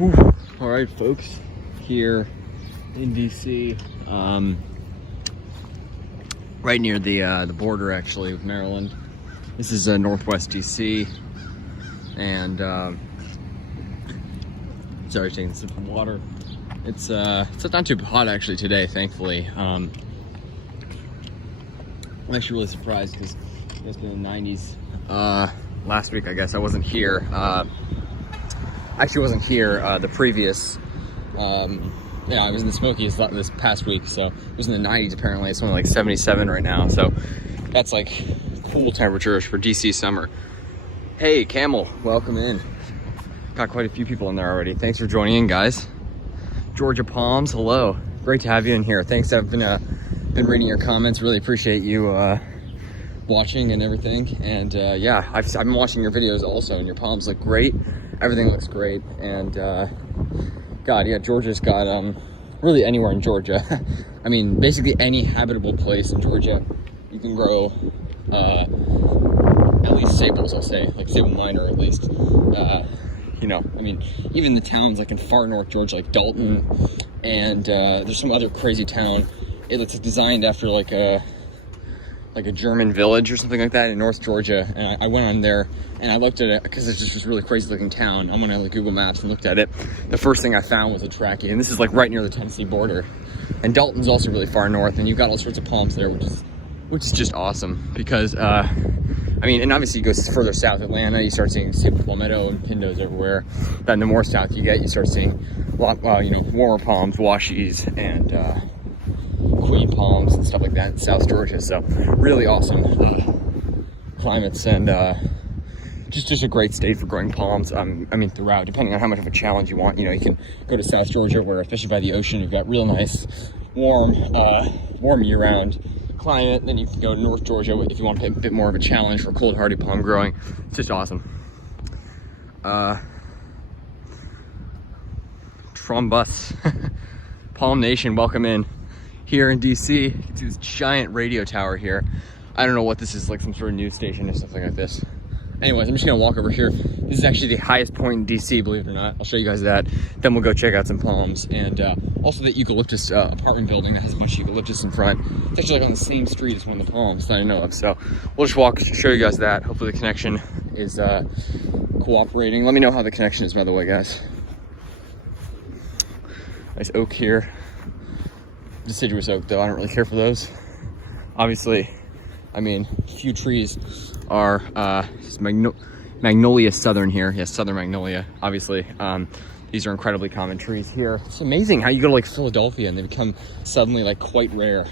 Whew. All right, folks, here in DC, right near the border actually with Maryland. This is Northwest DC, and sorry, taking a sip of water. It's not too hot actually today, thankfully. I'm actually really surprised because it's been in the 90s. Last week, I guess I wasn't here. Actually wasn't here the previous, yeah, I was in the Smokies this past week, so it was in the 90s apparently. It's only like 77 right now, so that's like cool temperatures for DC summer. Hey, Camel, welcome in. Got quite a few people in there already. Thanks for joining in, guys. Georgia Palms, hello. Great to have you in here. Thanks, I've been reading your comments. Really appreciate you watching and everything. And yeah, I've been watching your videos also, and your palms look great. Everything looks great. And God, yeah, Georgia's got really anywhere in Georgia. I mean, basically any habitable place in Georgia, you can grow at least sables, I'll say, like sable minor at least. You know, I mean, even the towns like in far north Georgia, like Dalton, and there's some other crazy town. It looks designed after like a German village or something like that in North Georgia. And I went on there and I looked at it because it's just this really crazy looking town. I went on Google Maps and looked at it. The first thing I found was a trackie, and this is like right near the Tennessee border. And Dalton's also really far north, and you've got all sorts of palms there, which is just awesome because I mean, and obviously you go further south, Atlanta, you start seeing sable palmetto and pindos everywhere. Then the more south you get, you start seeing a lot, you know, warmer palms, washies, and queen palms and stuff like that in South Georgia. So really awesome climates, and just a great state for growing palms. I mean, throughout, depending on how much of a challenge you want. You know, you can go to South Georgia where, especially by the ocean, you've got real nice warm year-round climate. Then you can go to North Georgia if you want a bit more of a challenge for cold hardy palm growing. It's just awesome. Trombus Palm Nation, welcome in. Here in DC, you can see this giant radio tower here. I don't know what this is, like some sort of news station or something like this. Anyways, I'm just gonna walk over here. This is actually the highest point in DC, believe it or not. I'll show you guys that. Then we'll go check out some palms, and also the eucalyptus apartment building that has a bunch of eucalyptus in front. It's actually like on the same street as one of the palms that I know of. So we'll just walk, show you guys that. Hopefully the connection is cooperating. Let me know how the connection is, by the way, guys. Nice oak here. Deciduous oak, though I don't really care for those. Obviously, I mean, few trees are Magnolia Southern here. Yes, Southern Magnolia, obviously. These are incredibly common trees here. It's amazing how you go to like Philadelphia and they become suddenly like quite rare.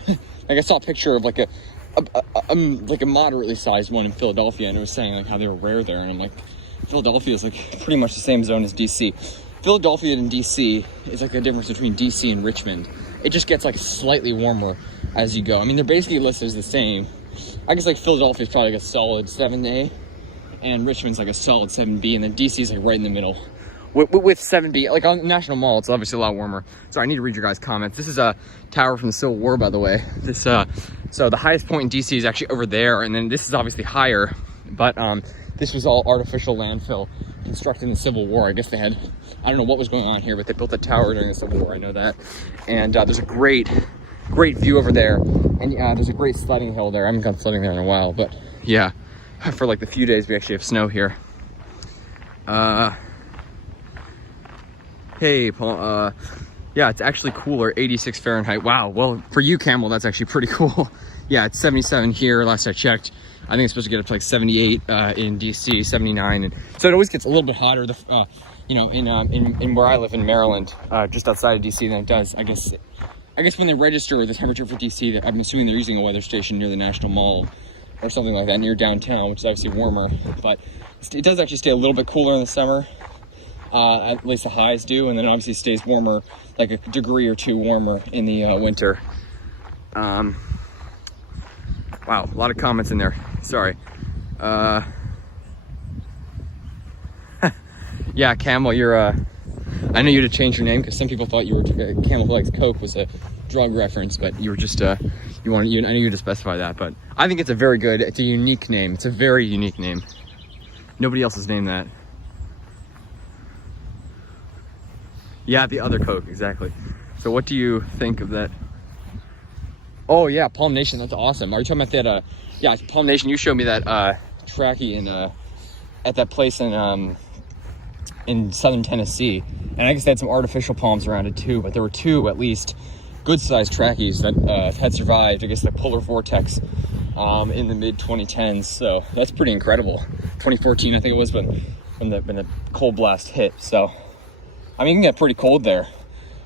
Like I saw a picture of like a moderately sized one in Philadelphia, and it was saying like how they were rare there, and I'm like, Philadelphia is like pretty much the same zone as DC. Philadelphia and DC is like a difference between DC and Richmond. It just gets like slightly warmer as you go. I mean, they're basically listed as the same. I guess like Philadelphia is probably like a solid 7A, and Richmond's like a solid 7B, and then DC is like right in the middle with 7B. Like on National Mall, it's obviously a lot warmer. So I need to read your guys' comments. This is a tower from the Civil War, by the way. This so the highest point in DC is actually over there, and then this is obviously higher, but this was all artificial landfill constructed in the Civil War. I guess they had, I don't know what was going on here, but they built a tower during the Civil War, I know that. And there's a great view over there, and there's a great sledding hill there. I haven't gone sledding there in a while, but yeah, for like the few days we actually have snow here. Hey, Paul, yeah, it's actually cooler, 86 Fahrenheit. Wow, well, for you, Camel, that's actually pretty cool. Yeah, it's 77 here, last I checked. I think it's supposed to get up to like 78 in DC, 79, and so it always gets a little bit hotter. You know, in where I live in Maryland, just outside of DC, than it does. I guess when they register the temperature for DC, I'm assuming they're using a weather station near the National Mall or something like that, near downtown, which is obviously warmer. But it does actually stay a little bit cooler in the summer. At least the highs do, and then obviously stays warmer, like a degree or two warmer in the winter. Wow, a lot of comments in there. Sorry. Yeah, Camel, you're I know you had to change your name because some people thought you were Camel Who Likes Coke was a drug reference, but you were just I know you had to specify that, but I think it's it's a unique name. It's a very unique name. Nobody else has named that. Yeah, the other Coke, exactly. So what do you think of that? Oh yeah, Palm Nation, that's awesome. Are you talking about that, yeah, Palm Nation, you showed me that trackie at that place in southern Tennessee. And I guess they had some artificial palms around it too, but there were two at least good-sized trackies that had survived, I guess, the polar vortex in the mid-2010s. So that's pretty incredible. 2014, I think it was, when the cold blast hit. So, I mean, it can get pretty cold there.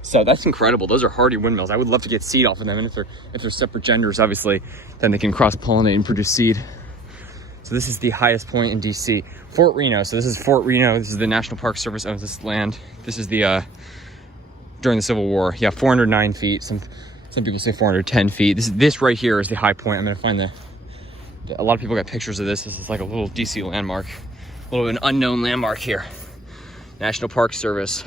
So that's incredible. Those are hardy windmills. I would love to get seed off of them. And if they're separate genders, obviously, then they can cross-pollinate and produce seed. So this is the highest point in DC. Fort Reno. So this is Fort Reno. This is the National Park Service owns this land. This is the, during the Civil War. Yeah, 409 feet. Some people say 410 feet. This right here is the high point. I'm gonna find a lot of people got pictures of this. This is like a little DC landmark. A little bit of an unknown landmark here. National Park Service.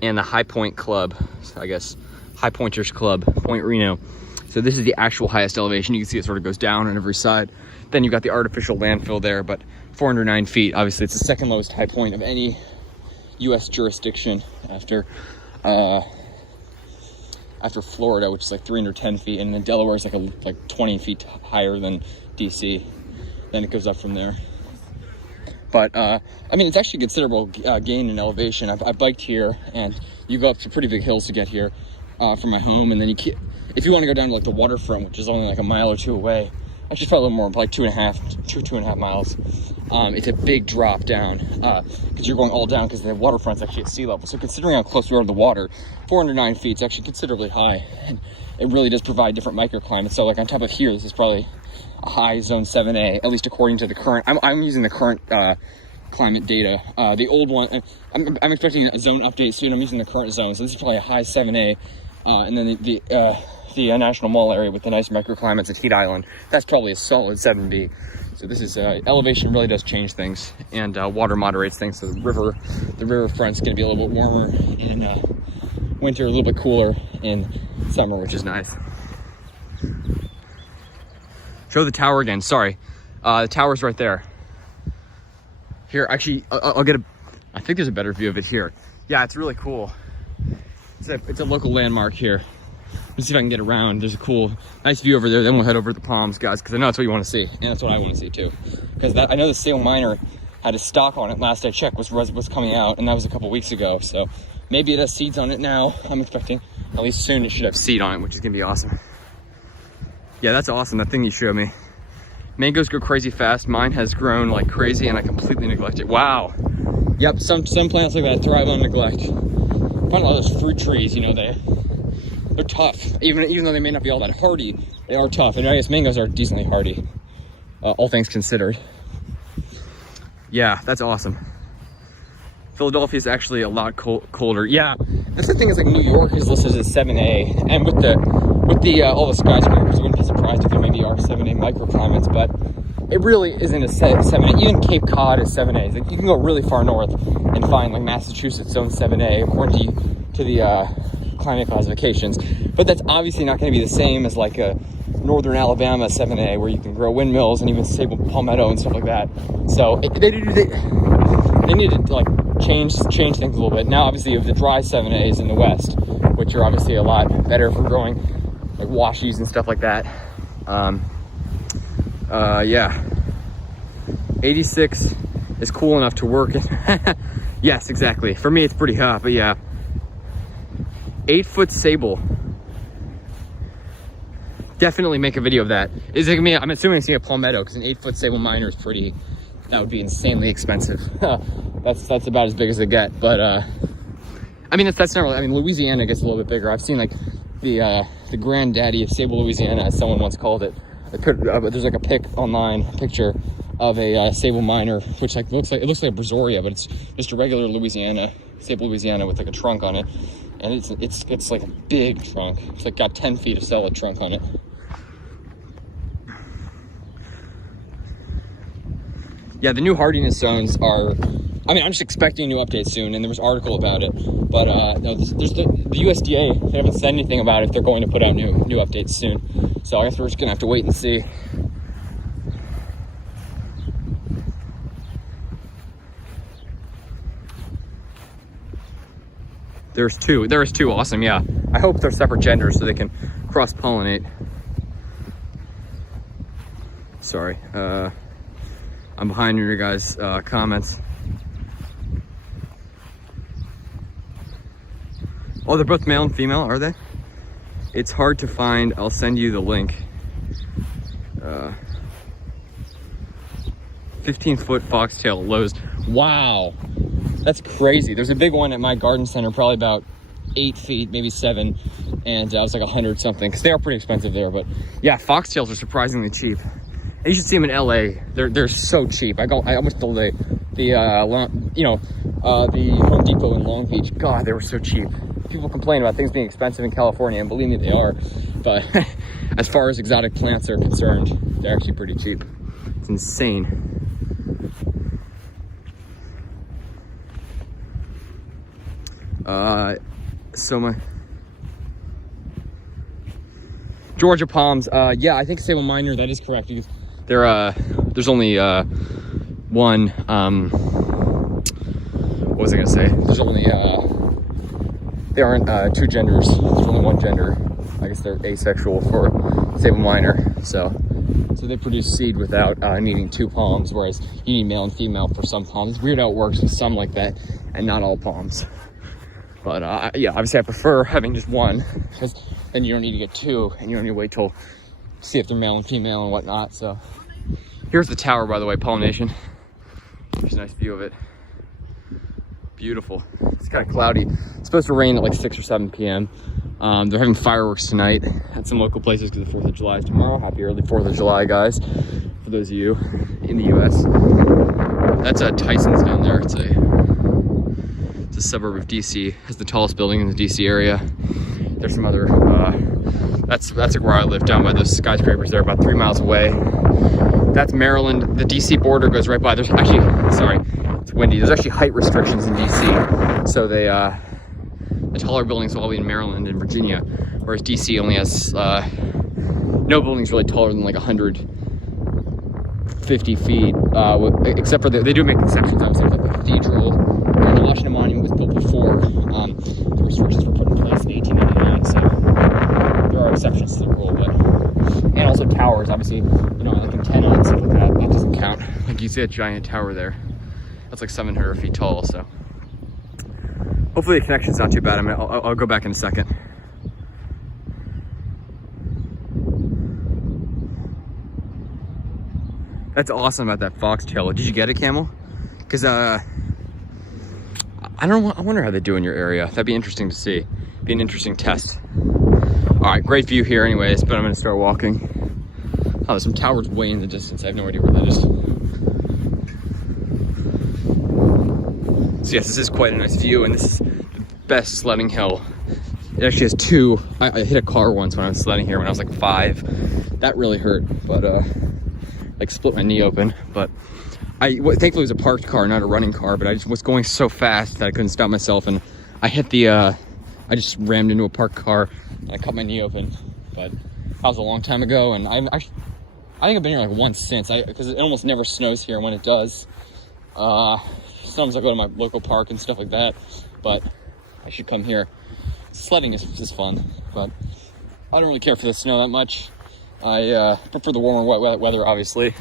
And the High Point Club, so I guess High Pointers Club, Point Reno. So this is the actual highest elevation. You can see it sort of goes down on every side. Then you've got the artificial landfill there, but 409 feet. Obviously, it's the second lowest high point of any U.S. jurisdiction after Florida, which is like 310 feet, and then Delaware is like 20 feet higher than DC. Then it goes up from there. But, I mean, it's actually considerable gain in elevation. I biked here, and you go up to pretty big hills to get here from my home. And then if you want to go down to, like, the waterfront, which is only, like, a mile or two away, actually probably a little more, like 2.5 miles. It's a big drop down because you're going all down because the waterfront's actually at sea level. So considering how close we are to the water, 409 feet is actually considerably high. And it really does provide different microclimates. So, like, on top of here, this is probably a high zone 7A, at least according to the current. I'm using the current climate data. The old one, I'm expecting a zone update soon. I'm using the current zone, so this is probably a high 7A. And then the National Mall area with the nice microclimates at Heat Island, that's probably a solid 7B. So this is elevation really does change things, and water moderates things. So the river front's going to be a little bit warmer in winter, a little bit cooler in summer, which is nice. Show the tower again. Sorry, the tower's right there. Here, actually, I'll get I think there's a better view of it here. Yeah, it's really cool. It's a local landmark here. Let's see if I can get around. There's a nice view over there. Then we'll head over to the Palms, guys, because I know that's what you want to see, and that's what I want to see too. Because I know the Sale Miner had a stock on it. Last I checked, was coming out, and that was a couple weeks ago. So maybe it has seeds on it now. I'm expecting at least soon it should have seed on it, which is gonna be awesome. Yeah, that's awesome, that thing you showed me. Mangoes grow crazy fast. Mine has grown like crazy and I completely neglect it. Wow. Yep, some plants like that thrive on neglect. Find a lot of those fruit trees, you know, they're tough. Even though they may not be all that hardy, they are tough. And I guess mangoes are decently hardy, all things considered. Yeah, that's awesome. Philadelphia is actually a lot colder. Yeah, that's the thing, is like New York is listed as 7A, and with all the skyscrapers, I wouldn't be surprised if there maybe are 7A microclimates, but it really isn't a 7A. Even Cape Cod is 7A. Like, you can go really far north and find like Massachusetts zone 7A according to the climate classifications, but that's obviously not going to be the same as like a northern Alabama 7A where you can grow windmills and even sable palmetto and stuff like that. So they need to like change things a little bit. Now obviously you have the dry 7As in the west, which are obviously a lot better for growing like washies and stuff like that. Yeah, 86 is cool enough to work in. Yes, exactly. For me it's pretty hot, but yeah. 8-foot sable. Definitely make a video of that. Is it gonna be, I'm assuming it's gonna be a palmetto, because an 8-foot sable miner is pretty, that would be insanely expensive. That's about as big as they get. But I mean, that's not really, I mean, Louisiana gets a little bit bigger. I've seen like the granddaddy of sable Louisiana, as someone once called it. There's like a picture of a sable miner, which like looks like a Brazoria, but it's just a regular sable Louisiana with like a trunk on it, and it's like a big trunk. It's like got 10 feet of solid trunk on it. Yeah, the new hardiness zones are, I mean, I'm just expecting a new update soon, and there was an article about it, but no, there's the USDA, they haven't said anything about if they're going to put out new updates soon. So I guess we're just gonna have to wait and see. There's two. There is two. Awesome. Yeah. I hope they're separate genders so they can cross-pollinate. Sorry. I'm behind your guys' comments. Oh, they're both male and female, are they? It's hard to find. I'll send you the link. 15-foot foxtail Lowe's. Wow. That's crazy. There's a big one at my garden center, probably about 8 feet, maybe 7. And I was like 100 something, because they are pretty expensive there. But yeah, foxtails are surprisingly cheap. And you should see them in LA. They're so cheap. I almost told the Home Depot in Long Beach. God, they were so cheap. People complain about things being expensive in California, and believe me, they are. But as far as exotic plants are concerned, they're actually pretty cheap. It's insane. Georgia palms. Yeah, I think Sable Minor. That is correct. There's only one. What was I gonna say? There's only they aren't two genders. There's only one gender. I guess they're asexual for Sable Minor. So they produce seed without needing two palms, whereas you need male and female for some palms. It's weird how it works with some like that, and not all palms. But yeah, obviously I prefer having just one, because then you don't need to get two, and you don't need to wait till see if they're male and female and whatnot. So here's the tower, by the way, pollination. There's a nice view of it. Beautiful. It's kind of cloudy. It's supposed to rain at like 6 or 7 p.m. They're having fireworks tonight at some local places because the 4th of July is tomorrow. Happy early 4th of July, guys, for those of you in the U.S. That's Tyson's down there. It's a suburb of DC. It's the tallest building in the DC area. There's some other, that's like where I live, down by those skyscrapers there, about 3 miles away. That's Maryland. The DC border goes right by. There's actually, sorry, it's windy. There's actually height restrictions in DC. So the taller buildings will all be in Maryland and Virginia, whereas DC only has, no buildings really taller than like 150 feet, except for they do make exceptions. Obviously, like the cathedral. The Washington Monument was built before the restrictions were put in place in 1899, so there are exceptions to the rule. But and also towers, obviously, like antenna and stuff like that. That doesn't count. Like you see a giant tower there, that's like 700 feet tall. So hopefully the connection's not too bad. I'll go back in a second. That's awesome about that foxtail. Did you get it, Camel? Because I wonder how they do in your area. That'd be interesting to see. Be an interesting test. All right, great view here anyways, but I'm gonna start walking. Oh, there's some towers way in the distance. I have no idea where that is. So yes, this is quite a nice view, and this is the best sledding hill. It actually has two. I hit a car once when I was sledding here when I was like 5. That really hurt, but like split my knee open. But thankfully it was a parked car, not a running car, but I just was going so fast that I couldn't stop myself, and I hit I just rammed into a parked car, and I cut my knee open. But that was a long time ago, and I think I've been here like once since, because it almost never snows here. When it does, sometimes I go to my local park and stuff like that, but I should come here. Sledding is fun, but I don't really care for the snow that much. I prefer the warmer, wet weather, obviously.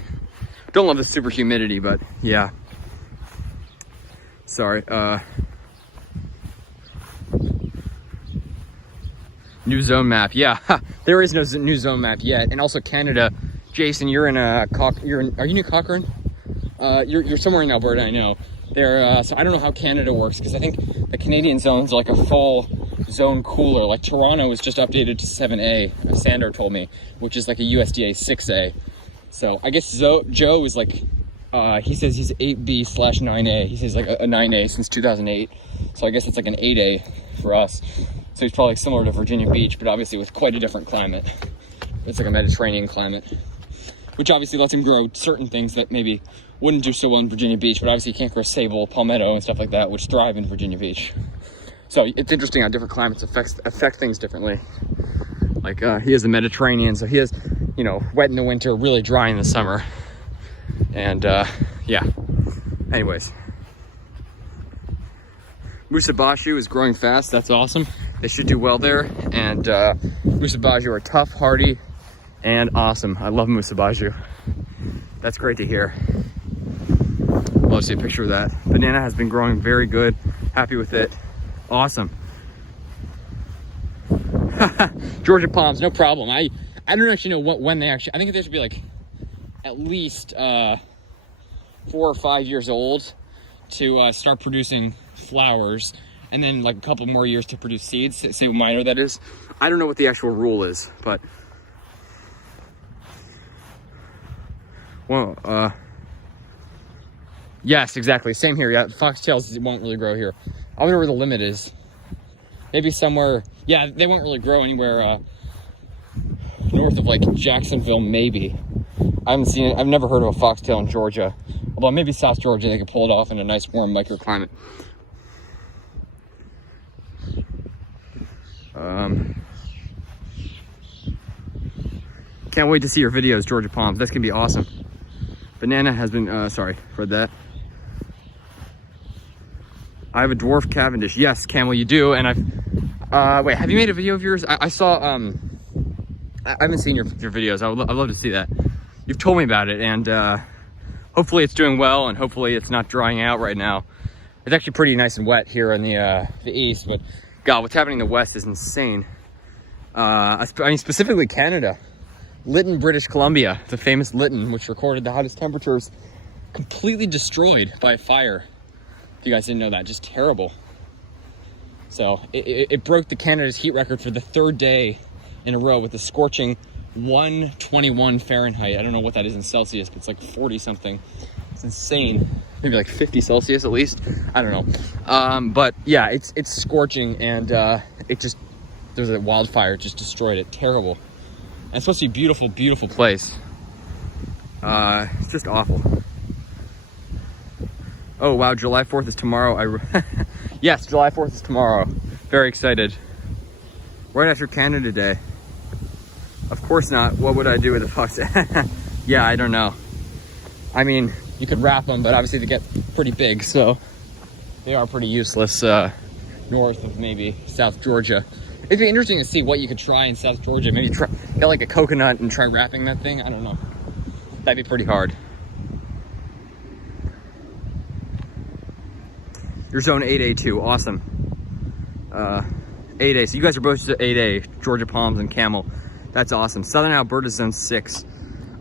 Don't love the super humidity, but yeah. Sorry. New zone map. Yeah, there is no new zone map yet. And also Canada. Jason, you're in are you near Cochrane? You're somewhere in Alberta, I know. So I don't know how Canada works, because I think the Canadian zone's like a full zone cooler. Like Toronto was just updated to 7A, Sander told me, which is like a USDA 6A. So I guess Joe is like, he says he's 8B/9A. He says like a 9A since 2008. So I guess it's like an 8A for us. So he's probably similar to Virginia Beach, but obviously with quite a different climate. It's like a Mediterranean climate, which obviously lets him grow certain things that maybe wouldn't do so well in Virginia Beach, but obviously you can't grow sable, palmetto, and stuff like that, which thrive in Virginia Beach. So it's interesting how different climates affect things differently. Like he has the Mediterranean, so he has, wet in the winter, really dry in the summer. And yeah, anyways. Musabashu is growing fast. That's awesome. They should do well there. And Musabashu are tough, hardy, and awesome. I love Musabashu. That's great to hear. Love to see a picture of that. Banana has been growing very good. Happy with it. Awesome. Georgia palms, no problem. I don't actually know when they actually, I think they should be like at least 4 or 5 years old to start producing flowers, and then like a couple more years to produce seeds. Say minor, that is. I don't know what the actual rule is, but well, yes, exactly. Same here. Yeah, foxtails won't really grow here. I wonder where the limit is. Maybe somewhere. Yeah, they won't really grow anywhere north of like Jacksonville, maybe. I haven't seen it. I've never heard of a foxtail in Georgia. Although maybe South Georgia, they could pull it off in a nice warm microclimate. Can't wait to see your videos, Georgia palms. That's gonna be awesome. Banana has been, sorry for that. I have a dwarf Cavendish. Yes, Camel, you do. And I've, wait, have you made a video of yours? I saw, I haven't seen your videos. I'd love to see that. You've told me about it, and hopefully it's doing well, and hopefully it's not drying out right now. It's actually pretty nice and wet here in the east, but God, what's happening in the west is insane. I mean, specifically Canada. Lytton, British Columbia, the famous Lytton, which recorded the hottest temperatures, completely destroyed by a fire. If you guys didn't know that, just terrible. So it broke the Canada's heat record for the 3rd day in a row with a scorching 121 Fahrenheit. I don't know what that is in Celsius, but it's like 40 something. It's insane. Maybe like 50 Celsius at least. I don't know. But yeah, it's scorching, and there's a wildfire, it just destroyed it. Terrible. And it's supposed to be a beautiful, beautiful place. It's just awful. Oh wow, July 4th is tomorrow. Yes, July 4th is tomorrow. Very excited. Right after Canada Day. Of course not. What would I do with the fox? Yeah, I don't know. I mean, you could wrap them, but obviously they get pretty big, so they are pretty useless north of maybe South Georgia. It'd be interesting to see what you could try in South Georgia. Maybe get like a coconut and try wrapping that thing. I don't know. That'd be pretty hard. You're zone 8A too. Awesome. 8A. So you guys are both 8A. Georgia palms and camel. That's awesome. Southern Alberta zone 6.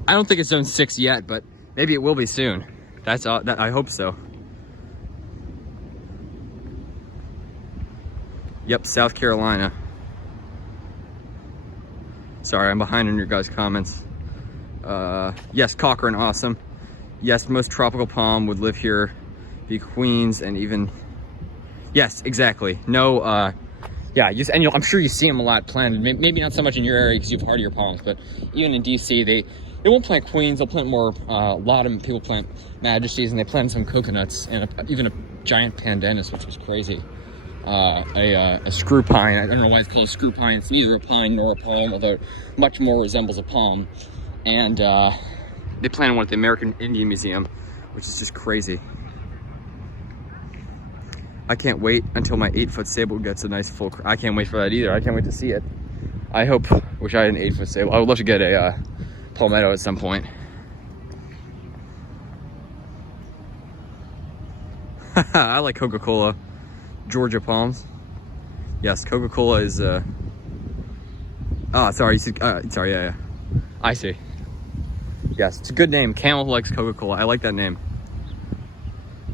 I don't think it's zone 6 yet, but maybe it will be soon. I hope so. Yep, South Carolina. Sorry, I'm behind on your guys' comments. Yes, Cochrane, awesome. Yes, most tropical palm would live here. Be queens and even... Yes, exactly. No, yeah, and I'm sure you see them a lot planted. Maybe not so much in your area because you have hardier palms, but even in DC, they won't plant queens. They'll plant more, a lot of people plant majesties, and they plant some coconuts and even a giant pandanus, which was crazy. A screw pine. I don't know why it's called a screw pine. It's neither a pine nor a palm, although it much more resembles a palm. And they planted one at the American Indian Museum, which is just crazy. I can't wait until my 8-foot sable gets a nice full... I can't wait for that either. I can't wait to see it. I wish I had an 8-foot sable. I would love to get a palmetto at some point. I like Coca-Cola. Georgia palms. Yes, Coca-Cola is sorry, sorry, yeah. I see. Yes, it's a good name. Camel likes Coca-Cola. I like that name.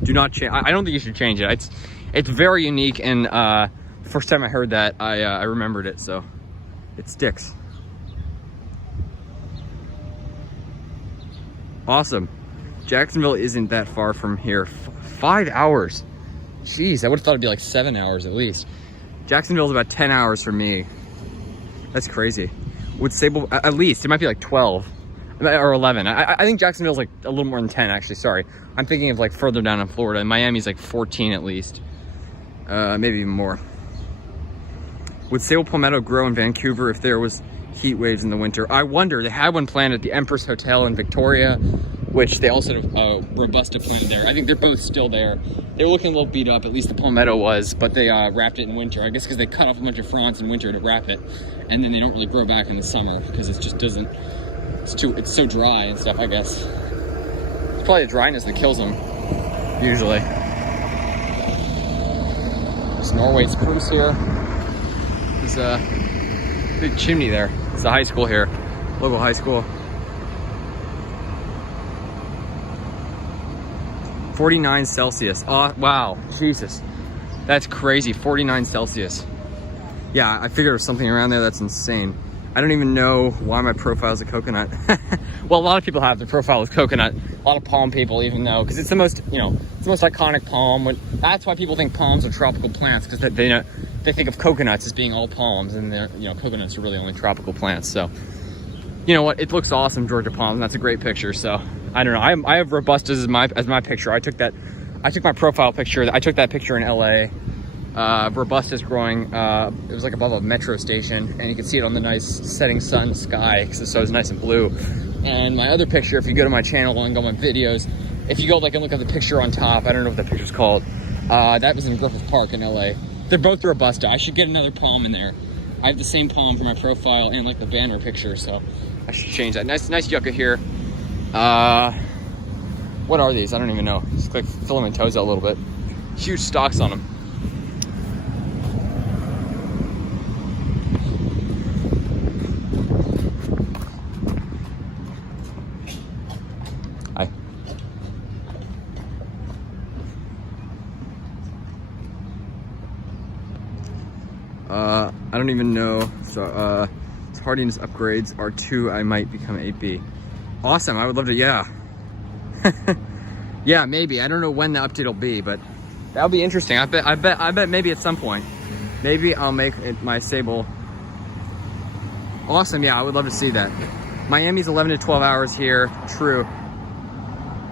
Do not change. I don't think you should change it. It's very unique, and the first time I heard that, I remembered it, so it sticks. Awesome. Jacksonville isn't that far from here. 5 hours. Jeez, I would have thought it'd be like 7 hours at least. Jacksonville's about 10 hours from me. That's crazy. With Sable, at least, it might be like 12 or 11. I think Jacksonville's like a little more than 10, actually, sorry. I'm thinking of like further down in Florida, and Miami's like 14 at least. Maybe even more. Would sable palmetto grow in Vancouver if there was heat waves in the winter? I wonder. They had one planned at the Empress Hotel in Victoria, which they also have Robusta planted there. I think they're both still there. They were looking a little beat up, at least the palmetto was, but they wrapped it in winter. I guess because they cut off a bunch of fronds in winter to wrap it, and then they don't really grow back in the summer because it just doesn't, it's so dry and stuff, I guess. It's probably the dryness that kills them, usually. There's Norway spruce here. There's a big chimney there. It's the high school here, local high school. 49 Celsius. Oh, wow, Jesus. That's crazy, 49 Celsius. Yeah, I figured it was something around there. That's insane. I don't even know why my profile is a coconut. Well, a lot of people have their profile as coconut. A lot of palm people even know, because it's the most, you know, it's the most iconic palm. That's why people think palms are tropical plants, because they think of coconuts as being all palms, and they're, you know, coconuts are really only tropical plants. So, you know what? It looks awesome, Georgia palms. That's a great picture. So, I don't know. I have Robustas as my picture. I took my profile picture. I took that picture in LA. Robusta's growing. It was like above a metro station, and you can see it on the nice setting sun sky, so it's nice and blue. And my other picture, if you go to my channel and go on my videos, if you go like and look at the picture on top, I don't know what that picture's called. That was in Griffith Park in LA. They're both Robusta. I should get another palm in there. I have the same palm for my profile and like the banner picture, so I should change that. Nice yucca here. What are these? I don't even know. It's like filamentosa a little bit. Huge stalks on them. Hi. I don't even know. So, hardiness upgrades are 2. I might become 8B. Awesome. I would love to. Yeah. Yeah, maybe. I don't know when the update will be, but that'll be interesting. I bet maybe at some point. Maybe I'll make it my Sable. Awesome. Yeah, I would love to see that. Miami's 11 to 12 hours here. True.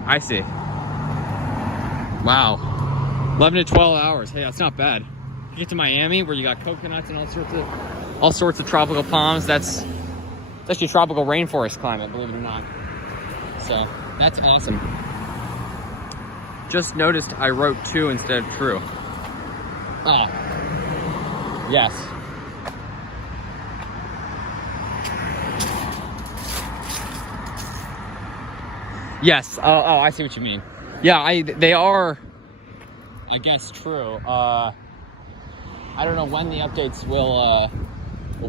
I see. Wow. 11 to 12 hours. Hey, that's not bad. You get to Miami where you got coconuts and all sorts of tropical palms. That's actually a tropical rainforest climate, believe it or not. So that's awesome. Just noticed I wrote 2 instead of true. Ah. Yes. Yes. Oh, I see what you mean. Yeah, they are, I guess, true. I don't know when the updates will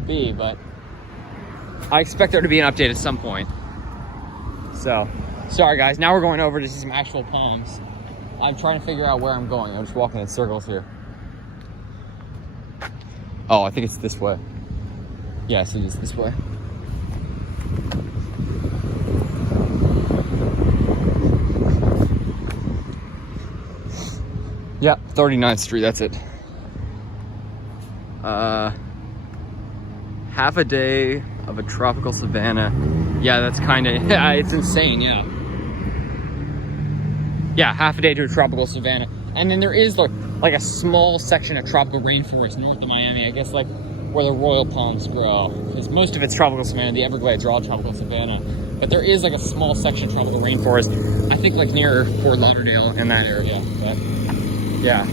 be, but I expect there to be an update at some point. So, sorry guys, now we're going over to see some actual palms. I'm trying to figure out where I'm going. I'm just walking in circles here. Oh, I think it's this way. Yes, it is this way. Yep, 39th Street, that's it. Half a day of a tropical savanna. Yeah, that's kind of, yeah, it's insane, yeah. Yeah, half a day to a tropical savanna. And then there is like a small section of tropical rainforest north of Miami, I guess like where the royal palms grow. Because most of it's tropical savanna, the Everglades are all tropical savanna. But there is like a small section of tropical rainforest, I think like near Fort Lauderdale in that area. But yeah.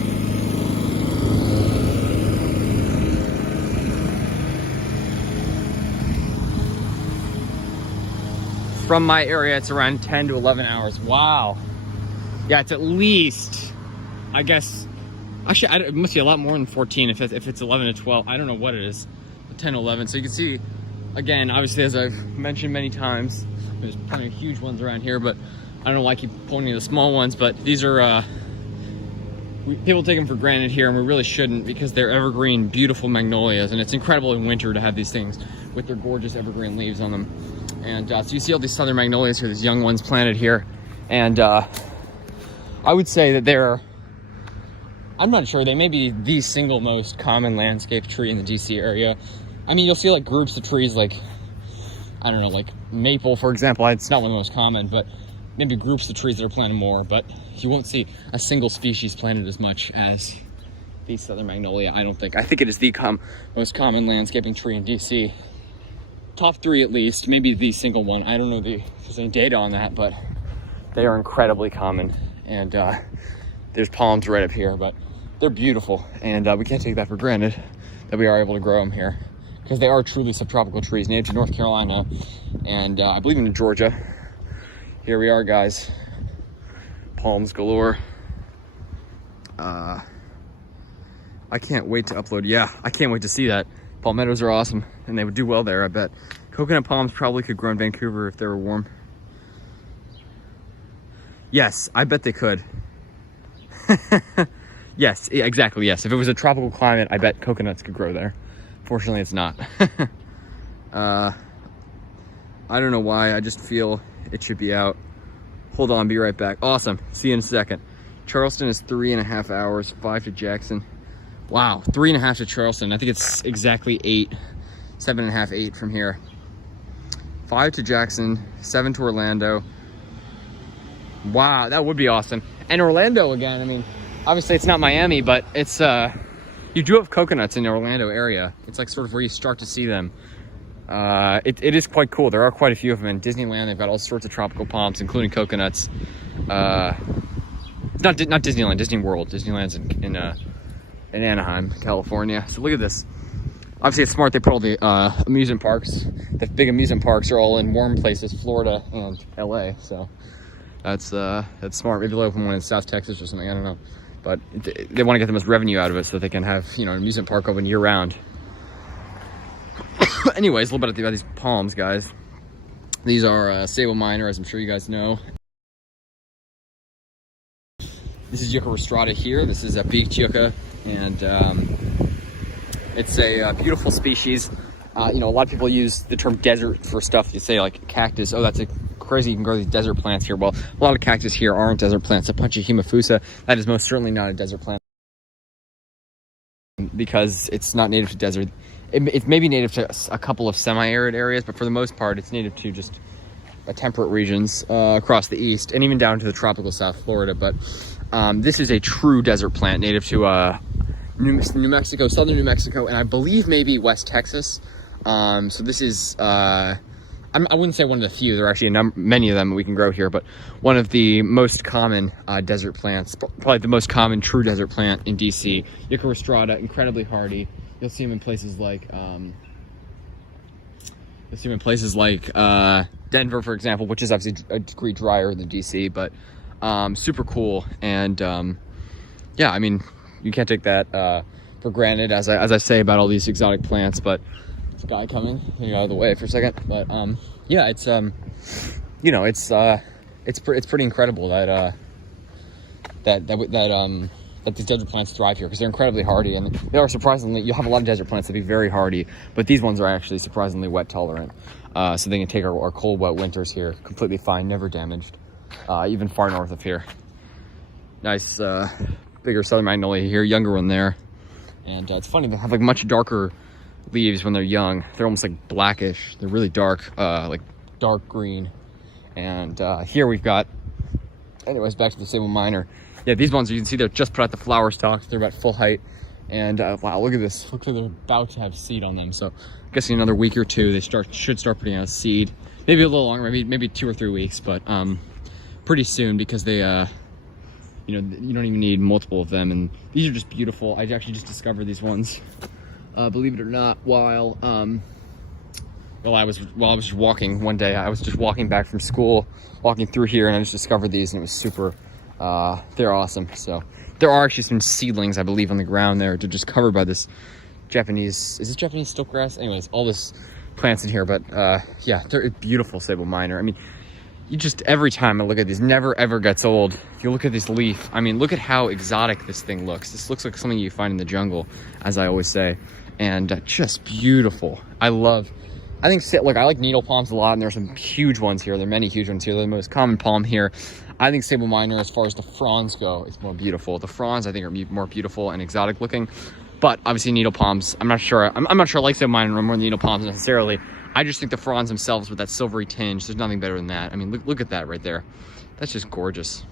From my area, it's around 10 to 11 hours. Wow. Yeah, it's at least, I guess, actually, it must be a lot more than 14 if it's 11 to 12. I don't know what it is, 10 to 11. So you can see, again, obviously, as I've mentioned many times, there's plenty of huge ones around here, but I don't know why I keep pointing to the small ones, but these are, people take them for granted here, and we really shouldn't, because they're evergreen, beautiful magnolias, and it's incredible in winter to have these things with their gorgeous evergreen leaves on them. And so you see all these southern magnolias here, these young ones planted here, and I would say that they're, I'm not sure, they may be the single most common landscape tree in the DC area. I mean, you'll see like groups of trees like, I don't know, like maple, for example. It's not one of the most common, but maybe groups of trees that are planted more, but you won't see a single species planted as much as the southern magnolia, I don't think. I think it is the most common landscaping tree in DC. Top 3 at least, maybe the single one. I don't know if there's any data on that, but They are incredibly common, and there's palms right up here, but they're beautiful, and we can't take that for granted that we are able to grow them here, because they are truly subtropical trees native to North Carolina, and I believe in Georgia. Here we are, guys. Palms galore. I can't wait to upload. Yeah, I can't wait to see that. Palmettos are awesome, and they would do well there, I bet. Coconut palms probably could grow in Vancouver if they were warm. Yes, I bet they could. Yes, exactly, yes. If it was a tropical climate, I bet coconuts could grow there. Fortunately, it's not. I don't know why, I just feel it should be out. Hold on, be right back. Awesome, see you in a second. Charleston is 3.5 hours, 5 to Jackson. Wow, 3.5 to Charleston. I think it's exactly 8, 7.5, 8 from here. 5 to Jackson, 7 to Orlando. Wow, that would be awesome. And Orlando again, I mean, obviously it's not Miami, but it's, you do have coconuts in the Orlando area. It's like sort of where you start to see them. It is quite cool. There are quite a few of them in Disneyland. They've got all sorts of tropical palms, including coconuts. It's not Disneyland, Disney World. Disneyland's in Anaheim, California. So look at this. Obviously it's smart they put all the amusement parks. The big amusement parks are all in warm places, Florida and LA. So that's smart. Maybe they'll open one in South Texas or something, I don't know. But they want to get the most revenue out of it so that they can have, you know, an amusement park open year round. Anyways, a little bit about these palms, guys. These are Sable Minor, as I'm sure you guys know. This is Yucca rostrata here. This is a beaked yucca, and it's a beautiful species. You know, a lot of people use the term desert for stuff. You say like cactus. Oh, that's a crazy. You can grow these desert plants here. Well, a lot of cactus here aren't desert plants. A Punchahima fusa, that is most certainly not a desert plant because it's not native to desert. It's maybe native to a couple of semi-arid areas, but for the most part, it's native to just temperate regions across the east and even down to the tropical South Florida. But this is a true desert plant native to New Mexico, southern New Mexico, and I believe maybe West Texas. So this is, I wouldn't say one of the few, there are actually many of them we can grow here, but one of the most common desert plants, probably the most common true desert plant in DC. Yucca rostrata, incredibly hardy. You'll see them in places like, Denver, for example, which is obviously a degree drier than DC, but super cool. And yeah, I mean, you can't take that for granted, as I say about all these exotic plants. But this guy coming, get out of the way for a second. But yeah, it's you know, it's pretty incredible that that these desert plants thrive here, because they're incredibly hardy, and they are surprisingly. You have a lot of desert plants that be very hardy, but these ones are actually surprisingly wet tolerant, so they can take our cold, wet winters here completely fine, never damaged, even far north of here. Nice bigger southern magnolia here, younger one there, and it's funny, they have like much darker leaves when they're young. They're almost like blackish. They're really dark, like dark green. And here we've got, anyways, back to the Sable Minor. Yeah, these ones, you can see they're just put out the flower stalks. They're about full height. And wow, look at this. Looks like they're about to have seed on them. So I'm guessing another week or two, they should start putting out seed. Maybe a little longer, maybe 2 or 3 weeks, but pretty soon, because they, you know, you don't even need multiple of them. And these are just beautiful. I actually just discovered these ones, believe it or not, while I was just walking one day. I was just walking back from school, walking through here, and I just discovered these, and it was super. They're awesome. So there are actually some seedlings, I believe, on the ground there, to just covered by this Japanese. Is this Japanese stilt grass? Anyways, all this plants in here, but yeah, they're beautiful Sable Minor. I mean, you just, every time I look at these, never ever gets old. If you look at this leaf, I mean, look at how exotic this thing looks. This looks like something you find in the jungle, as I always say, and just beautiful. I think, look, I like needle palms a lot, and there's some huge ones here. There are many huge ones here. They're the most common palm here. I think Sable Minor, as far as the fronds go, is more beautiful. The fronds, I think, are more beautiful and exotic looking, but obviously needle palms, I'm not sure. I'm not sure I like Sable Minor more than needle palms necessarily. I just think the fronds themselves with that silvery tinge, there's nothing better than that. I mean, look at that right there. That's just gorgeous.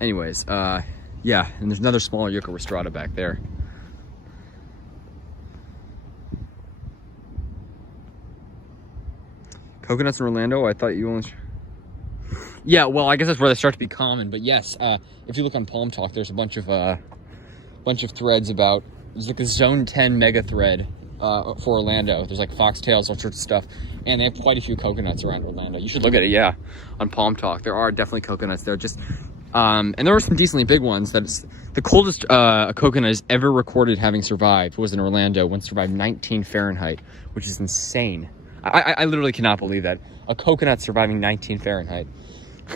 Anyways, yeah, and there's another smaller Yucca rostrata back there. Coconuts in Orlando? I thought you only... Yeah, well, I guess that's where they start to be common. But yes, if you look on Palm Talk, there's a bunch of threads about. There's like a Zone 10 mega thread for Orlando. There's like foxtails, all sorts of stuff, and they have quite a few coconuts around Orlando. You should look at it, yeah, on Palm Talk. There are definitely coconuts there. Just and there were some decently big ones. That's the coldest a coconut has ever recorded having survived was in Orlando, when it survived 19 Fahrenheit, which is insane. I literally cannot believe that a coconut surviving 19 Fahrenheit.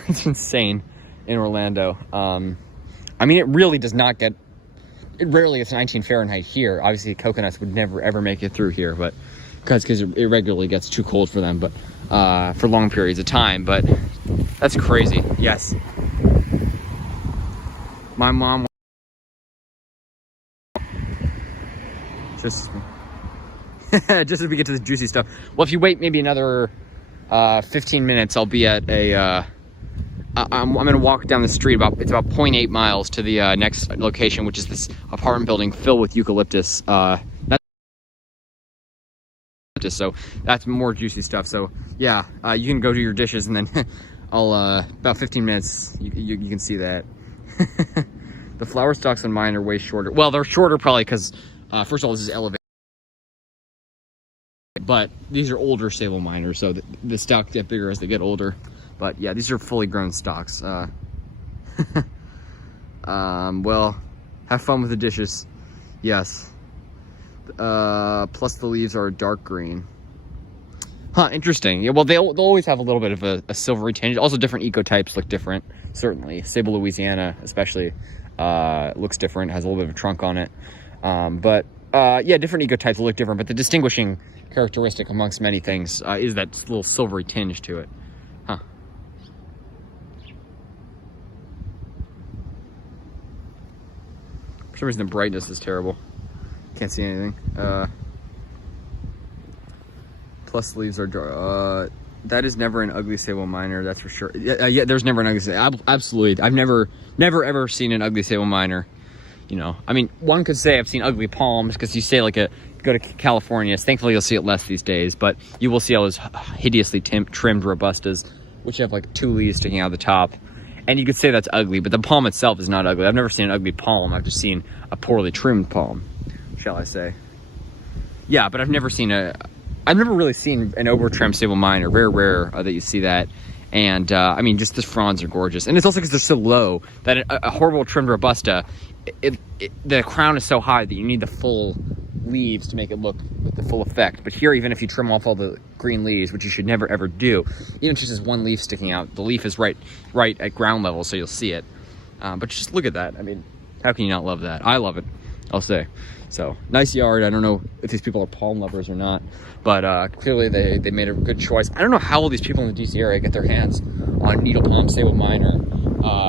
It's insane in Orlando. I mean, it really does not get. It rarely gets 19 Fahrenheit here. Obviously, coconuts would never ever make it through here, but because it regularly gets too cold for them, but for long periods of time. But that's crazy. Yes, my mom just just as we get to the juicy stuff. Well, if you wait maybe another 15 minutes, I'll be at a. I'm going to walk down the street. It's about 0.8 miles to the next location, which is this apartment building filled with eucalyptus. So that's more juicy stuff. So yeah, you can go do your dishes, and then I'll about 15 minutes. You can see that. The flower stalks on mine are way shorter. Well, they're shorter probably because first of all, this is elevated. But these are older sable miners, so the stalks get bigger as they get older. But yeah, these are fully grown stalks. Well, have fun with the dishes. Yes. Plus the leaves are dark green. Huh, interesting. Yeah, well, they'll always have a little bit of a silvery tinge. Also, different ecotypes look different, certainly. Sable Louisiana, especially, looks different, has a little bit of a trunk on it. Yeah, different ecotypes look different, but the distinguishing characteristic amongst many things is that little silvery tinge to it. Huh. For some reason, the brightness is terrible. Can't see anything. Plus leaves are that is never an ugly sable miner, that's for sure. Yeah, there's never an ugly sable. Absolutely. I've never ever seen an ugly sable miner. You know, I mean, one could say I've seen ugly palms, because you say like go to California. Thankfully, you'll see it less these days, but you will see all those hideously trimmed robustas, which have like 2 leaves sticking out of the top. And you could say that's ugly, but the palm itself is not ugly. I've never seen an ugly palm. I've just seen a poorly trimmed palm, shall I say. Yeah, but I've never really seen an over-trimmed sable miner. Very rare that you see that. And I mean, just the fronds are gorgeous. And it's also because they're so low that a horrible trimmed robusta, the crown is so high that you need the full leaves to make it look with the full effect. But here, even if you trim off all the green leaves, which you should never ever do, even if it's just one leaf sticking out, the leaf is right at ground level, so you'll see it. But just look at that. I mean, how can you not love that? I love it, I'll say. So nice yard. I don't know if these people are palm lovers or not, but clearly they made a good choice. I don't know how all these people in the DC area get their hands on needle palm sable miner,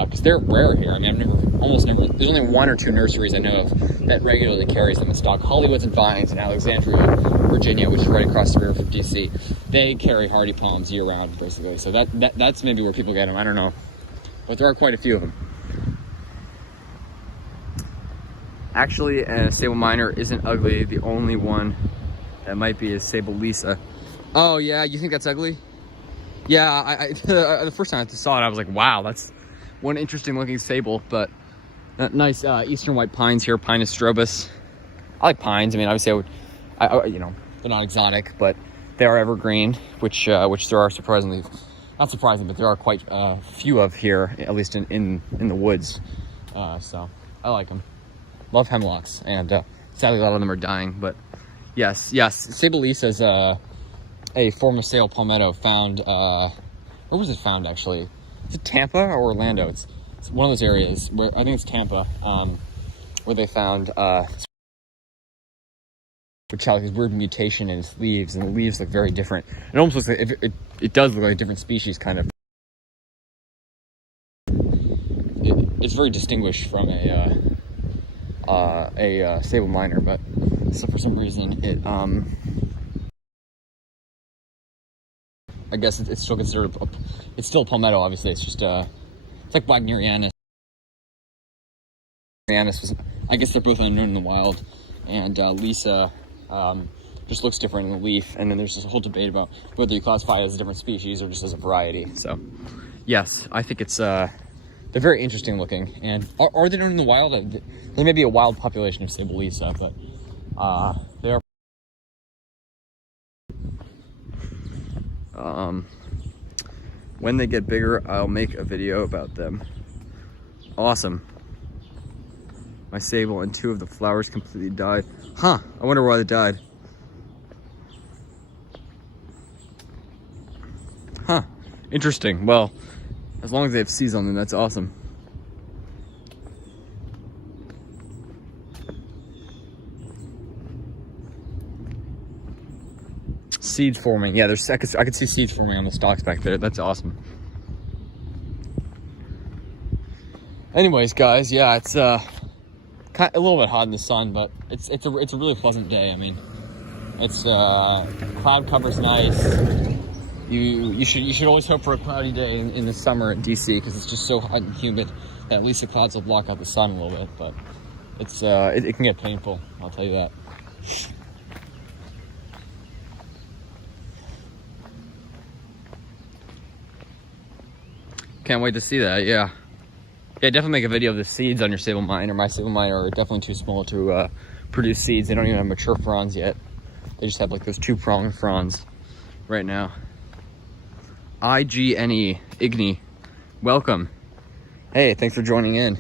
because they're rare here. I mean, almost never. There's only 1 or 2 nurseries I know of that regularly carries them in stock. Hollywoods and Vines in Alexandria, Virginia, which is right across the river from DC. They carry hardy palms year round, basically. So that's maybe where people get them. I don't know, but there are quite a few of them. Actually, a sable miner isn't ugly. The only one that might be is Sable Lisa. Oh yeah, you think that's ugly? Yeah, I the first time I saw it, I was like, wow, that's one interesting looking sable. But nice eastern white pines here, Pinus strobus. I like pines. I mean, obviously, you know, they're not exotic, but they are evergreen, which there are surprisingly, not surprising, but there are quite few of here, at least in the woods. So I like them. Love hemlocks, and sadly a lot of them are dying. But yes, Sable Lisa is a form of sable palmetto found. Where was it found actually? Is it Tampa or Orlando? It's one of those areas where I think it's Tampa, where they found which has this weird mutation in its leaves, and the leaves look very different. It almost looks like it does look like a different species, kind of. It's very distinguished from a sable miner, but so for some reason it I guess it's still considered it's still palmetto. Obviously, it's just it's like Wagnerianus. Was, I guess they're both unknown in the wild, and Lisa just looks different in the leaf. And then there's this whole debate about whether you classify it as a different species or just as a variety. So yes, I think it's they're very interesting looking. And are they known in the wild? There may be a wild population of sable Lisa, but they are. When they get bigger, I'll make a video about them. Awesome. My sable and 2 of the flowers completely died. Huh, I wonder why they died. Huh, interesting. Well, as long as they have seeds on them, that's awesome. Seeds forming. Yeah, I could see seeds forming on the stalks back there. That's awesome. Anyways, guys, yeah, it's a little bit hot in the sun, but it's a really pleasant day. I mean, it's cloud cover's nice. You should always hope for a cloudy day in the summer in DC, because it's just so hot and humid that at least the clouds will block out the sun a little bit. But it's it can get painful, I'll tell you that. Can't wait to see that. Yeah, definitely make a video of the seeds on your sable miner. My sable miner are definitely too small to produce seeds. They don't even have mature fronds yet. They just have like those 2-pronged fronds right now. IGNE, Igni, welcome. Hey, thanks for joining in.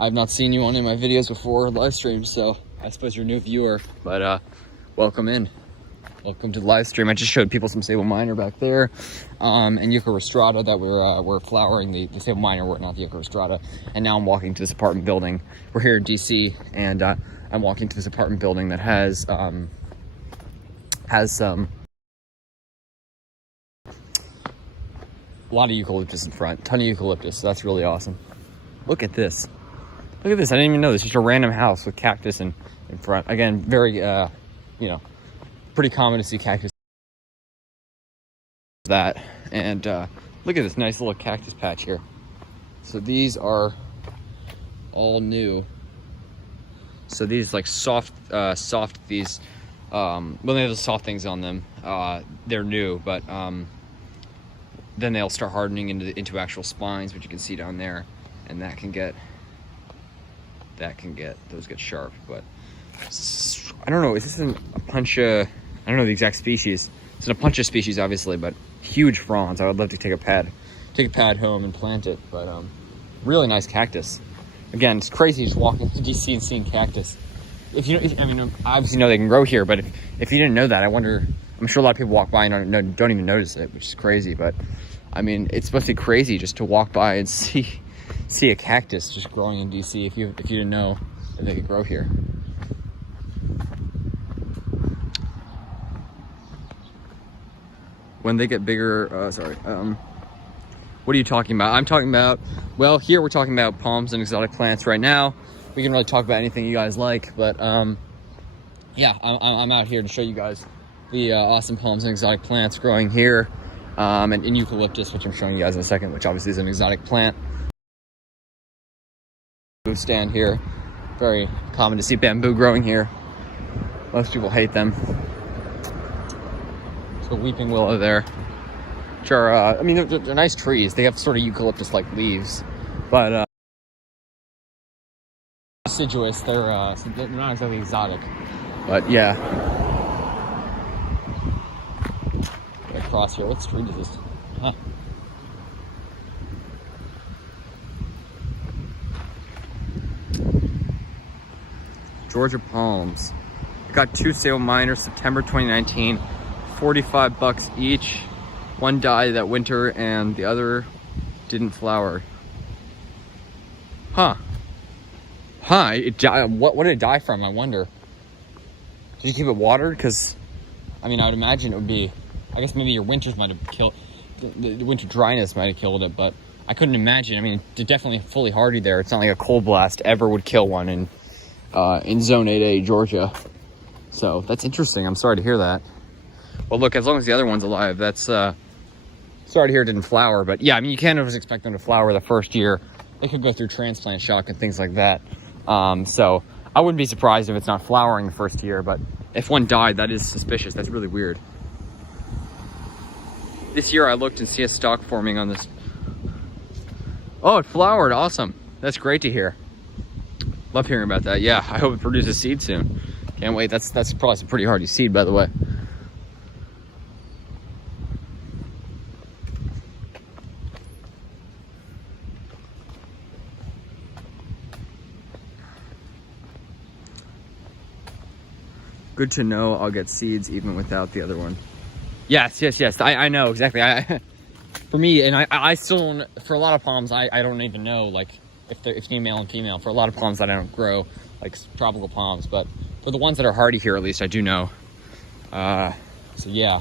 I've not seen you on any of my videos before, live streams, so I suppose you're a new viewer, but welcome in. Welcome to the live stream. I just showed people some sable miner back there, and Yucca rostrata that we're flowering. The sable miner were not the Yucca rostrata. And now I'm walking to this apartment building. We're here in DC, and I'm walking to this apartment building that has some a lot of eucalyptus in front. Ton of eucalyptus. So that's really awesome. Look at this. Look at this. I didn't even know this. Just a random house with cactus in front. Again, very you know, pretty common to see cactus. That, and look at this nice little cactus patch here. So these are all new. So these like soft these well, they have the soft things on them. They're new, but then they'll start hardening into actual spines, which you can see down there, and those get sharp. But I don't know, is this a Puncha? I don't know the exact species. It's an Puncha species, obviously, but huge fronds. I would love to take a pad home and plant it. But really nice cactus. Again, it's crazy just walking to DC and seeing cactus. I mean, obviously know they can grow here, but if you didn't know that, I wonder. I'm sure a lot of people walk by and don't even notice it, which is crazy. But I mean, it's supposed to be crazy just to walk by and see a cactus just growing in DC. If you didn't know that they could grow here. When they get bigger, what are you talking about? I'm talking about, well, here we're talking about palms and exotic plants right now. We can really talk about anything you guys like, but yeah, I'm out here to show you guys the awesome palms and exotic plants growing here, and eucalyptus, which I'm showing you guys in a second, which obviously is an exotic plant. Bamboo stand here. Very common to see bamboo growing here. Most people hate them. A weeping willow there, which are I mean they're nice trees. They have sort of eucalyptus like leaves, but deciduous. They're not exactly exotic, but yeah. Across here, what street is this? Huh. Georgia palms. I got 2 sable miners, September 2019. $45 each. One died that winter and the other didn't flower. Huh. It died. What did it die from, I wonder? Did you keep it watered? Because, I mean, I would imagine it would be, I guess maybe your winters might have killed, the winter dryness might have killed it, but I couldn't imagine. I mean, it's definitely fully hardy there. It's not like a cold blast ever would kill one in Zone 8A, Georgia. So, that's interesting. I'm sorry to hear that. Well, look, as long as the other one's alive, that's, sorry to hear it didn't flower, but yeah, I mean, you can't always expect them to flower the first year. They could go through transplant shock and things like that. So I wouldn't be surprised if it's not flowering the first year, but if one died, that is suspicious. That's really weird. This year I looked and see a stalk forming on this. Oh, it flowered, awesome. That's great to hear. Love hearing about that. Yeah, I hope it produces seed soon. Can't wait. That's probably some pretty hardy seed, by the way. Good to know I'll get seeds even without the other one. Yes. I know exactly. For me, and I still don't, for a lot of palms, I don't even know like if you need male and female. For a lot of palms that I don't grow, like tropical palms, but for the ones that are hardy here, at least I do know. So yeah.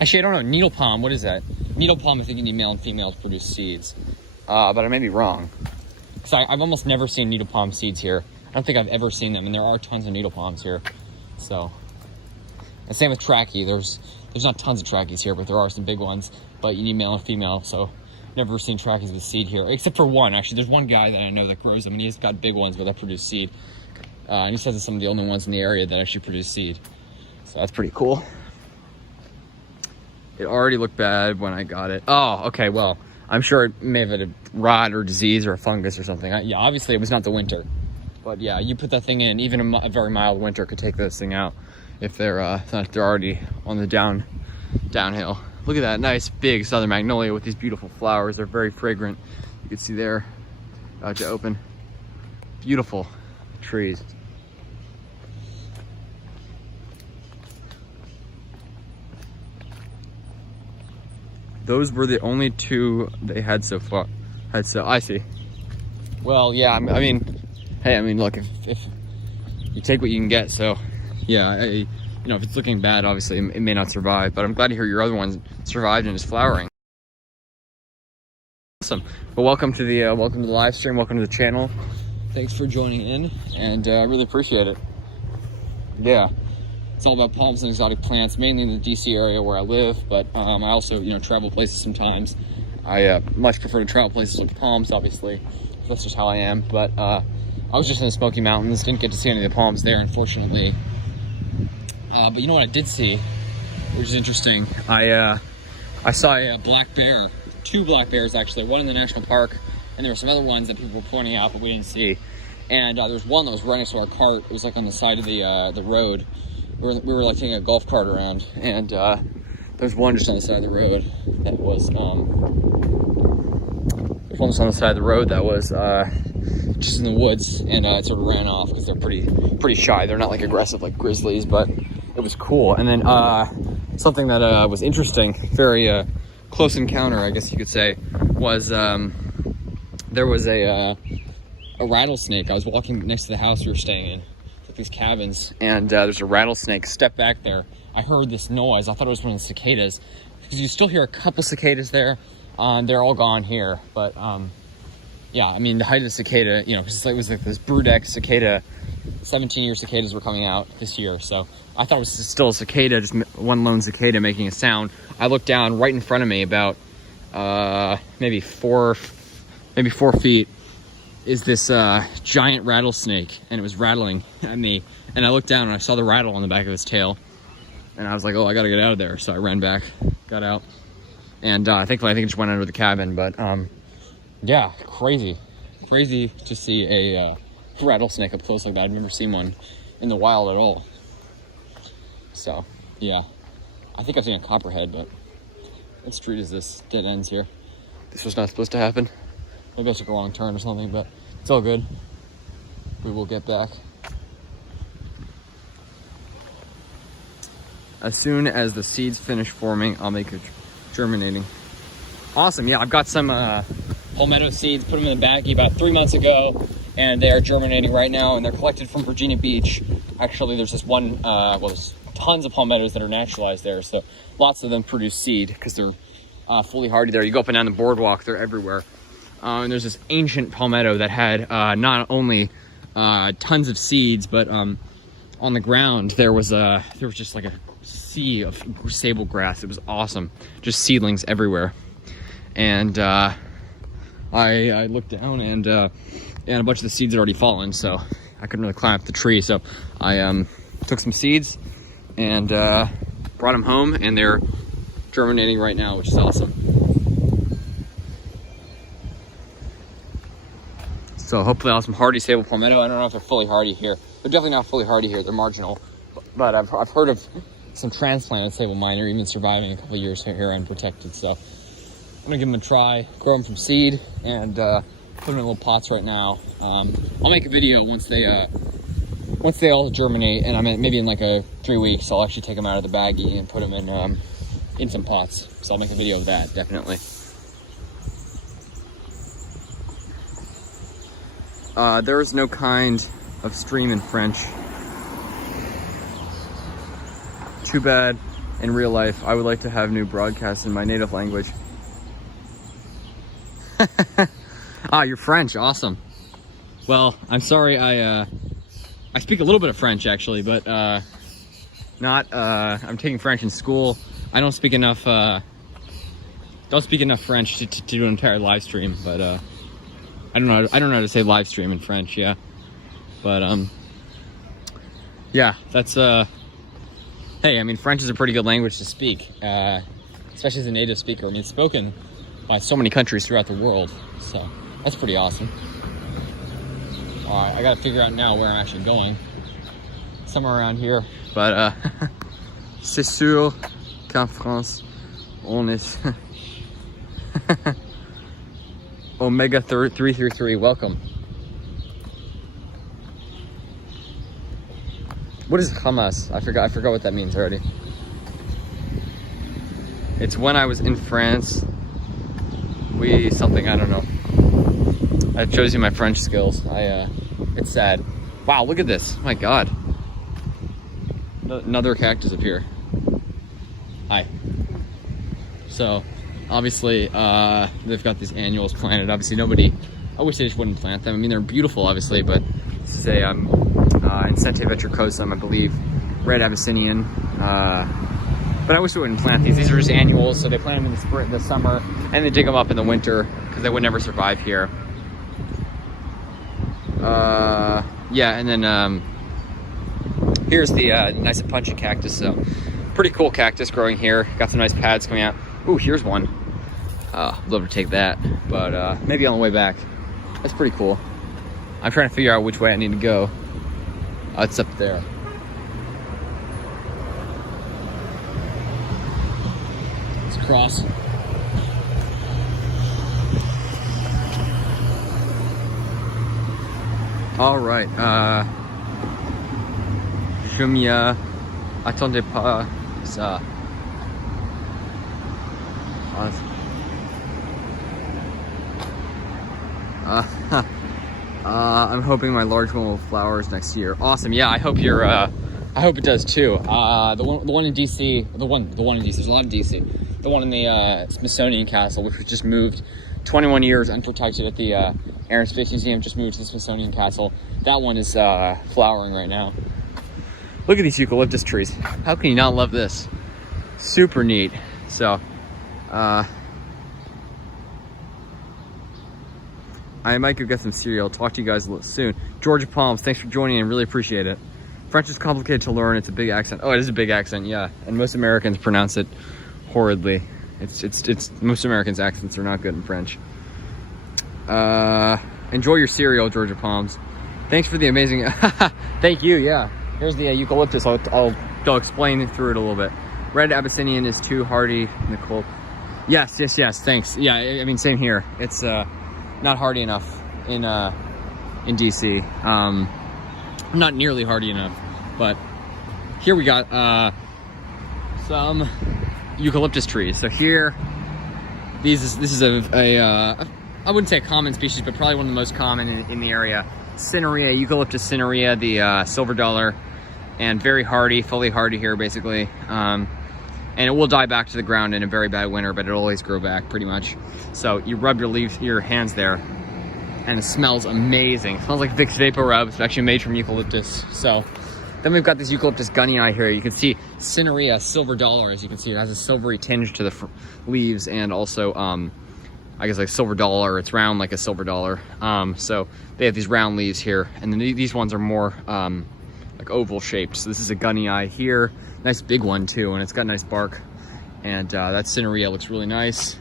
Actually, I don't know. Needle palm, what is that? Needle palm, I think you need male and female to produce seeds. But I may be wrong. Because I've almost never seen needle palm seeds here. I don't think I've ever seen them, and there are tons of needle palms here. So, and same with trachea. There's not tons of tracheas here, but there are some big ones. But you need male and female, so never seen tracheas with seed here, except for one. Actually, there's one guy that I know that grows them, and he's got big ones, but that produce seed. And he says it's some of the only ones in the area that actually produce seed. So that's pretty cool. It already looked bad when I got it. Oh, okay, well, I'm sure it may have had a rot or disease or a fungus or something. Yeah, obviously it was not the winter. But yeah, you put that thing in, even a very mild winter could take this thing out if they're already on the downhill. Look at that nice big southern magnolia with these beautiful flowers. They're very fragrant. You can see there, about to open. Beautiful trees. Those were the only two they had so far. I see. Well, yeah, I mean, hey, I mean, look, if you take what you can get, so yeah, you know, if it's looking bad, obviously it may not survive, but I'm glad to hear your other ones survived and is flowering. Awesome. Well, welcome to the live stream. Welcome to the channel. Thanks for joining in, and I really appreciate it. Yeah, it's all about palms and exotic plants, mainly in the DC area where I live, but I also, you know, travel places sometimes. I much prefer to travel places with palms, obviously. That's just how I am. But I was just in the Smoky Mountains, didn't get to see any of the palms there, unfortunately. But you know what I did see, which is interesting? I saw a black bear, two black bears actually, one in the national park, and there were some other ones that people were pointing out but we didn't see. And there was one that was right next to our cart. It was like on the side of the road. We were like taking a golf cart around, and there's one just on the side of the road that was just in the woods, and it sort of ran off because they're pretty shy. They're not like aggressive like grizzlies, but it was cool. And then something that was interesting, very close encounter, I guess you could say, was there was a rattlesnake. I was walking next to the house we were staying in, these cabins, and there's a rattlesnake. Step back there, I heard this noise. I thought it was one of the cicadas, because you still hear a couple cicadas there. They're all gone here, but yeah, I mean, the height of the cicada, you know, because it was like this Broodek cicada, 17-year cicadas were coming out this year, so I thought it was still a cicada, just one lone cicada making a sound. I looked down right in front of me, about maybe 4 feet, is this giant rattlesnake, and it was rattling at me, and I looked down and I saw the rattle on the back of his tail, and I was like, oh, I gotta get out of there. So I ran back, got out, and thankfully I think it just went under the cabin. But yeah, crazy to see a rattlesnake up close like that. I've never seen one in the wild at all. So yeah, I think I've seen a copperhead, but what street is this? Dead ends here. This was not supposed to happen. Maybe I took a wrong turn or something, but it's all good. We will get back. As soon as the seeds finish forming, I'll make it germinating. Awesome, yeah, I've got some palmetto seeds, put them in the baggie about 3 months ago, and they are germinating right now, and they're collected from Virginia Beach. Actually, there's this one, well, there's tons of palmettos that are naturalized there, so lots of them produce seed because they're fully hardy there. You go up and down the boardwalk, they're everywhere. And there's this ancient palmetto that had not only tons of seeds, but on the ground there was just like a sea of sable grass. It was awesome, just seedlings everywhere. And I looked down, and a bunch of the seeds had already fallen, so I couldn't really climb up the tree. So I took some seeds and brought them home, and they're germinating right now, which is awesome. So hopefully I'll have some hardy sable palmetto. I don't know if they're fully hardy here. They're definitely not fully hardy here. They're marginal. But I've heard of some transplanted sable minor even surviving a couple of years here unprotected. So I'm gonna give them a try, grow them from seed, and put them in little pots right now. I'll make a video once they all germinate, and maybe in like 3 weeks, I'll actually take them out of the baggie and put them in some pots. So I'll make a video of that, definitely. There is no kind of stream in French. Too bad. In real life, I would like to have new broadcasts in my native language. Ah, you're French, awesome. Well, I'm sorry, I speak a little bit of French actually, but I'm taking French in school. I don't speak enough French to do an entire live stream, but I don't know how to say live stream in French, yeah. But yeah, that's hey, I mean, French is a pretty good language to speak, especially as a native speaker. I mean, it's spoken by so many countries throughout the world, so that's pretty awesome. I gotta figure out now where I'm actually going. Somewhere around here, but c'est sûr qu'en France, on est Omega 333, welcome. What is Hamas? I forgot what that means already. It's when I was in France. Something, I don't know. It shows you my French skills. It's sad. Wow, look at this. Oh my God. Another cactus up here. Hi. So, obviously, they've got these annuals planted. Obviously, I wish they just wouldn't plant them. I mean, they're beautiful, obviously, but this is a Incente vetricosum, I believe, red Abyssinian. But I wish they wouldn't plant these. These are just annuals, so they plant them in the spring, the summer, and they dig them up in the winter because they would never survive here. Yeah, and then here's the nice Apunchi cactus. So pretty cool cactus growing here. Got some nice pads coming out. Ooh, here's one. I'd love to take that, but maybe on the way back. That's pretty cool. I'm trying to figure out which way I need to go. It's up there. Let's cross. All right. Je m'y attendais pas ça. I'm hoping my large one will flowers next year. Awesome. Yeah, I hope you're. I hope it does too. The one in DC. The one in DC. There's a lot in DC. The one in the Smithsonian Castle, which was just moved 21 years unprotected at the Air and Space Museum, just moved to the Smithsonian Castle. That one is flowering right now. Look at these eucalyptus trees. How can you not love this? Super neat. So, I might go get some cereal. Talk to you guys soon. Georgia Palms, thanks for joining in. Really appreciate it. French is complicated to learn. It's a big accent. Oh, it is a big accent, yeah. And most Americans pronounce it horridly. It's most Americans' accents are not good in French. Enjoy your cereal, Georgia Palms. Thanks for the amazing. Thank you. Yeah. Here's the eucalyptus. I'll explain through it a little bit. Red Abyssinian is too hardy. Nicole. Yes. Thanks. Yeah. I mean, same here. It's not hardy enough in DC. Not nearly hardy enough, but here we got some eucalyptus trees. So here, this is a I wouldn't say a common species, but probably one of the most common in the area. Cineraria, Eucalyptus cineraria, the silver dollar, and very hardy, fully hardy here basically. And it will die back to the ground in a very bad winter, but it'll always grow back pretty much. So you rub your hands there, and it smells amazing. It smells like Vicks Vapor Rub. It's actually made from eucalyptus. So then we've got this Eucalyptus gunnii here. You can see Cineraria, silver dollar, as you can see. It has a silvery tinge to the leaves, and also, I guess like silver dollar. It's round like a silver dollar. So they have these round leaves here, and then these ones are more like oval shaped. So this is a gunnii here. Nice big one too, and it's got nice bark. And that Cineraria looks really nice.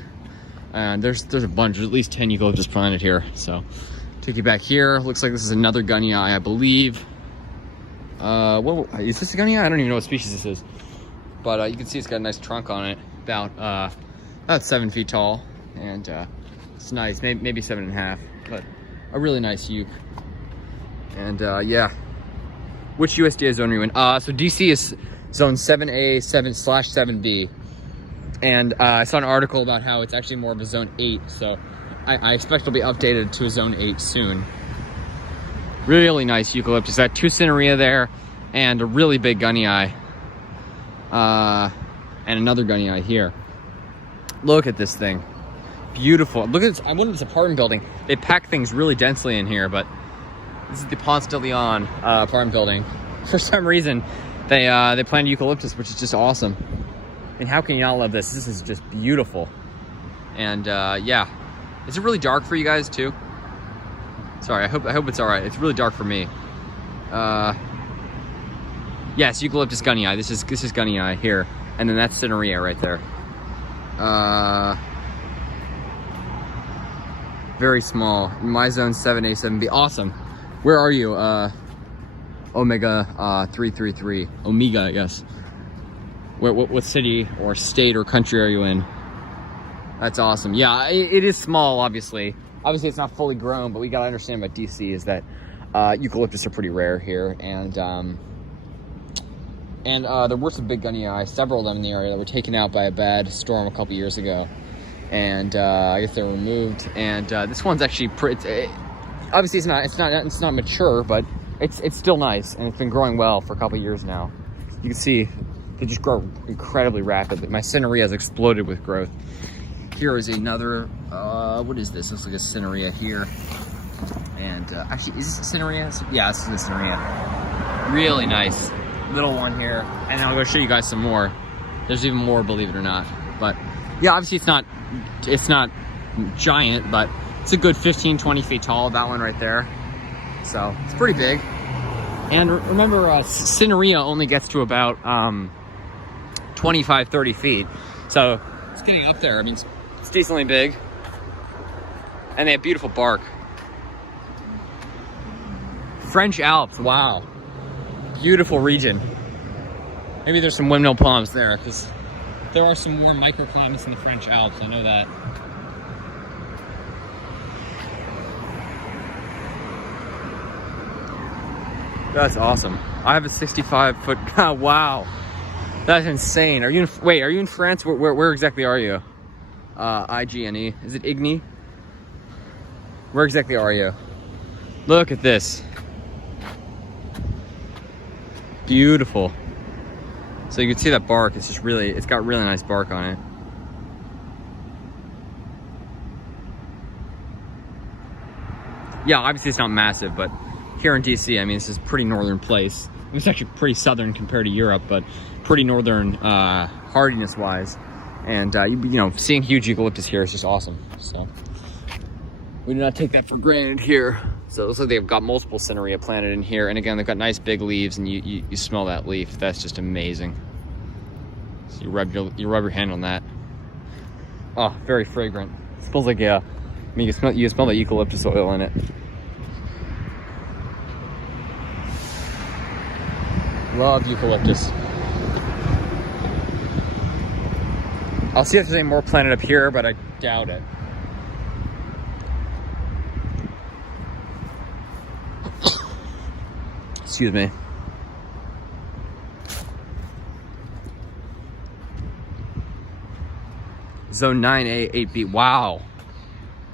And there's a bunch, there's at least 10 eucalyptus planted here. So take you back here. Looks like this is another gunyai, I believe. What is this a gunyai? I don't even know what species this is. But you can see it's got a nice trunk on it, about 7 feet tall, and it's nice, maybe 7.5, but a really nice uke. And yeah, which USDA zone are you in? So DC is zone 7A, 7/7B, and I saw an article about how it's actually more of a zone 8, so I expect it'll be updated to a zone 8 soon. Really nice eucalyptus. Got 2 Cineraria there, and a really big gunyai. And another gunyai here. Look at this thing. Beautiful. Look at this. I went to this apartment building. They pack things really densely in here, but this is the Ponce de Leon apartment building. For some reason, they planted eucalyptus, which is just awesome. And how can you not love this? This is just beautiful. And yeah, is it really dark for you guys too? Sorry, I hope it's all right. It's really dark for me. Yes, eucalyptus gunyai. This is gunyai here, and then that's Cineraria right there. Very small. My zone 7A, 7B. Awesome. Where are you? Omega 333. Omega, I guess. What city or state or country are you in? That's awesome. Yeah, it is small, obviously. Obviously, it's not fully grown, but we gotta understand about DC is that eucalyptus are pretty rare here, and there were some big gunyai, several of them in the area that were taken out by a bad storm a couple years ago, and I guess they were removed. And this one's actually pretty. Obviously, it's not mature, but it's still nice, and it's been growing well for a couple years now. You can see they just grow incredibly rapidly. My Cineraria has exploded with growth. Here is another. What is this? Looks like a Cineraria here. And actually, is this a Cineraria? Yeah, this is a Cineraria. Really nice. Little one here. And I'll go show you guys some more. There's even more, believe it or not. But yeah, obviously it's not giant, but it's a good 15-20 feet tall, that one right there. So it's pretty big. And remember, Cineraria only gets to about 25-30 feet. So it's getting up there. I mean, it's decently big. And they have beautiful bark. French Alps, wow. Beautiful region. Maybe there's some windmill palms there, because there are some warm microclimates in the French Alps, I know that. That's awesome. I have a 65-foot, wow. That's insane. Are you in France? Where exactly are you? IGNE, is it Igny? Where exactly are you? Look at this. Beautiful. So you can see that bark, it's got really nice bark on it. Yeah, obviously it's not massive, but here in DC, I mean, this is a pretty northern place. It's actually pretty southern compared to Europe, but pretty northern hardiness-wise. And, you know, seeing huge eucalyptus here is just awesome. So we do not take that for granted here. So it looks like they've got multiple Cineraria planted in here. And again, they've got nice big leaves, and you smell that leaf. That's just amazing. So you rub your hand on that. Oh, very fragrant. It smells like, yeah. I mean, you smell the eucalyptus oil in it. Love eucalyptus. I'll see if there's any more planted up here, but I doubt it. Excuse me. Zone 9A, 8B. Wow.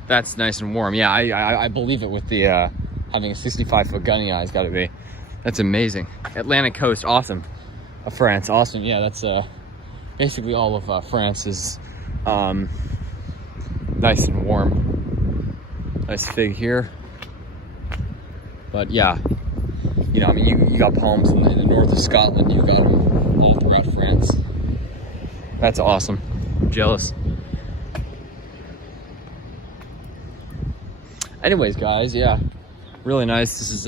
That's nice and warm. Yeah, I believe it with the having a 65-foot gunyai has got to be. That's amazing. Atlantic coast, awesome. France, awesome. Yeah, that's basically all of France is nice and warm. Nice fig here. But yeah, you know, I mean, you got palms in the north of Scotland. You got them all throughout France. That's awesome. I'm jealous. Anyways, guys, yeah, really nice. This is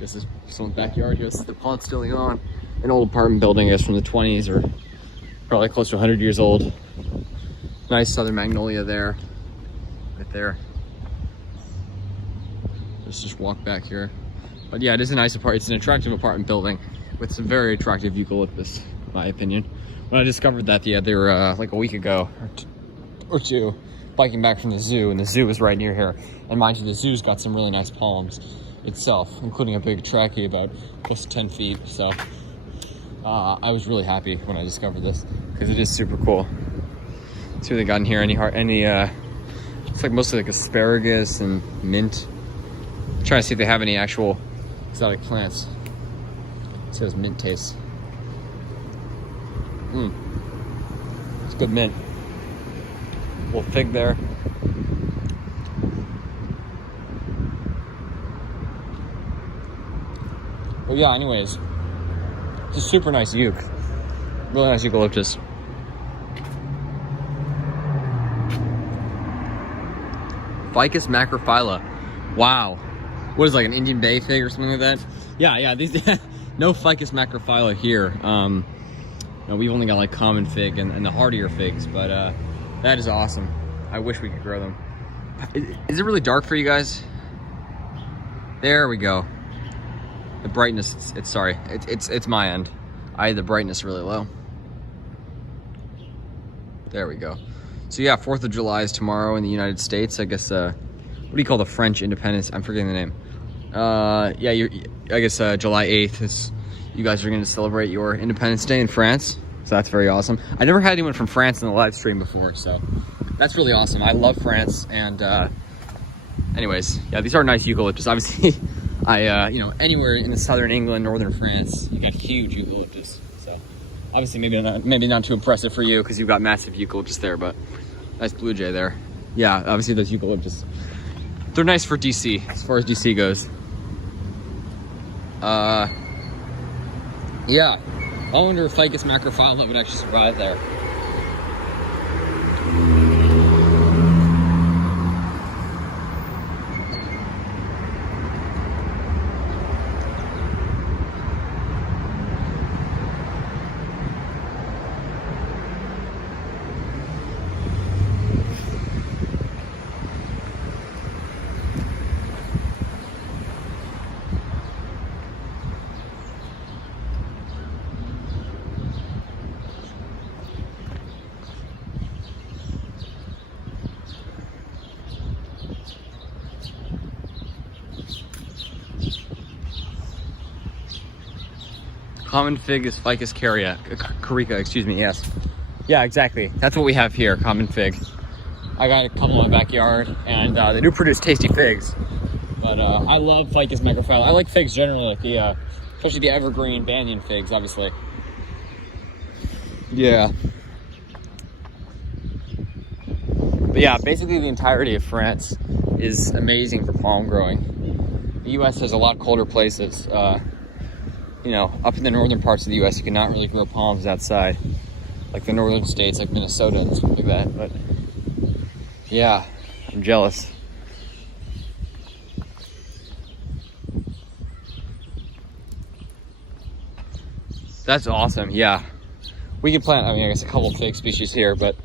this is someone's backyard here. This is the Ponce de Leon, an old apartment building, I guess, from the 20s or Probably close to 100 years old. Nice southern magnolia there, right there. Let's just walk back here. But yeah, it is a nice apartment. It's an attractive apartment building with some very attractive eucalyptus, in my opinion. When I discovered that the other, like a week ago or two, biking back from the zoo, and the zoo is right near here. And mind you, the zoo's got some really nice palms itself, including a big trachea about close to 10 feet. So I was really happy when I discovered this because it is super cool. Let's see what they got in here. It's like mostly like asparagus and mint. I'm trying to see if they have any actual exotic plants. Let's see how this mint tastes. It's good mint. Little fig there. But yeah, anyways, it's a super nice uke. Really nice eucalyptus. Ficus macrophylla. Wow. What is it, like an Indian Bay fig or something like that? Yeah, these no Ficus macrophylla here. No, we've only got like common fig and the hardier figs, but that is awesome. I wish we could grow them. Is it really dark for you guys? There we go. The brightness, it's my end. I had the brightness really low. There we go. So yeah, 4th of July is tomorrow in the United States. I guess, what do you call the French independence? I'm forgetting the name. Yeah, I guess July 8th is, you guys are going to celebrate your Independence Day in France. So that's very awesome. I never had anyone from France in the live stream before, so that's really awesome. I love France, and anyways, yeah, these are nice eucalyptus. Obviously, you know, anywhere in the southern England, northern France, you got huge eucalyptus. So obviously, maybe not too impressive for you because you've got massive eucalyptus there, but nice blue jay there. Yeah, obviously those eucalyptus, they're nice for DC as far as DC goes. Yeah, I wonder if Ficus macrophylla would actually survive there. Common fig is Ficus carica, excuse me, yes. Yeah, exactly. That's what we have here, common fig. I got a couple in my backyard, and they do produce tasty figs. But I love Ficus macrophylla. I like figs generally, like the, especially the evergreen banyan figs, obviously. Yeah. But yeah, basically the entirety of France is amazing for palm growing. The U.S. has a lot colder places. You know, up in the northern parts of the U.S., you cannot really grow palms outside, like the northern states, like Minnesota and stuff like that. But yeah, I'm jealous. That's awesome. Yeah, we can plant, I mean, I guess a couple of fig species here, but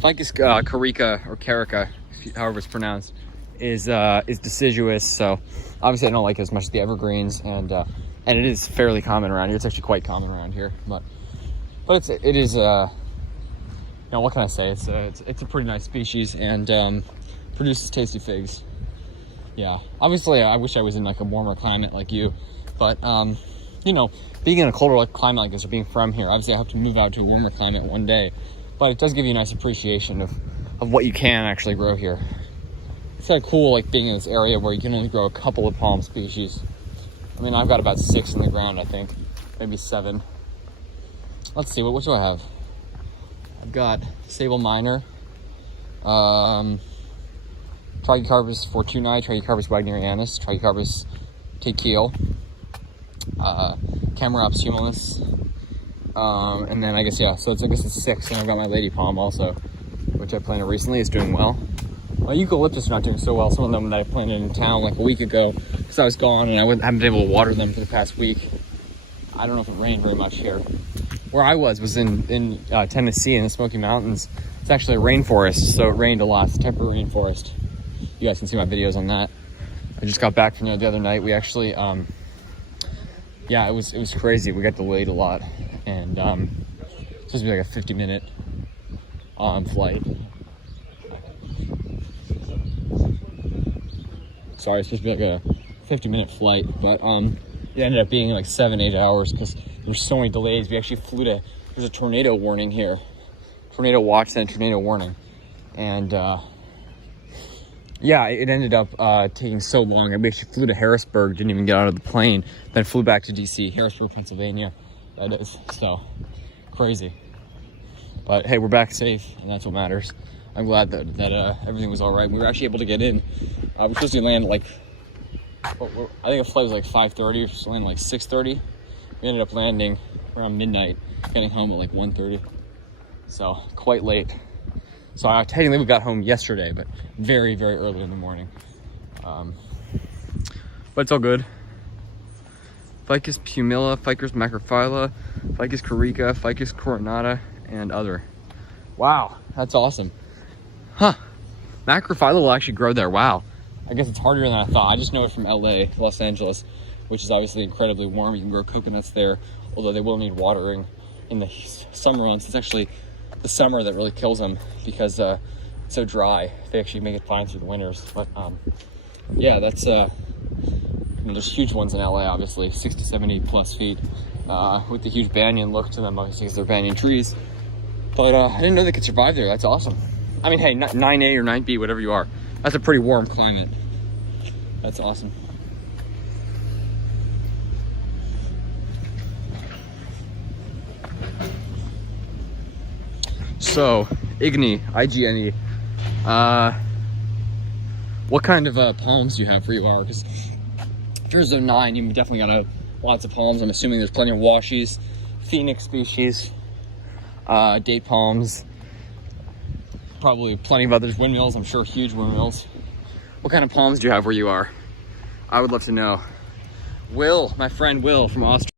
Ficus carica or carica, however it's pronounced, is deciduous. So obviously I don't like it as much as the evergreens, and it is fairly common around here. It's actually quite common around here, but it is, you know, what can I say? It's a pretty nice species, and produces tasty figs. Yeah, obviously I wish I was in like a warmer climate like you, but you know, being in a colder climate like this, or being from here, obviously I hope to move out to a warmer climate one day, but it does give you a nice appreciation of what you can actually grow here. It's kind of cool, like being in this area where you can only grow a couple of palm species. I mean, I've got about 6 in the ground, I think. Maybe 7. Let's see, what do I have? I've got Sable Minor, Trichycarpus fortunei, Trichycarpus wagnerianus, Trichycarpus tekiel, Chamaerops humilis, and then I guess, yeah, so I guess it's 6, and I've got my lady palm also, which I planted recently, is doing well. My eucalyptus are not doing so well. Some of them that I planted in town like a week ago, because I was gone and I haven't been able to water them for the past week. I don't know if it rained very much here, where I was in Tennessee in the Smoky Mountains. It's actually a rainforest, so it rained a lot. It's a temporary rainforest. You guys can see my videos on that. I just got back from there the other night. We actually, yeah, it was crazy. We got delayed a lot, and it's supposed to be like a 50-minute flight. Sorry, it's supposed to be like a 50-minute flight, but it ended up being like 7-8 hours because there's so many delays. We actually flew to, there's a tornado warning here, tornado watch and tornado warning, and yeah, it ended up taking so long. We actually flew to Harrisburg, didn't even get out of the plane, then flew back to DC, Harrisburg, Pennsylvania. That is so crazy. But hey, we're back safe, and that's what matters. I'm glad that everything was all right. We were actually able to get in. We were supposed to land like, I think the flight was like 5:30. We were supposed to land like 6:30. We ended up landing around midnight, getting home at like 1:30. So quite late. So technically we got home yesterday, but very, very early in the morning. But it's all good. Ficus pumila, Ficus macrophylla, Ficus corica, Ficus coronata, and other. Wow, that's awesome. Huh. Macrophylla will actually grow there. Wow. I guess it's harder than I thought. I just know it from LA, Los Angeles, which is obviously incredibly warm. You can grow coconuts there, although they will need watering in the summer months. It's actually the summer that really kills them because it's so dry. They actually make it fine through the winters. But yeah, that's I mean, there's huge ones in LA, obviously, 60, 70 plus feet, with the huge banyan look to them, obviously, because they're banyan trees. But I didn't know they could survive there. That's awesome. I mean, hey, 9A or 9B, whatever you are, that's a pretty warm climate. That's awesome. So, Igni, IGNE, what kind of palms do you have where you are? Because if you're zone 9, you definitely got lots of palms. I'm assuming there's plenty of washies, phoenix species, date palms, probably plenty of others, windmills, I'm sure huge windmills. What kind of palms do you have where you are? I would love to know. Will, my friend Will from Austria.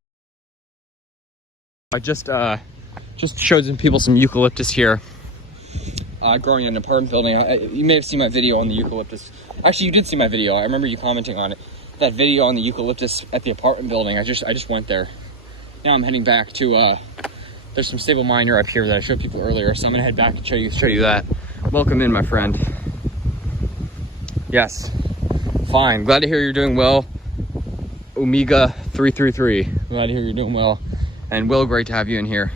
I just showed some people some eucalyptus here, growing in an apartment building. You may have seen my video on the eucalyptus. Actually, you did see my video. I remember you commenting on it. That video on the eucalyptus at the apartment building. I just went there. Now I'm heading back to. There's some stable minor up here that I showed people earlier, so I'm gonna head back and show you that. Welcome in, my friend. Yes, fine. Glad to hear you're doing well. Omega 333. Glad to hear you're doing well. And Will, great to have you in here.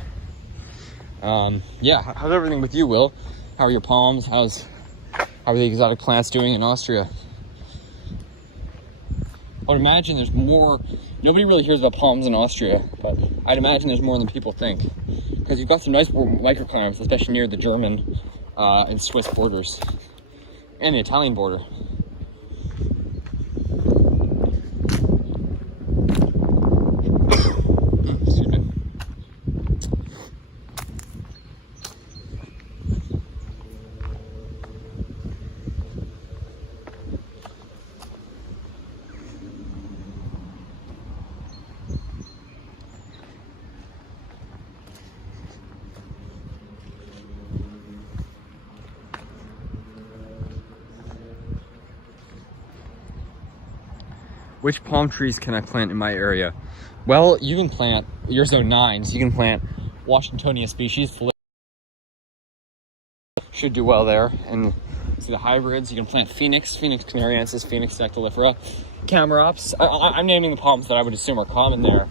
Yeah, how's everything with you, Will? How are your palms? How are the exotic plants doing in Austria? I would imagine there's more. Nobody really hears about palms in Austria, but I'd imagine there's more than people think. Because you've got some nice microclimates, especially near the German and Swiss borders. And the Italian border. Excuse me. Which palm trees can I plant in my area? Well, you can plant, you're zone 9, so you can plant Washingtonia species. Should do well there. And see the hybrids, you can plant Phoenix canariensis, Phoenix dactylifera, Camarops. I'm naming the palms that I would assume are common there.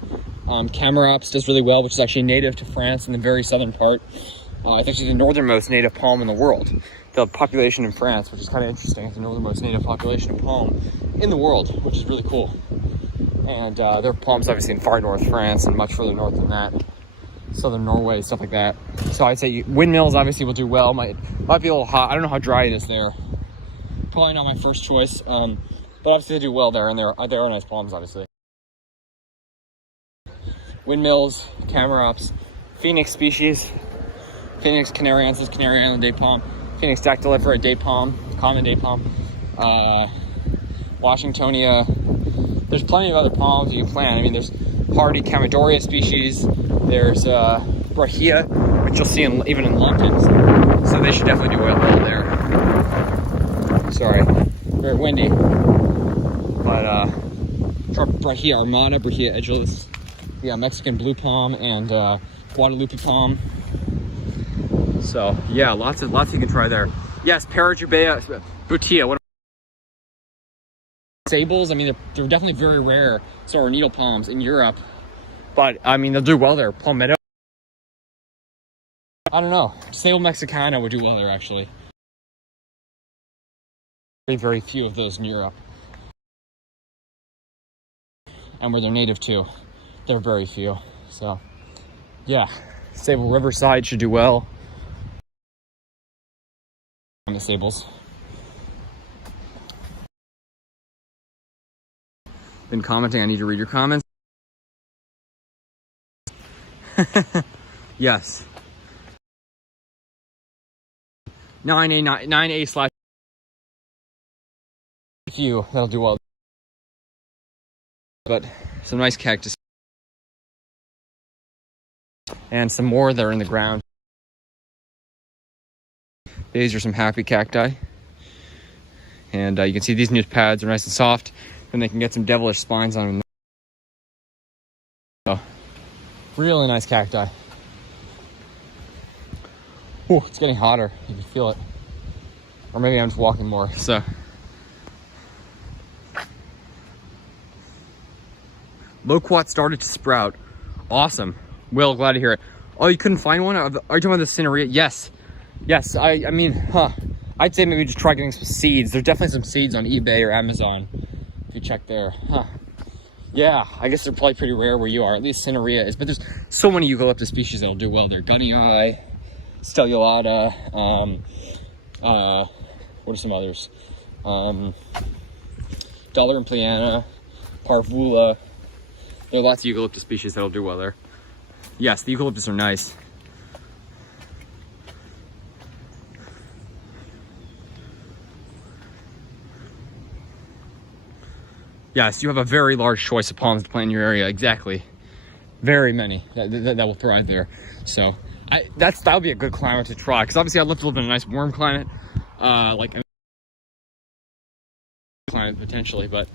Camarops does really well, which is actually native to France in the very southern part. It's actually the northernmost native palm in the world. The population in France, which is kind of interesting, it's the northernmost native population of palm in the world, which is really cool. And there are palms obviously in far north France and much further north than that. Southern Norway, stuff like that. So I'd say windmills obviously will do well. Might be a little hot. I don't know how dry it is there. Probably not my first choice. But obviously they do well there, and they are nice palms, obviously. Windmills, Camarops, Phoenix species, Phoenix canariensis, Canary Island date palm, Phoenix dactylifera date palm, common date palm, Washingtonia. There's plenty of other palms you can plant. I mean, there's hardy Camadoria species. There's Brahia, which you'll see even in London. So they should definitely do well there. Sorry, very windy. But Brahia Armada, Brahia Edulis, yeah, Mexican blue palm and Guadalupe palm. So yeah, lots you can try there. Yes, Parajubea Butia. What sables? I mean, they're definitely very rare. So are needle palms in Europe, but I mean they'll do well there. Palmetto. I don't know. Sable Mexicana would do well there actually. Very few of those in Europe, and where they're native to, they're very few. So yeah, Sable Riverside should do well. The sables. Been commenting. I need to read your comments. Yes. 9A / few that'll do well. But some nice cactus and some more that are in the ground. These are some happy cacti, and you can see these new pads are nice and soft, and they can get some devilish spines on them. So, really nice cacti. Ooh, it's getting hotter. You can feel it. Or maybe I'm just walking more. So, loquat started to sprout. Awesome. Will, glad to hear it. Oh, you couldn't find one? Are you talking about the Cineraria? Yes. Yes, I mean, I'd say maybe just try getting some seeds. There's definitely some seeds on eBay or Amazon, if you check there. Yeah, I guess they're probably pretty rare where you are. At least Cineraria is, but there's so many eucalyptus species that'll do well there. Gunnii, Stellulata, what are some others? Dollar and Pliana, Parvula. There are lots of eucalyptus species that'll do well there. Yes, the eucalyptus are nice. Yes, you have a very large choice of palms to plant in your area. Exactly, very many that will thrive there. So that would be a good climate to try. Because obviously, I'd love to live in a nice warm climate, like climate potentially. But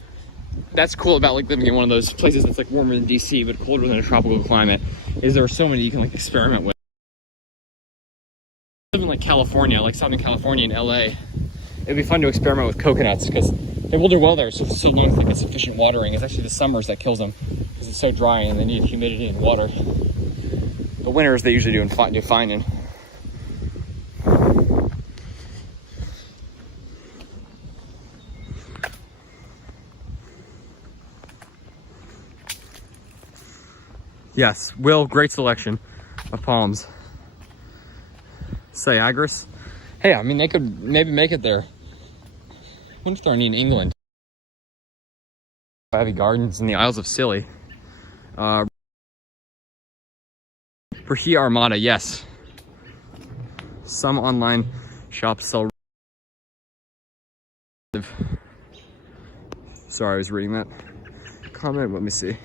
that's cool about like living in one of those places that's like warmer than DC but colder than a tropical climate. Is there are so many you can like experiment with. Live in like California, like Southern California and LA. It'd be fun to experiment with coconuts because they will do well there, so long as they get sufficient watering. It's actually the summers that kills them because it's so dry and they need humidity and water. The winters they usually do fine in. Yes, Will, great selection of palms. Syagris. Hey, I mean, they could maybe make it there. I wonder if there are any in England. Abbey Gardens in the Isles of Scilly. Brahia Armada, yes. Some online shops sell. Sorry, I was reading that comment. Let me see.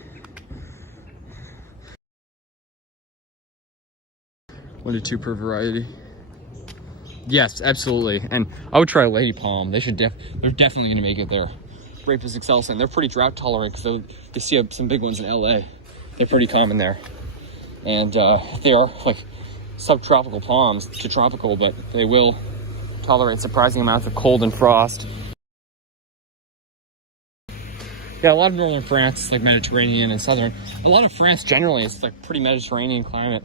1 to 2 per variety. Yes, absolutely. And I would try a lady palm. They're definitely going to make it there. Rapis excelsa. They're pretty drought tolerant because they see some big ones in LA. They're pretty common there. And they are like subtropical palms to tropical, but they will tolerate surprising amounts of cold and frost. Yeah, a lot of northern France is like Mediterranean and southern. A lot of France generally is like pretty Mediterranean climate.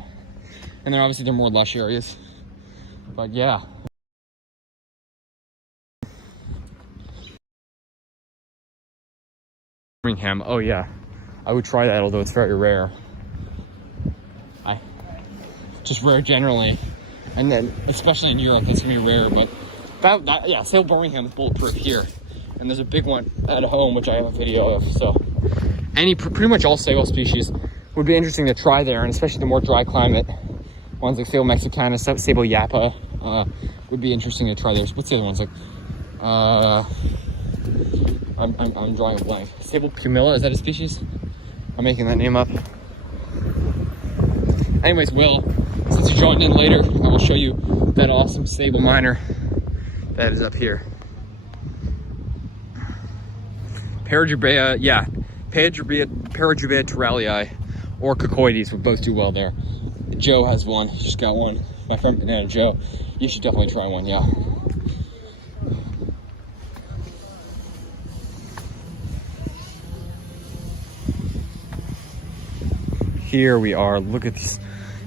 And then obviously they're more lush areas. But yeah. Birmingham, oh yeah. I would try that, although it's very rare. Just rare generally. And then, especially in Europe, that's gonna be rare. But yeah, Sable Birmingham is bulletproof here. And there's a big one at home, which I have a video of. So, pretty much all Sable species would be interesting to try there, and especially the more dry climate ones like Sable Mexicana, Sable Yapa would be interesting to try there. What's the other ones like? I'm drawing a blank. Sable Pumila, is that a species? I'm making that name up. Anyways, Will, to join in later, I will show you that awesome sable miner that is up here. Parajubea, yeah, Parajubea terrellii or coccoides would both do well there. Joe has one, he just got one. My friend Banana Joe, you should definitely try one, yeah. Here we are, look at this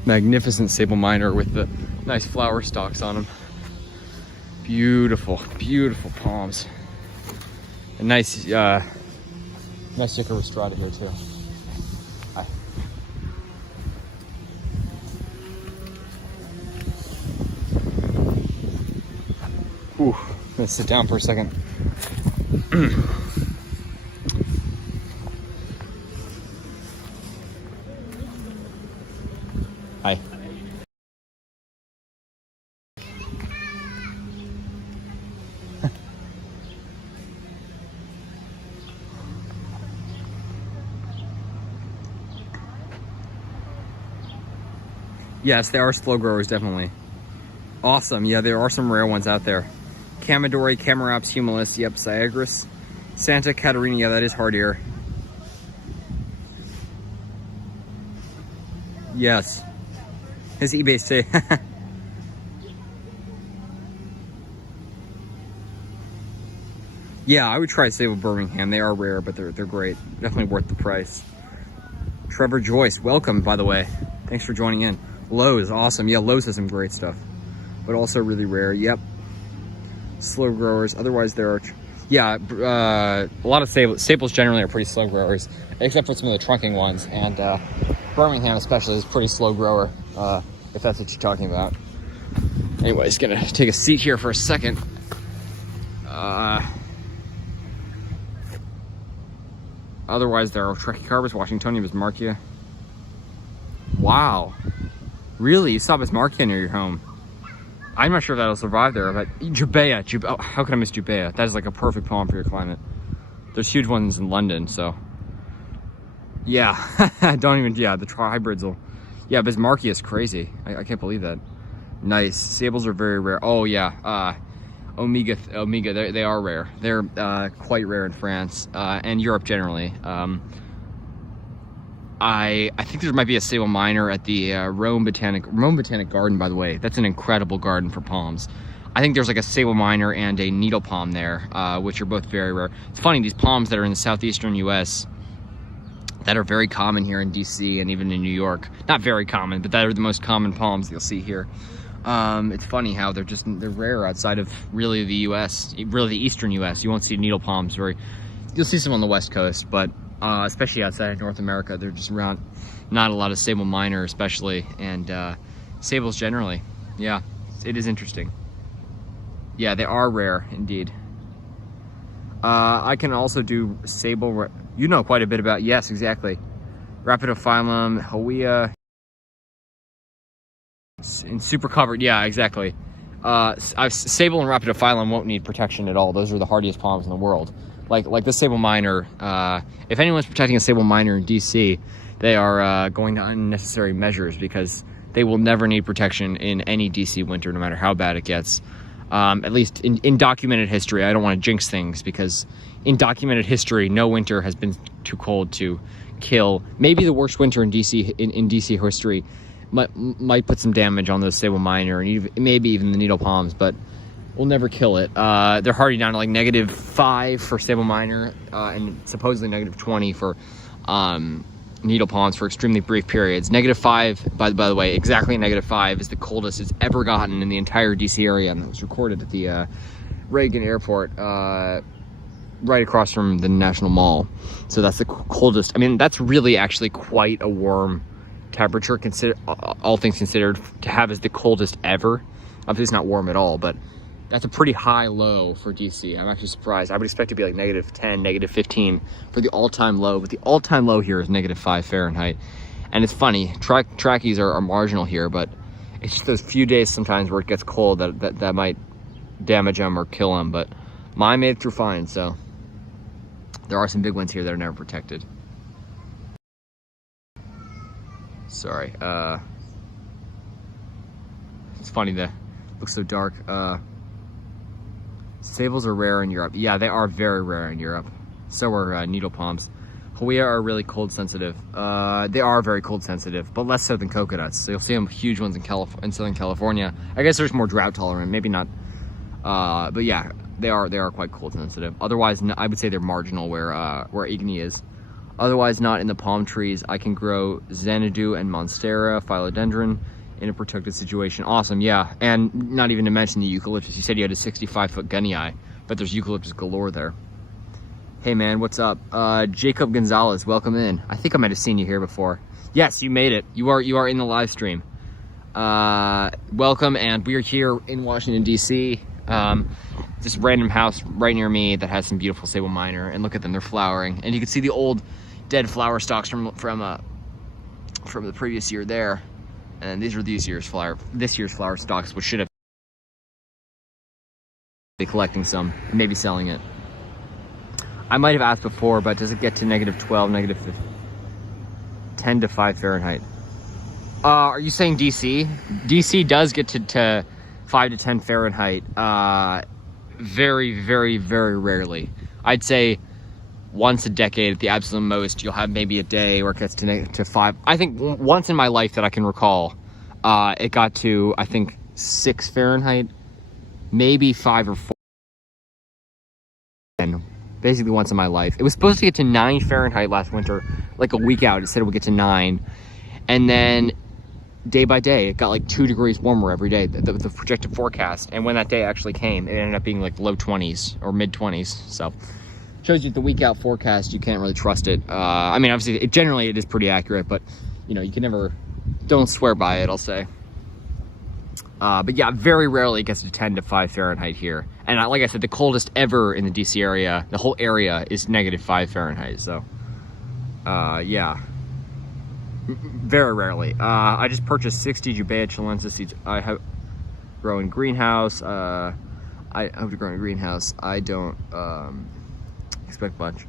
magnificent sable miner with the nice flower stalks on them. Beautiful, beautiful palms. A nice, nice Icaro rostrata here too. Hi. Ooh, let's sit down for a second. Hi. Yes, they are slow growers, definitely. Awesome, yeah, there are some rare ones out there. Camadori, Camaraps, Humilis, yep, Syagris. Santa Catarina, yeah, that is hardier. Yes. His eBay say. Yeah, I would try Sable Birmingham. They are rare, but they're great. Definitely worth the price. Trevor Joyce, welcome, by the way. Thanks for joining in. Lowe's, awesome. Yeah, Lowe's has some great stuff, but also really rare. Yep. Slow growers. Otherwise, there are, yeah, a lot of Staples generally are pretty slow growers, except for some of the trunking ones. And Birmingham especially is pretty slow grower, if that's what you're talking about. Anyways, gonna take a seat here for a second. Otherwise, there are Trachycarbus, Washingtonia, Bismarckia. Wow. Really? You saw Bismarckia near your home. I'm not sure if that'll survive there, but Jubea. Oh, how could I miss Jubea? That is like a perfect palm for your climate. There's huge ones in London, so. Yeah, don't even, yeah, the hybrids will. Yeah, Bismarckia is crazy. I can't believe that. Nice. Sables are very rare. Oh, yeah. Omega, they are rare. They're quite rare in France and Europe generally. I think there might be a sable miner at the Rome Botanic Garden, by the way. That's an incredible garden for palms. I think there's like a sable miner and a needle palm there, which are both very rare. It's funny, these palms that are in the southeastern US that are very common here in DC and even in New York. Not very common, but that are the most common palms you'll see here. It's funny how they're rare outside of really the US, really the eastern US. You won't see needle palms you'll see some on the West Coast, but especially outside of North America, they're just around. Not a lot of sable miner especially, and sables generally. Yeah, it is interesting. Yeah, they are rare indeed. I can also do sable, you know quite a bit about, yes, exactly. Rhapidophyllum, Hawea, and super covered, yeah, exactly. Sable and Rhapidophyllum won't need protection at all. Those are the hardiest palms in the world. Like the sable miner, if anyone's protecting a sable miner in DC, they are going to unnecessary measures because they will never need protection in any DC winter, no matter how bad it gets. At least in documented history. I don't want to jinx things because in documented history, no winter has been too cold to kill. Maybe the worst winter in DC in DC history might put some damage on those sable miner and maybe even the needle palms, but will never kill it. They're hardy down to like -5 for sable miner and supposedly -20 for needle palms for extremely brief periods. -5, by the way, exactly -5 is the coldest it's ever gotten in the entire DC area, and that was recorded at the Reagan Airport, right across from the National Mall. So that's the coldest. I mean, that's really actually quite a warm temperature, all things considered, to have as the coldest ever. Obviously, it's not warm at all, but that's a pretty high low for DC. I'm actually surprised. I would expect it to be like -10, -15 for the all-time low, but the all-time low here is -5 Fahrenheit. And it's funny, trackies are marginal here, but it's just those few days sometimes where it gets cold that might damage them or kill them, but mine made it through fine, so there are some big ones here that are never protected. Sorry, It's funny that it looks so dark. Sables are rare in Europe. Yeah, they are very rare in Europe. So are needle palms. Hawea are really cold sensitive. They are very cold sensitive, but less so than coconuts. So you'll see them huge ones in Southern California. I guess there's more drought tolerant, maybe not. But yeah, they are quite cold sensitive. Otherwise, I would say they're marginal where Igni is. Otherwise, not in the palm trees. I can grow Xanadu and Monstera, Philodendron in a protected situation. Awesome, yeah. And not even to mention the eucalyptus. You said you had a 65-foot gunnii, but there's eucalyptus galore there. Hey man, what's up? Jacob Gonzalez, welcome in. I think I might have seen you here before. Yes, you made it. You are in the live stream. Welcome, and we are here in Washington, D.C. This random house right near me that has some beautiful sable minor, and look at them, they're flowering. And you can see the old dead flower stalks from the previous year there. And these are this year's flower stalks, which should have be collecting some, maybe selling it. I might have asked before, but does it get to -12, -10 to 5 Fahrenheit? Are you saying DC? DC does get to 5 to 10 Fahrenheit. Very, very, very rarely. I'd say once a decade at the absolute most, you'll have maybe a day where it gets to 5. I think once in my life that I can recall, it got to, I think, 6 Fahrenheit, maybe 5 or 4. And basically once in my life. It was supposed to get to 9 Fahrenheit last winter, like a week out. It said it would get to 9. And then day by day, it got like 2 degrees warmer every day, the projected forecast. And when that day actually came, it ended up being like low 20s or mid 20s. So shows you the week out forecast, you can't really trust it. I mean, obviously, generally it is pretty accurate, but you know, you can never, don't swear by it, I'll say. But yeah, very rarely it gets to 10 to 5 Fahrenheit here. And like I said, the coldest ever in the DC area, the whole area, is -5 Fahrenheit. So, yeah. Very rarely. I just purchased 60 Jubea chilensis seeds. I have grown in greenhouse. I hope to grow in a greenhouse. I don't expect much.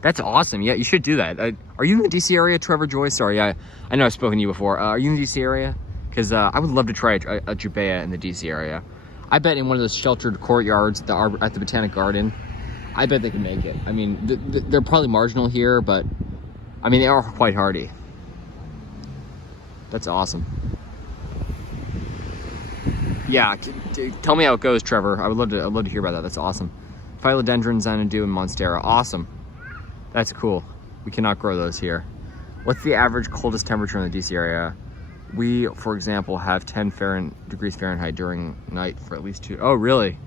That's awesome. Yeah, you should do that. Are you in the DC area, Trevor Joy? Sorry, I know I've spoken to you before. Are you in the DC area? Because I would love to try a Jubea in the DC area. I bet in one of those sheltered courtyards at the Botanic Garden, I bet they can make it. I mean, they're probably marginal here, but I mean, they are quite hardy. That's awesome. Yeah, tell me how it goes, Trevor. I would love to hear about that. That's awesome. Philodendron, Xanadu, and Monstera. Awesome. That's cool. We cannot grow those here. What's the average coldest temperature in the DC area? We, for example, have 10 degrees Fahrenheit during night for at least 2. Oh, really?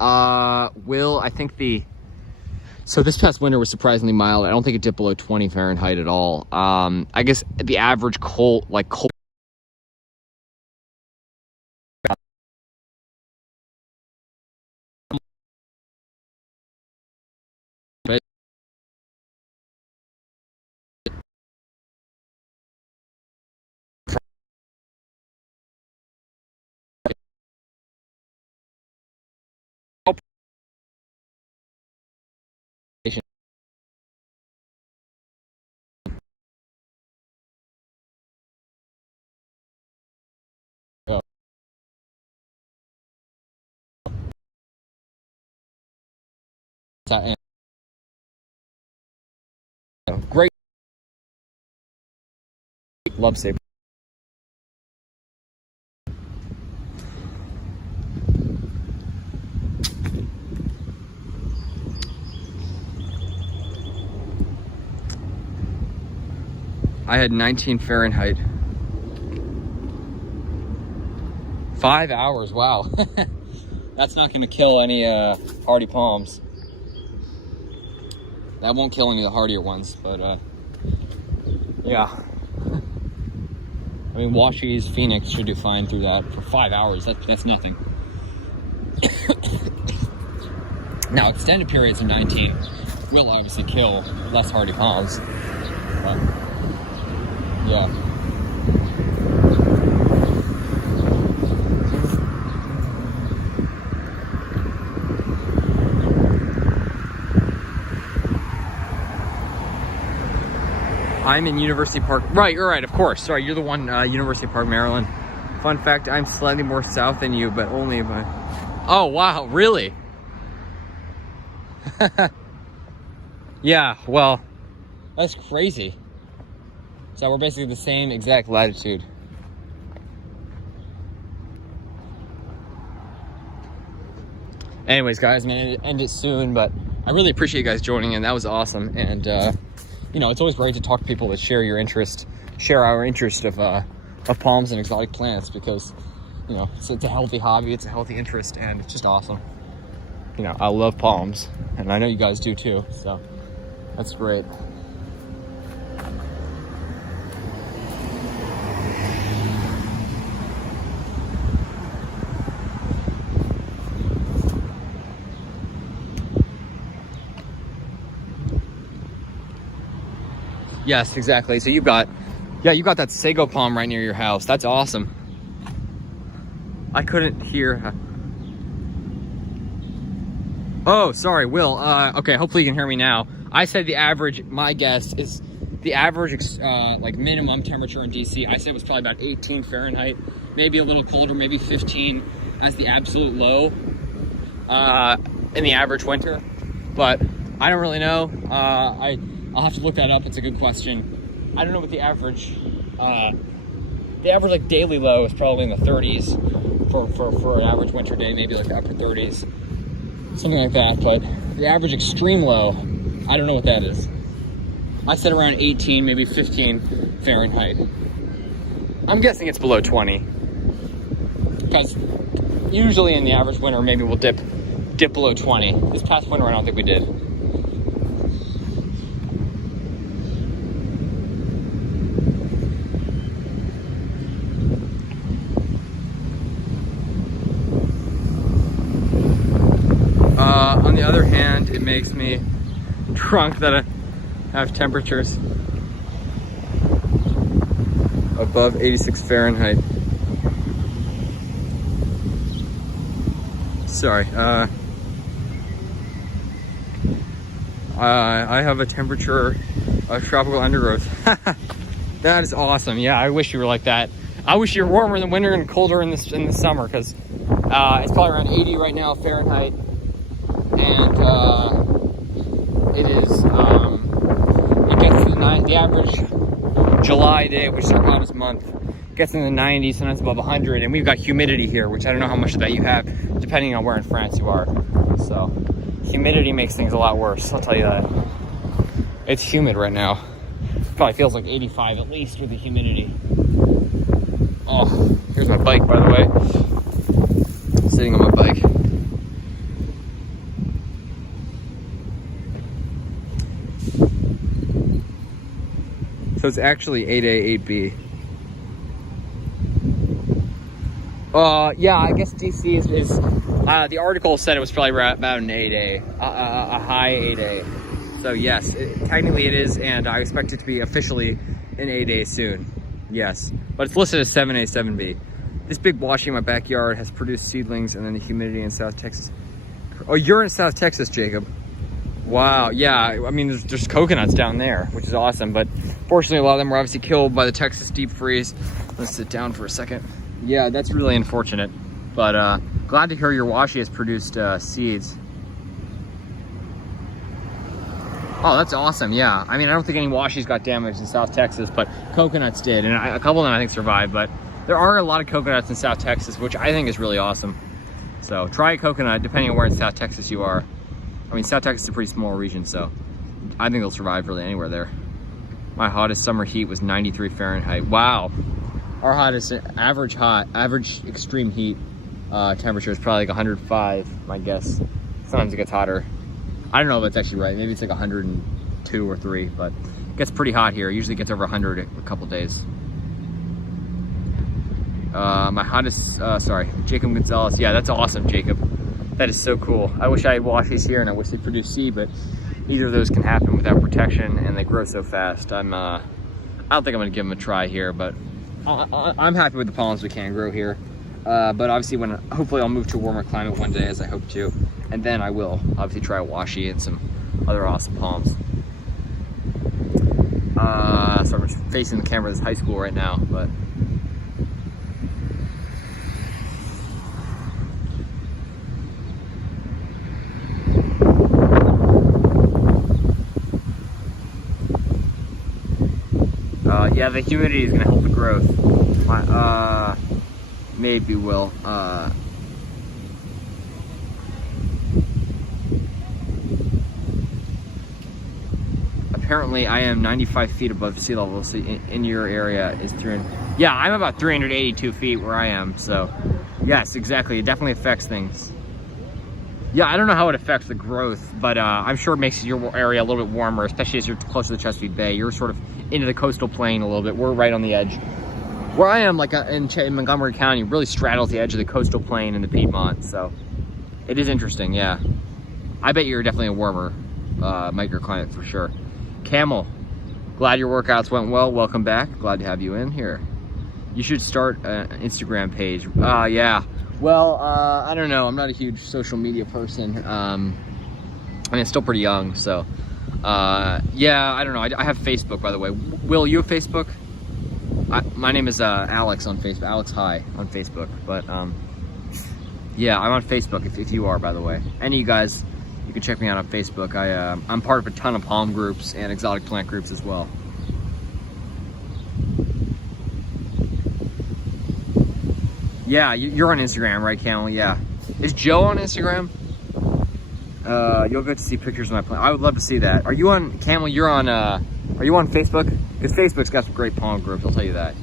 Will, I think so this past winter was surprisingly mild. I don't think it dipped below 20 Fahrenheit at all. I guess the average cold. Great. Love saber. I had 19 Fahrenheit. 5 hours, wow. That's not gonna kill any hardy palms. That won't kill any of the hardier ones, but yeah. I mean, Washi's Phoenix should do fine through that for 5 hours. That's nothing. Now, extended periods of 19 will obviously kill less hardy palms. But, yeah. I'm in University Park. Right, you're right, of course. Sorry, you're the one, University Park, Maryland. Fun fact, I'm slightly more south than you, but only by... Oh, wow, really? Yeah, well, that's crazy. So we're basically the same exact latitude. Anyways, guys, I'm gonna end it soon, but I really appreciate you guys joining in. That was awesome. And, you know, it's always great to talk to people that share your interest, share our interest of palms and exotic plants, because, you know, it's a healthy hobby, it's a healthy interest, and it's just awesome. You know, I love palms, and I know you guys do too, so that's great. Yes, exactly. So you got that sago palm right near your house. That's awesome. I couldn't hear. Oh, sorry, Will. Okay, hopefully you can hear me now. I said the average, my guess is the average like minimum temperature in DC, I said it was probably about 18 Fahrenheit, maybe a little colder, maybe 15 as the absolute low in the average winter. But I don't really know. I'll have to look that up. It's a good question. I don't know what the average like daily low is probably in the 30s for an average winter day, maybe like the upper 30s, something like that. But the average extreme low, I don't know what that is. I said around 18, maybe 15 Fahrenheit. I'm guessing it's below 20, because usually in the average winter, maybe we'll dip below 20. This past winter, I don't think we did. On the other hand, it makes me drunk that I have temperatures above 86 Fahrenheit. Sorry, I have a temperature of tropical undergrowth. That is awesome. Yeah, I wish you were like that. I wish you were warmer in the winter and colder in the summer, because it's probably around 80 right now Fahrenheit. And it is, it gets to the average July day, which is our hottest month, gets in the 90s, sometimes above 100, and we've got humidity here, which I don't know how much of that you have, depending on where in France you are. So, humidity makes things a lot worse, I'll tell you that. It's humid right now. Probably feels like 85 at least with the humidity. Oh, here's my bike, by the way. Sitting on my bike. So it's actually 8A, 8B. Yeah, I guess DC is the article said it was probably about an 8A, a high 8A. So yes, technically it is, and I expect it to be officially an 8A soon. Yes, but it's listed as 7A, 7B. This big washing in my backyard has produced seedlings, and then the humidity in South Texas. Oh, you're in South Texas, Jacob. Wow, yeah, I mean, there's coconuts down there, which is awesome, but fortunately a lot of them were obviously killed by the Texas deep freeze. Let's sit down for a second. Yeah, that's really unfortunate, but glad to hear your washi has produced seeds. Oh, that's awesome, yeah. I mean, I don't think any washis got damaged in South Texas, but coconuts did, and a couple of them I think survived, but there are a lot of coconuts in South Texas, which I think is really awesome. So try a coconut, depending on where in South Texas you are. I mean, South Texas is a pretty small region, so I think they'll survive really anywhere there. My hottest summer heat was 93 Fahrenheit. Wow. Our hottest average extreme heat temperature is probably like 105, my guess. Sometimes it gets hotter. I don't know if that's actually right. Maybe it's like 102 or 3, but it gets pretty hot here. It usually gets over 100 a couple days. My hottest, sorry, Jacob Gonzalez. Yeah, that's awesome, Jacob. That is so cool. I wish I had washies here, and I wish they produced seed, but either of those can happen without protection, and they grow so fast. I don't think I'm gonna give them a try here, but I'm happy with the palms we can grow here. But obviously, hopefully I'll move to a warmer climate one day, as I hope to, and then I will obviously try a washi and some other awesome palms. so I'm facing the camera of this high school right now, but. Yeah, the humidity is gonna help the growth. Maybe will. Apparently, I am 95 feet above sea level, so in your area is 300. Yeah, I'm about 382 feet where I am, so yes, exactly. It definitely affects things. Yeah, I don't know how it affects the growth, but I'm sure it makes your area a little bit warmer, especially as you're close to the Chesapeake Bay. You're sort of into the coastal plain a little bit. We're right on the edge. Where I am, like in Montgomery County, really straddles the edge of the coastal plain and the Piedmont, so it is interesting, yeah. I bet you're definitely a warmer microclimate for sure. Camel, glad your workouts went well. Welcome back. Glad to have you in here. You should start an Instagram page. Yeah. Well, I don't know. I'm not a huge social media person. I mean, it's still pretty young, so. Yeah, I don't know. I have Facebook, by the way. Will, you have Facebook? My name is Alex on Facebook. Alex High on Facebook. But yeah, I'm on Facebook if you are, by the way. Any of you guys, you can check me out on Facebook. I'm part of a ton of palm groups and exotic plant groups as well. Yeah, you're on Instagram, right, Camel? Yeah. Is Joe on Instagram? You'll get to see pictures of my plant. I would love to see that. Are you on, Camel, you're on, are you on Facebook? Because Facebook's got some great palm groups, I'll tell you that.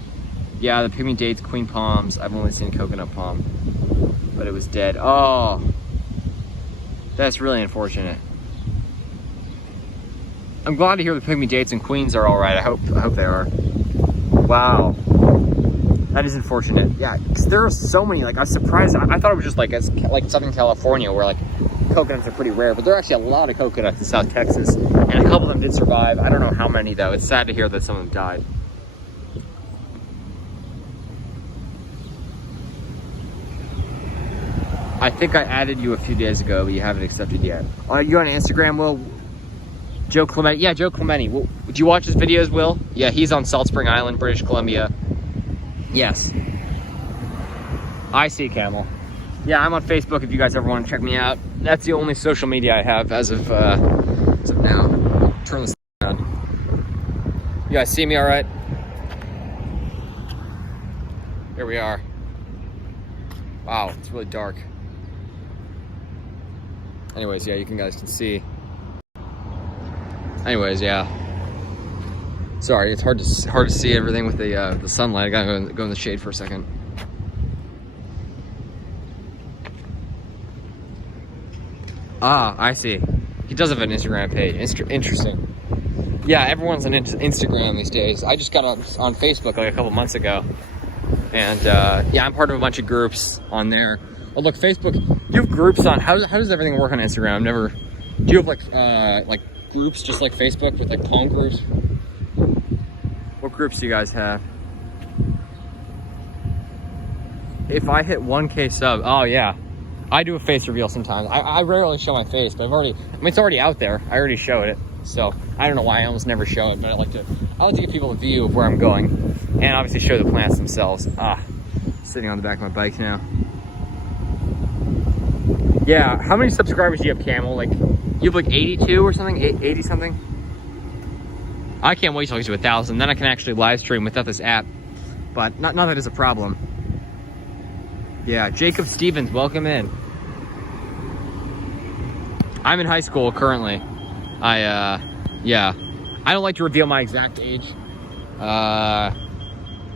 Yeah, the pygmy dates, queen palms. I've only seen coconut palm, but it was dead. Oh, that's really unfortunate. I'm glad to hear the pygmy dates and queens are all right. I hope they are. Wow. That is unfortunate. Yeah, because there are so many. Like, I was surprised. I thought it was just like Southern California, where like coconuts are pretty rare, but there are actually a lot of coconuts in South Texas, and a couple of them did survive. I don't know how many though. It's sad to hear that some of them died. I think I added you a few days ago, but you haven't accepted yet. Are you on Instagram, Will? Joe Clementi. Yeah, Joe Clementi. Do you watch his videos, Will? Yeah, he's on Salt Spring Island, British Columbia. Yes. I see, Camel. Yeah, I'm on Facebook if you guys ever want to check me out. That's the only social media I have as of now. Turn this on. You guys see me all right? Here we are. Wow, it's really dark. Anyways, yeah, you guys can see. Anyways, yeah. Sorry, it's hard to see everything with the sunlight. I gotta go in the shade for a second. Ah, I see. He does have an Instagram page. Interesting. Yeah, everyone's on Instagram these days. I just got on Facebook like a couple months ago, and yeah, I'm part of a bunch of groups on there. Oh, look, Facebook. You have groups on. How does everything work on Instagram? Do you have like groups just like Facebook with like palm groups? What groups do you guys have? If I hit 1K sub, oh yeah. I do a face reveal sometimes. I rarely show my face, but it's already out there. I already showed it. So I don't know why I almost never show it, but I like to give people a view of where I'm going, and obviously show the plants themselves. Sitting on the back of my bike now. Yeah, how many subscribers do you have, Camel? Like, you have like 82 or something? 80 something? I can't wait till I get to 1,000. Then I can actually live stream without this app. But not that is a problem. Yeah, Jacob Stevens, welcome in. I'm in high school currently. Yeah. I don't like to reveal my exact age. I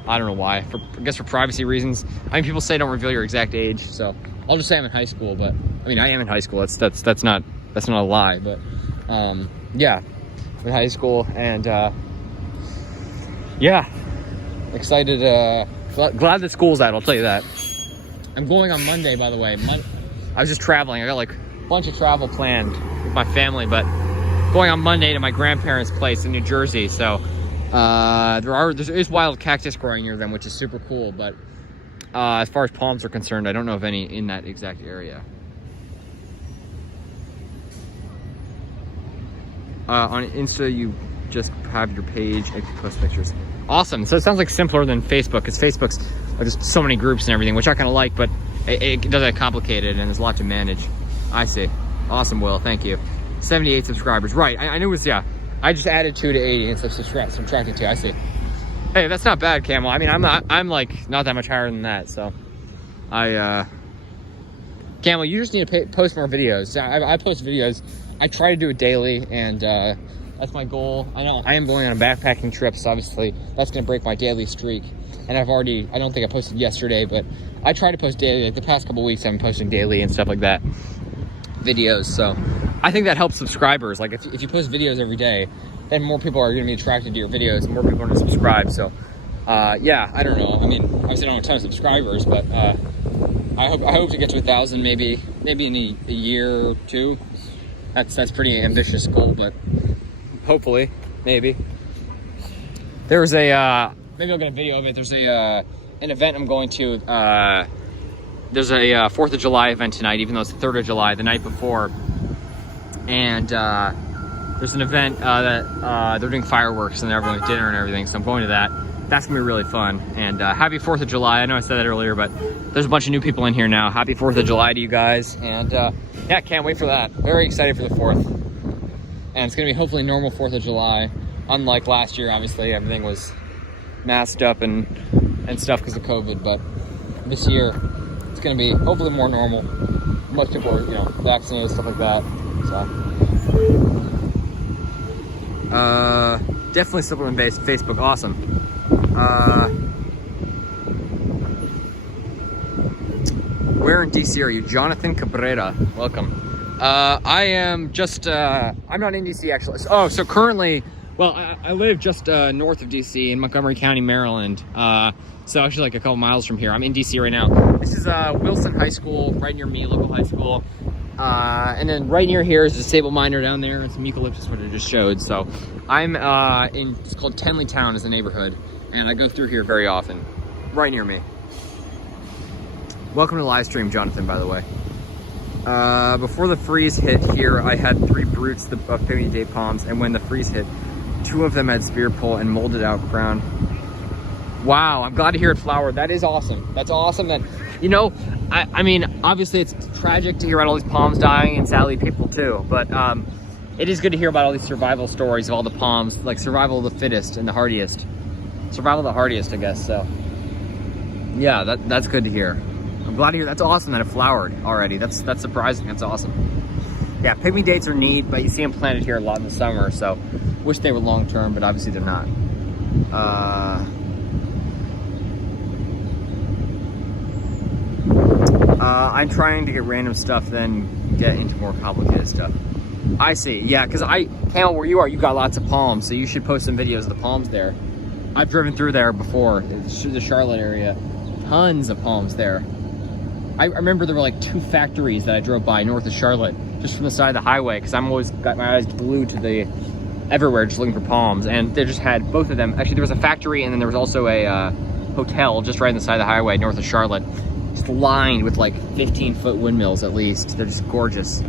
don't know why. I guess for privacy reasons. I mean, people say don't reveal your exact age, so I'll just say I'm in high school. But I mean, I am in high school. That's not a lie. But yeah, I'm in high school, and yeah, excited. Glad that school's out. I'll tell you that. I'm going on Monday, by the way. I was just traveling. I got like a bunch of travel planned with my family, but going on Monday to my grandparents' place in New Jersey. So there is wild cactus growing near them, which is super cool. But as far as palms are concerned, I don't know of any in that exact area. On Insta, you just have your page and post pictures. Awesome. So it sounds like simpler than Facebook, because Facebook's like there's so many groups and everything, which I kind of like, but it does get complicated and there's a lot to manage. I see. Awesome, Will. Thank you. 78 subscribers. Right. I knew it was, yeah. I just added 2 to 80 and subtracted 2. I see. Hey, that's not bad, Camel. I mean, I'm like not that much higher than that, so Camel, you just need to post more videos. I post videos. I try to do it daily, and that's my goal. I know I am going on a backpacking trip, so obviously that's going to break my daily streak. And I don't think I posted yesterday, but I try to post daily. Like the past couple weeks, I've been posting daily and stuff like that, videos. So I think that helps subscribers. Like if you post videos every day, then more people are going to be attracted to your videos, and more people are going to subscribe. So yeah, I don't know. I mean, obviously I don't have a ton of subscribers, but I hope to get to 1,000 maybe in a year or 2. That's pretty ambitious goal, but hopefully, maybe. There was a maybe I'll get a video of it. There's an event I'm going to. There's a 4th of July event tonight, even though it's the 3rd of July, the night before. And there's an event that they're doing fireworks and they're having dinner and everything, so I'm going to that. That's gonna be really fun. And happy 4th of July. I know I said that earlier, but there's a bunch of new people in here now. Happy 4th of July to you guys. And yeah, can't wait for that. Very excited for the 4th. And it's gonna be hopefully normal 4th of July. Unlike last year, obviously, everything was masked up and stuff because of COVID. But this year, it's gonna be hopefully more normal. Most people are, vaccinated, stuff like that. So definitely supplement-based Facebook. Awesome. Where in DC are you? Jonathan Cabrera, welcome. I am just I'm not in DC actually. So currently, well, I live just north of DC in Montgomery County, Maryland. So actually like a couple miles from here. I'm in DC right now. This is Wilson High School, right near me, local high school. And then right near here is a stable miner down there and some eucalyptus, what I just showed. So I'm it's called Tenley Town is the neighborhood, and I go through here very often, right near me. Welcome to the live stream, Jonathan, by the way. Before the freeze hit here, I had 3 broots of pygmy date palms, and when the freeze hit, 2 of them had spear pull and molded out crown. Wow, I'm glad to hear it flowered. That is awesome. That's awesome that, I mean, obviously it's tragic to hear about all these palms dying, and sadly people too, but it is good to hear about all these survival stories of all the palms, like survival of the fittest and the hardiest. Survival of the hardiest, I guess, so. Yeah, that's good to hear. I'm glad to hear. That's awesome that it flowered already. That's surprising. That's awesome. Yeah, pygmy dates are neat, but you see them planted here a lot in the summer, so wish they were long term, but obviously they're not. I'm trying to get random stuff, then get into more complicated stuff. I see. Yeah, because Camel, where you are, you got lots of palms, so you should post some videos of the palms there. I've driven through there before, the Charlotte area. Tons of palms there. I remember there were like 2 factories that I drove by north of Charlotte, just from the side of the highway, because I'm always got my eyes glued to everywhere just looking for palms, and they just had both of them. Actually, there was a factory, and then there was also a hotel just right on the side of the highway north of Charlotte, just lined with like 15-foot windmills at least. They're just gorgeous.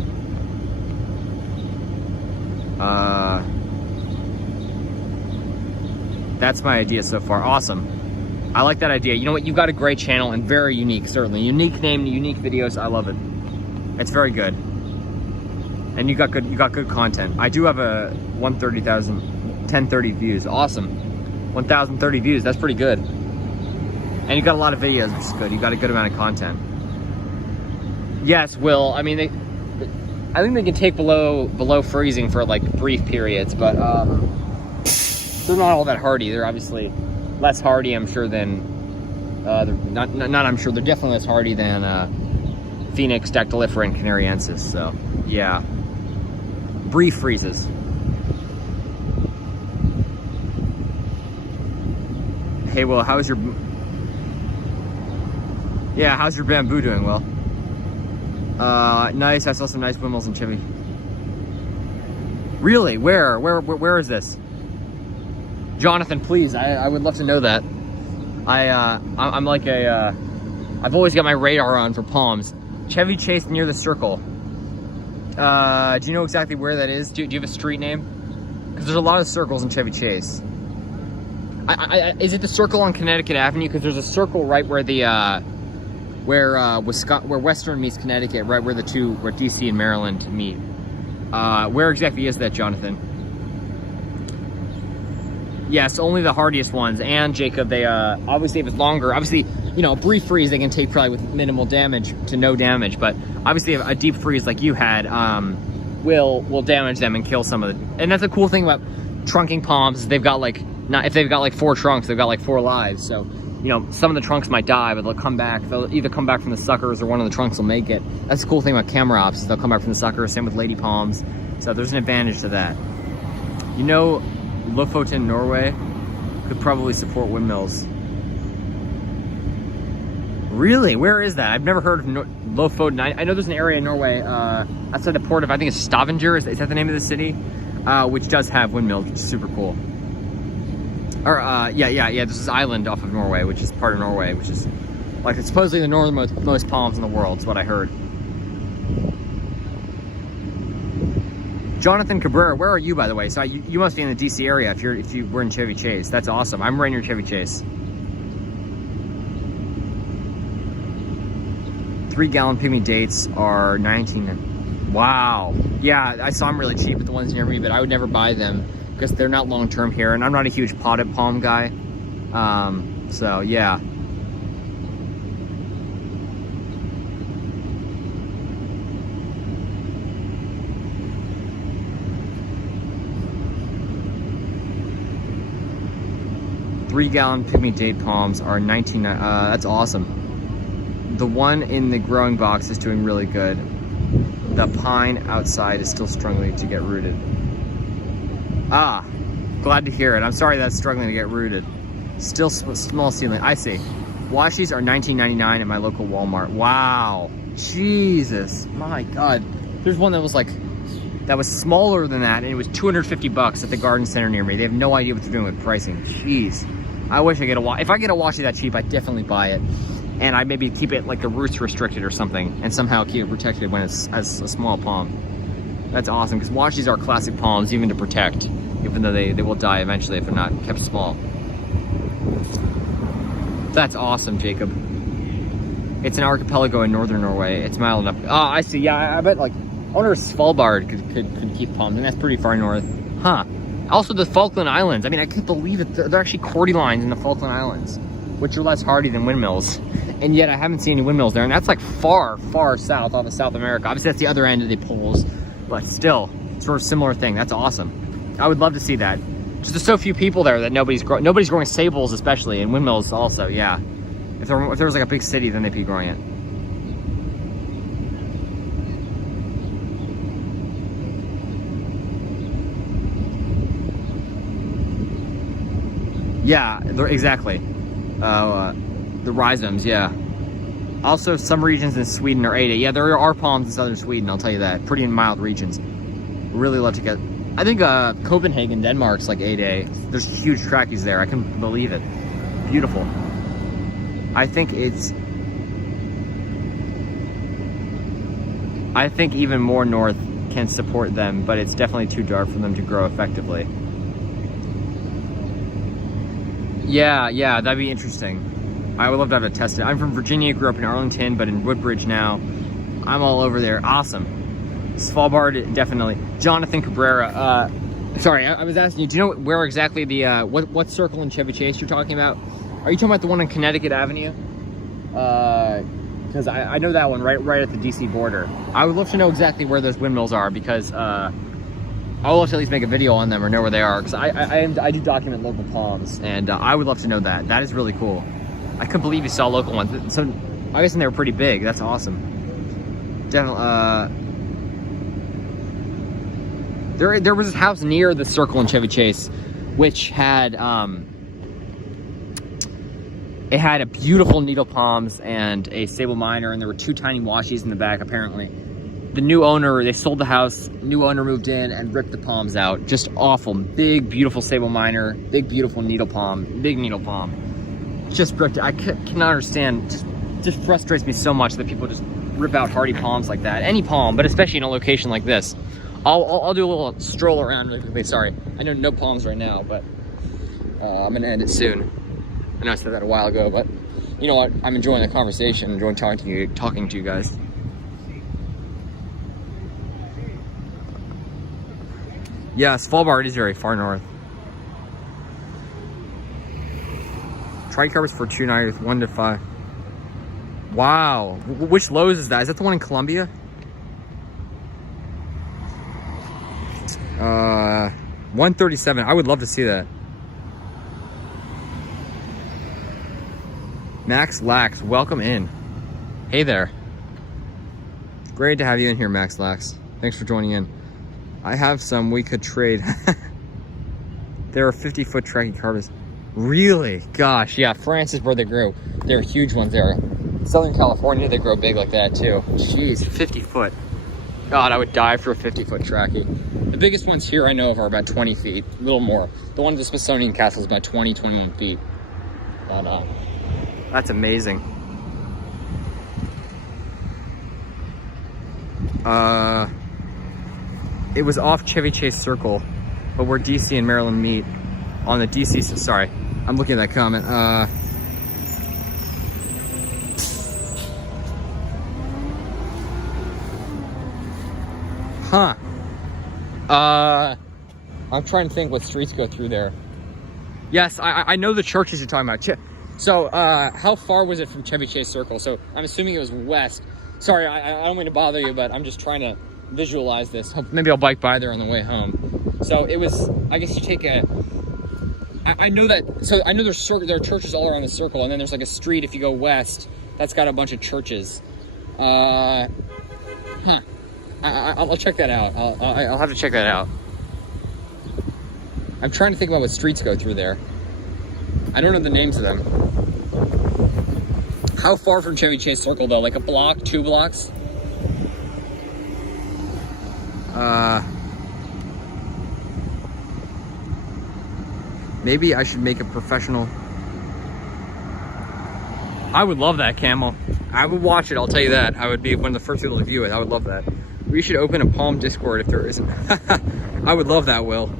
That's my idea so far. Awesome. I like that idea. You know what? You've got a great channel and very unique, certainly. Unique name, unique videos. I love it. It's very good. And you got good content. I do have a 1030 views. Awesome. 1,030 views. That's pretty good. And you got a lot of videos, which is good. You got a good amount of content. Yes, Will. I mean, I think they can take below freezing for like brief periods, but they're not all that hardy. They're obviously less hardy, I'm sure, than not I'm sure, they're definitely less hardy than Phoenix dactylifera and canariensis. So yeah, brief freezes. Hey, Will, how's your bamboo doing, Will? Nice. I saw some nice windmills in Chivy. Really? Where is this? Jonathan, please. I would love to know that. I'm like I've always got my radar on for palms. Chevy Chase near the circle. Do you know exactly where that is? Do you have a street name? Because there's a lot of circles in Chevy Chase. Is it the circle on Connecticut Avenue? Because there's a circle right where the where Western meets Connecticut, right where where DC and Maryland meet. Where exactly is that, Jonathan? Yes, only the hardiest ones. And Jacob, they obviously if it's longer, obviously, you know, a brief freeze they can take probably with minimal damage to no damage, but obviously a deep freeze like you had will damage them and kill some of the. And that's a cool thing about trunking palms is they've got like if they've got like 4 trunks, they've got like 4 lives. So, you know, some of the trunks might die, but they'll come back. They'll either come back from the suckers or one of the trunks will make it. That's the cool thing about camera ops. They'll come back from the suckers. Same with lady palms. So there's an advantage to that. You know, Lofoten, Norway could probably support windmills. Really? Where is that? I've never heard of Lofoten. I know there's an area in Norway outside the port of, I think it's Stavanger. Is that the name of the city? Which does have windmills, which is super cool. Or, yeah, this is island off of Norway, which is part of Norway, which is, like, it's supposedly the northernmost palms in the world, is what I heard. Jonathan Cabrera, where are you, by the way? So you must be in the DC area if you were in Chevy Chase. That's awesome. I'm right near Chevy Chase. 3-gallon Pygmy dates are 19. Wow. Yeah, I saw them really cheap at the ones near me, but I would never buy them because they're not long-term here, and I'm not a huge potted palm guy. So yeah. Three-gallon Pygmy date palms are 19. That's awesome. The one in the growing box is doing really good. The pine outside is still struggling to get rooted. Ah, glad to hear it. I'm sorry that's struggling to get rooted. Still small seedling. I see. Washies are $19.99 at my local Walmart. Wow. Jesus. My God. There's one that was smaller than that, and it was $250 at the garden center near me. They have no idea what they're doing with pricing. Jeez. I wish I get if I get a washi that cheap, I'd definitely buy it. And I maybe keep it like the roots restricted or something, and somehow keep it protected when it's as a small palm. That's awesome, because washies are classic palms, even to protect, even though they will die eventually if they're not kept small. That's awesome, Jacob. It's an archipelago in northern Norway. It's mild enough. Oh, I see. Yeah, I bet like, I wonder if Svalbard could keep palms, and that's pretty far north. Huh. Also the Falkland Islands. I mean, I can't believe it. They're actually cordy-lines in the Falkland Islands, which are less hardy than windmills. And yet I haven't seen any windmills there. And that's like far, far south off of South America. Obviously that's the other end of the poles, but still, sort of similar thing. That's awesome. I would love to see that. Just there's so few people there that nobody's growing sables, especially, and windmills also, yeah. If there was like a big city, then they'd be growing it. Yeah, exactly. The rhizomes, yeah. Also, some regions in Sweden are 8A. Yeah, there are palms in southern Sweden, I'll tell you that. Pretty mild regions. Really love to get... I think Copenhagen, Denmark's like 8A. There's huge trackies there. I can believe it. Beautiful. I think even more north can support them, but it's definitely too dark for them to grow effectively. Yeah, that'd be interesting. I would love to have it tested. I'm from Virginia, grew up in Arlington, but in Woodbridge now. I'm all over there. Awesome. Svalbard, definitely. Jonathan Cabrera. Sorry, I was asking you, do you know where exactly the, what circle in Chevy Chase you're talking about? Are you talking about the one on Connecticut Avenue? Because I know that one right at the DC border. I would love to know exactly where those windmills are, because I will at least make a video on them or know where they are, because I do document local palms, and I would love to know that. That is really cool. I couldn't believe you saw local ones. So I guess they were pretty big. That's awesome. Definitely. There was this house near the circle in Chevy Chase, which had it had a beautiful needle palms and a sable miner, and there were 2 tiny washies in the back apparently. The new owner, they sold the house, new owner moved in and ripped the palms out. Just awful. Big, beautiful sable miner, big, beautiful needle palm, big needle palm. Just ripped it. I cannot understand. Just frustrates me so much that people just rip out hardy palms like that. Any palm, but especially in a location like this. I'll do a little stroll around really quickly. Sorry, I know no palms right now, but I'm gonna end it soon. I know I said that a while ago, but you know what? I'm enjoying the conversation, enjoying talking to you guys. Yeah, Svalbard is very far north. Tricarpus fortunatus 1 to 5. Wow. Which Lowe's is that? Is that the one in Colombia? 137. I would love to see that. Max Lax, welcome in. Hey there. Great to have you in here, Max Lax. Thanks for joining in. I have some we could trade. There are 50-foot Tricarpus. Really? Gosh, yeah, France is where they grow. They're huge ones there. Southern California, they grow big like that too. Jeez, 50 foot. God, I would die for a 50-foot trachy. The biggest ones here I know of are about 20 feet, a little more. The one at the Smithsonian Castle is about 20, 21 feet. But, that's amazing. It was off Chevy Chase Circle, but where DC and Maryland meet on the DC, sorry, I'm looking at that comment. I'm trying to think what streets go through there. Yes, I know the churches you're talking about. So, how far was it from Chevy Chase Circle? So, I'm assuming it was west. Sorry, I don't mean to bother you, but I'm just trying to visualize this. Maybe I'll bike by there on the way home. So, it was, I guess you take a, I know that, so I know there are churches all around the circle, and then there's like a street if you go west that's got a bunch of churches. I'll check that out. I'll have to check that out. I'm trying to think about what streets go through there. I don't know the names of them. How far from Chevy Chase Circle though? Like a block, 2 blocks? Maybe I should make a professional. I would love that, Camel. I would watch it, I'll tell you that. I would be one of the first people to view it. I would love that. We should open a Palm Discord if there isn't. I would love that, Will.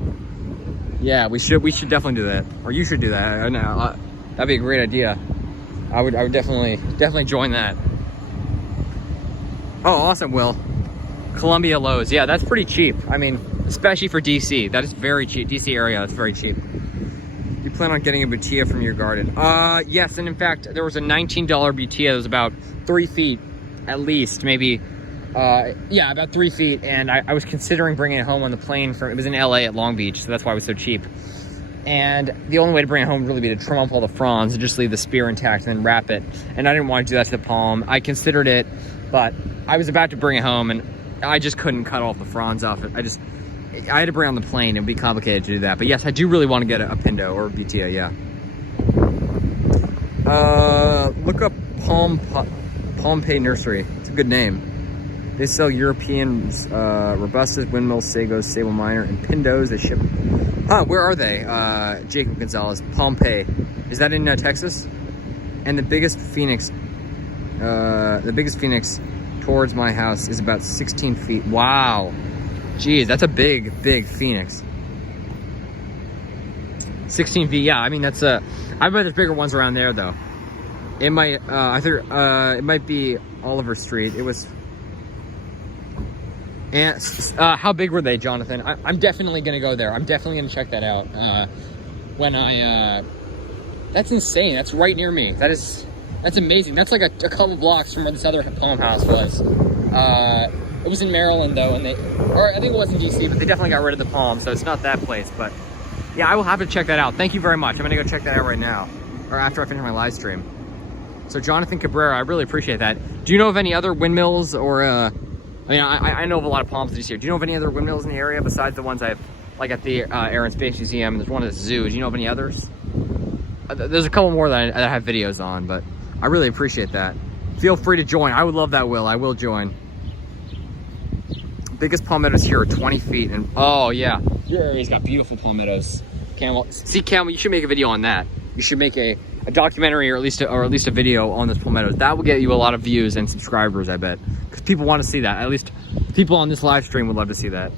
Yeah, we should definitely do that. Or you should do that. I know. That'd be a great idea. I would definitely join that. Oh, awesome, Will. Columbia Lowe's. Yeah, that's pretty cheap. I mean, especially for DC. That is very cheap. DC area, that's very cheap. You plan on getting a Butia from your garden? Yes, and in fact, there was a $19 Butia that was about 3 feet, at least, maybe. Yeah, about 3 feet, and I was considering bringing it home on the plane from, it was in LA at Long Beach, so that's why it was so cheap. And the only way to bring it home would really be to trim up all the fronds and just leave the spear intact and then wrap it. And I didn't want to do that to the palm. I considered it, but I was about to bring it home and I just couldn't cut all the fronds off it. I had to bring it on the plane. It would be complicated to do that. But yes, I do really want to get a Pindo or a Butia, yeah. Look up Palmpay Nursery. It's a good name. They sell Europeans, Robustas, Windmills, Sagos, Sable Minor, and Pindos. They ship. Where are they? Jacob Gonzalez, Palmpay. Is that in Texas? And the biggest phoenix towards my house is about 16 feet. Wow. Geez, that's a big phoenix. 16 feet, yeah. I mean, that's I bet there's bigger ones around there though. It might, it might be Oliver Street. It was. And how big were they, Jonathan? I'm definitely gonna go there. I'm definitely gonna check that out. That's insane. That's right near me. That's amazing. That's like a couple blocks from where this other palm house was. It was in Maryland though, or I think it was in DC, but they definitely got rid of the palm, so it's not that place. But yeah, I will have to check that out. Thank you very much. I'm gonna go check that out right now, or after I finish my live stream. So Jonathan Cabrera, I really appreciate that. Do you know of any other windmills or? I mean, I know of a lot of palms this year. Do you know of any other windmills in the area besides the ones I have, like at the Air and Space Museum? There's one at the zoo. Do you know of any others? There's a couple more that I have videos on, but I really appreciate that. Feel free to join. I would love that, Will. I will join. Biggest palmettos here are 20 feet. And oh, yeah. Your area's got beautiful palmettos. Camel. See, Camel, you should make a video on that. You should make a documentary or at least a video on those palmettos. That will get you a lot of views and subscribers, I bet. Because people want to see that. At least people on this live stream would love to see that.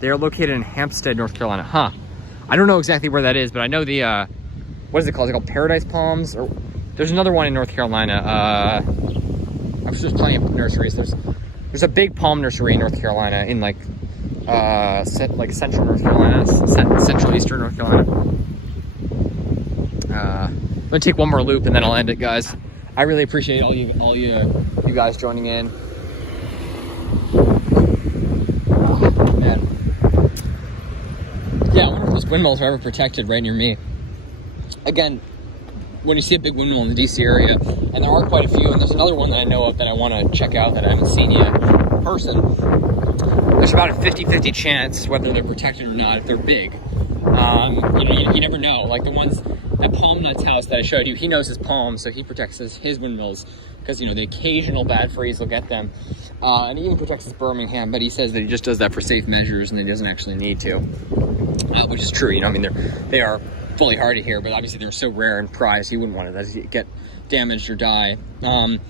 They are located in Hampstead, North Carolina. Huh. I don't know exactly where that is, but I know the, what is it called? Is it called Paradise Palms? Or there's another one in North Carolina. I'm sure there's plenty of nurseries. There's a big palm nursery in North Carolina in like central North Carolina, central eastern North Carolina. I'm gonna take one more loop and then I'll end it, guys. I really appreciate all you guys joining in. Oh, man. Yeah, I wonder if those windmills are ever protected right near me. Again, when you see a big windmill in the DC area, and there are quite a few, and there's another one that I know of that I want to check out that I haven't seen yet in person. There's about a 50-50 chance whether they're protected or not if they're big. You never know. Like the ones, that Palm Nuts house that I showed you, he knows his palms, so he protects his windmills because, the occasional bad freeze will get them. And he even protects his Birmingham, but he says that he just does that for safe measures and he doesn't actually need to, which is true. They are fully hardy here, but obviously they're so rare and prized, he wouldn't want to get damaged or die. And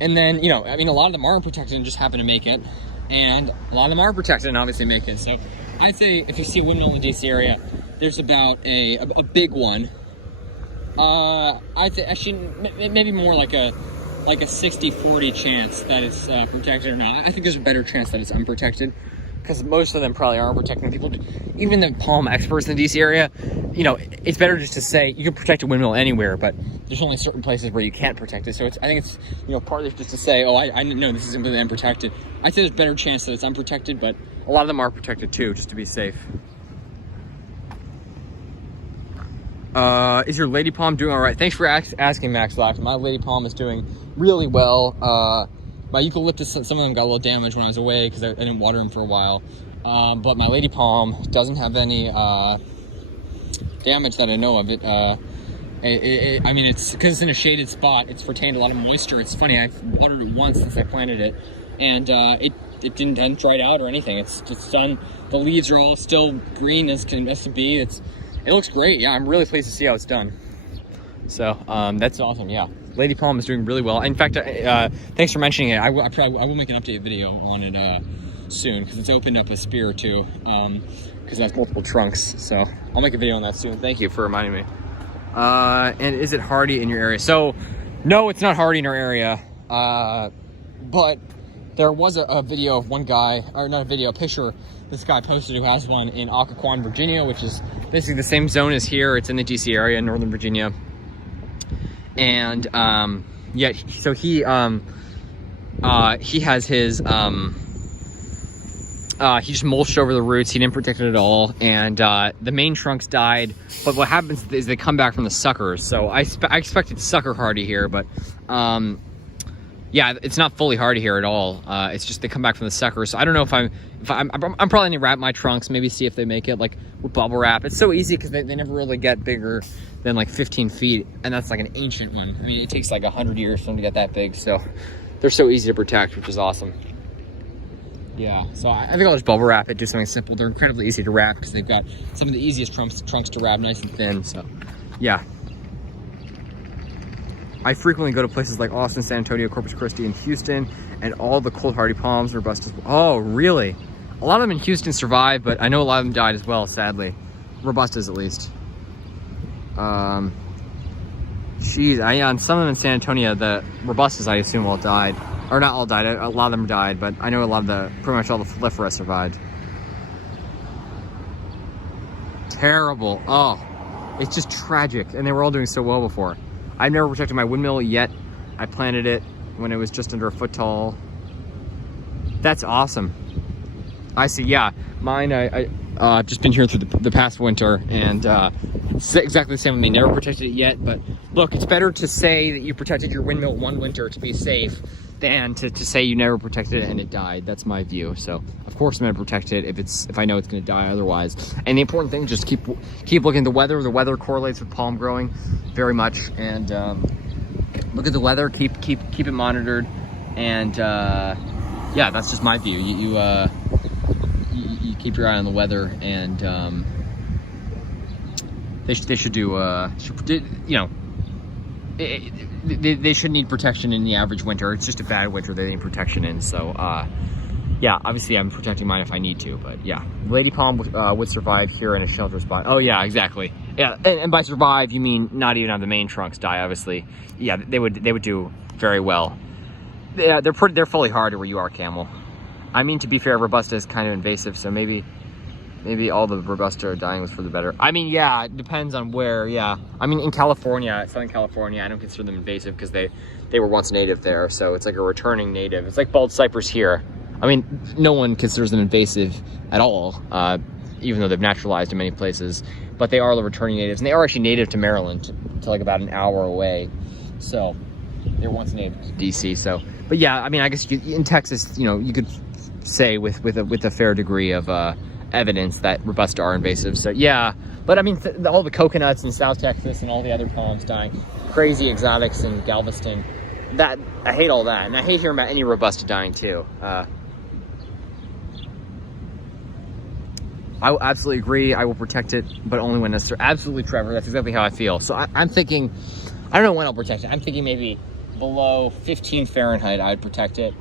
then, a lot of them aren't protected and just happen to make it. And a lot of them are protected and obviously make it. So I'd say if you see a windmill in the DC area, there's about a big one. I'd say actually maybe more like a 60-40 chance that it's protected or not. I think there's a better chance that it's unprotected because most of them probably aren't protecting people. Even the palm experts in the DC area, it's better just to say you can protect a windmill anywhere, but there's only certain places where you can't protect it. So I think it's partly just to say, oh, I know this is completely unprotected. I'd say there's a better chance that it's unprotected, but a lot of them are protected too, just to be safe. Is your lady palm doing all right? Thanks for asking, Max Lax. My lady palm is doing really well. My eucalyptus, some of them got a little damaged when I was away because I didn't water them for a while. But my lady palm doesn't have any damage that I know of. It's because it's in a shaded spot. It's retained a lot of moisture. It's funny, I've watered it once since I planted it, and it hadn't dried out or anything. It's done. The leaves are all still green as can be. It looks great. Yeah, I'm really pleased to see how it's done. So that's awesome. Yeah, lady palm is doing really well. In fact, thanks for mentioning it. I will make an update video on it soon because it's opened up a spear or two because it has multiple trunks. So I'll make a video on that soon. Thank you for reminding me. And is it hardy in your area? So no, it's not hardy in our area. But there was a video of one guy, or not a video, a picture this guy posted who has one in Occoquan, Virginia, which is basically the same zone as here. It's in the DC area, Northern Virginia. And so he has his he just mulched over the roots. He didn't protect it at all, and the main trunks died. But what happens is they come back from the suckers. So I expected sucker hardy here, but yeah, it's not fully hardy here at all. It's just they come back from the suckers. So I don't know if I'm probably gonna wrap my trunks, maybe see if they make it like with bubble wrap. It's so easy because they never really get bigger than like 15 feet, and that's like an ancient one. I mean, it takes like 100 years for them to get that big, so they're so easy to protect, which is awesome. Yeah, so I think I'll just bubble wrap it, do something simple. They're incredibly easy to wrap because they've got some of the easiest trunks to wrap, nice and thin. So yeah, I frequently go to places like Austin, San Antonio, Corpus Christi, and Houston, and all the cold hardy palms, robustas. Oh, really? A lot of them in Houston survived, but I know a lot of them died as well, sadly. Robustas, at least. Geez, on some of them in San Antonio, the robustas, I assume, all died. Or not all died, a lot of them died, but I know a lot of pretty much all the Phylifera survived. Terrible. Oh, it's just tragic, and they were all doing so well before. I've never protected my windmill yet. I planted it when it was just under a foot tall. That's awesome. I see, yeah. Mine, I've just been here through the past winter, and it's exactly the same with me. Never protected it yet, but look, it's better to say that you protected your windmill one winter to be safe than to say you never protected it and it died. That's my view. So of course I'm gonna protect it if I know it's gonna die otherwise. And the important thing is just keep looking at the weather. The weather correlates with palm growing very much, and look at the weather, keep it monitored, and yeah, that's just my view. You keep your eye on the weather, and they should do they should need protection in the average winter. It's just a bad winter they need protection in. So yeah, obviously I'm protecting mine if I need to, but yeah. Lady palm would survive here in a shelter spot. Oh yeah, exactly. Yeah, and by survive, you mean not even have the main trunks die, obviously. Yeah, they would do very well. Yeah, they're fully hard where you are, Camel. I mean, to be fair, Robusta is kind of invasive, so maybe all the Robusta are dying was for the better. I mean, yeah, it depends on where, yeah. I mean, in California, Southern California, I don't consider them invasive because they were once native there, so it's like a returning native. It's like bald cypress here. I mean, no one considers them invasive at all, even though they've naturalized in many places, but they are the returning natives, and they are actually native to Maryland, to like about an hour away. So they were once native to DC, so. But yeah, I mean, I guess in Texas, you know, you could say with a fair degree of evidence that Robusta are invasive. So yeah, but I mean, all the coconuts in South Texas and all the other palms dying, crazy exotics in Galveston, that I hate all that, and I hate hearing about any Robusta dying too. I will absolutely agree. I will protect it, but only when necessary. Absolutely, Trevor. That's exactly how I feel. So I'm thinking, I don't know when I'll protect it. I'm thinking maybe below 15 Fahrenheit, I'd protect it.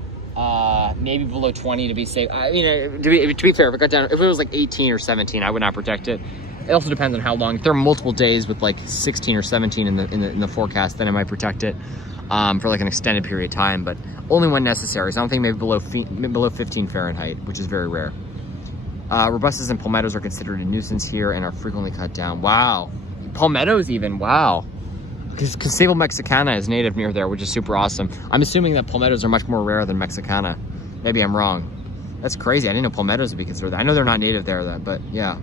Maybe below 20 to be safe. I mean, to be fair, if it was like 18 or 17, I would not protect it. It also depends on how long. If there are multiple days with like 16 or 17 in the forecast, then I might protect it for like an extended period of time, but only when necessary. So I'm thinking maybe below 15 Fahrenheit, which is very rare. Robustas and palmettos are considered a nuisance here and are frequently cut down. Wow. Palmettos even, wow. Because Sable mexicana is native near there, which is super awesome. I'm assuming that palmettos are much more rare than mexicana. Maybe I'm wrong. That's crazy. I didn't know palmettos would be considered that. I know they're not native there, but yeah.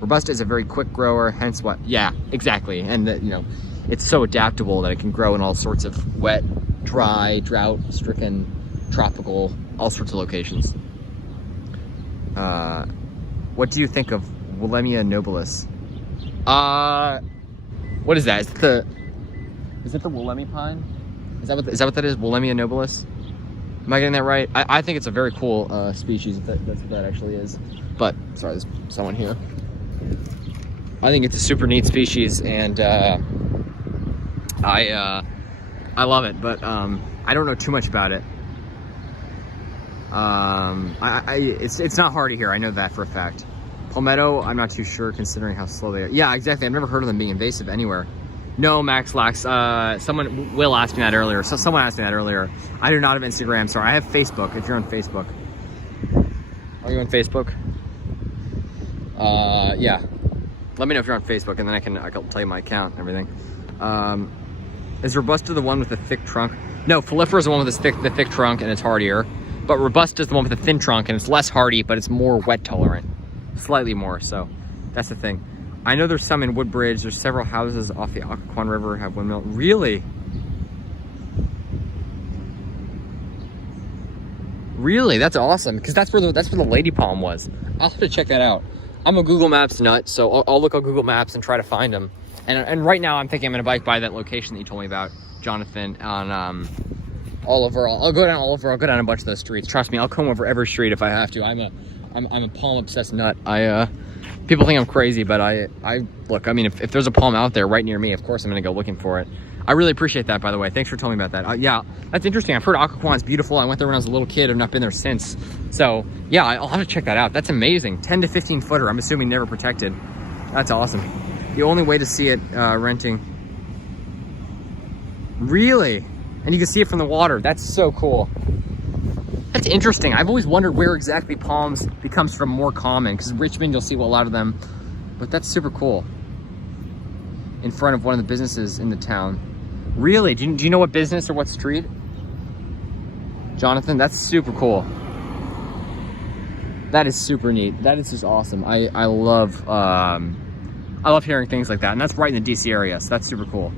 Robusta is a very quick grower, hence what? Yeah, exactly. And you know, it's so adaptable that it can grow in all sorts of wet, dry, drought-stricken, tropical, all sorts of locations. What do you think of Willemia nobilis? What is that? Is it the Wollemi pine? Is that what that is? Willemia nobilis? Am I getting that right? I think it's a very cool species. That's what that actually is. But sorry, there's someone here. I think it's a super neat species, and I love it. But I don't know too much about it. It's not hardy here. I know that for a fact. Palmetto, I'm not too sure considering how slow they are. Yeah, exactly. I've never heard of them being invasive anywhere. No, Max Lax. Will asked me that earlier. So someone asked me that earlier. I do not have Instagram. Sorry, I have Facebook. If you're on Facebook, are you on Facebook? Yeah. Let me know if you're on Facebook, and then I can tell you my account and everything. Is Robusta the one with the thick trunk? No, Folifera is the one with the thick trunk, and it's hardier. But Robusta is the one with the thin trunk, and it's less hardy, but it's more wet tolerant. Slightly more, so that's the thing. I know there's some in Woodbridge. There's several houses off the Occoquan River have windmill. Really? Really? That's awesome, because that's where the lady palm was. I'll have to check that out. I'm a Google Maps nut, so I'll look on Google Maps and try to find them. And right now I'm thinking I'm gonna bike by that location that you told me about, Jonathan, on Oliver. I'll go down Oliver. I'll go down a bunch of those streets. Trust me, I'll come over every street if I have to. I'm a palm obsessed nut. People think I'm crazy, but I look. I mean, if there's a palm out there right near me, of course I'm gonna go looking for it. I really appreciate that, by the way. Thanks for telling me about that. Yeah, that's interesting. I've heard Occoquan's beautiful. I went there when I was a little kid. I've not been there since. So yeah, I'll have to check that out. That's amazing. 10 to 15 footer. I'm assuming never protected. That's awesome. The only way to see it renting. Really? And you can see it from the water. That's so cool. That's interesting. I've always wondered where exactly palms becomes from more common, because Richmond you'll see a lot of them, but that's super cool. In front of one of the businesses in the town. Really? Do you know what business or what street? Jonathan, that's super cool. That is super neat. That is just awesome. I love hearing things like that, and that's right in the DC area, so that's super cool.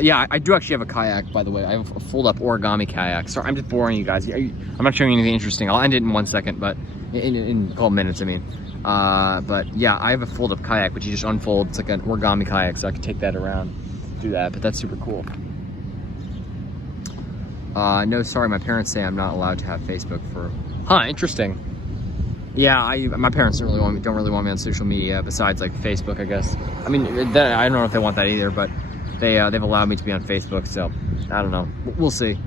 Yeah, I do actually have a kayak, by the way. I have a fold-up origami kayak. Sorry, I'm just boring you guys. I'm not showing you anything interesting. I'll end it in 1 second, but in a couple minutes, I mean. But yeah, I have a fold-up kayak, which you just unfold. It's like an origami kayak, so I can take that around, do that. But that's super cool. No, sorry, my parents say I'm not allowed to have Facebook for. Huh? Interesting. Yeah, my parents don't really want me on social media besides like Facebook, I guess. I mean, I don't know if they want that either, but they've allowed me to be on Facebook, so I don't know. We'll see.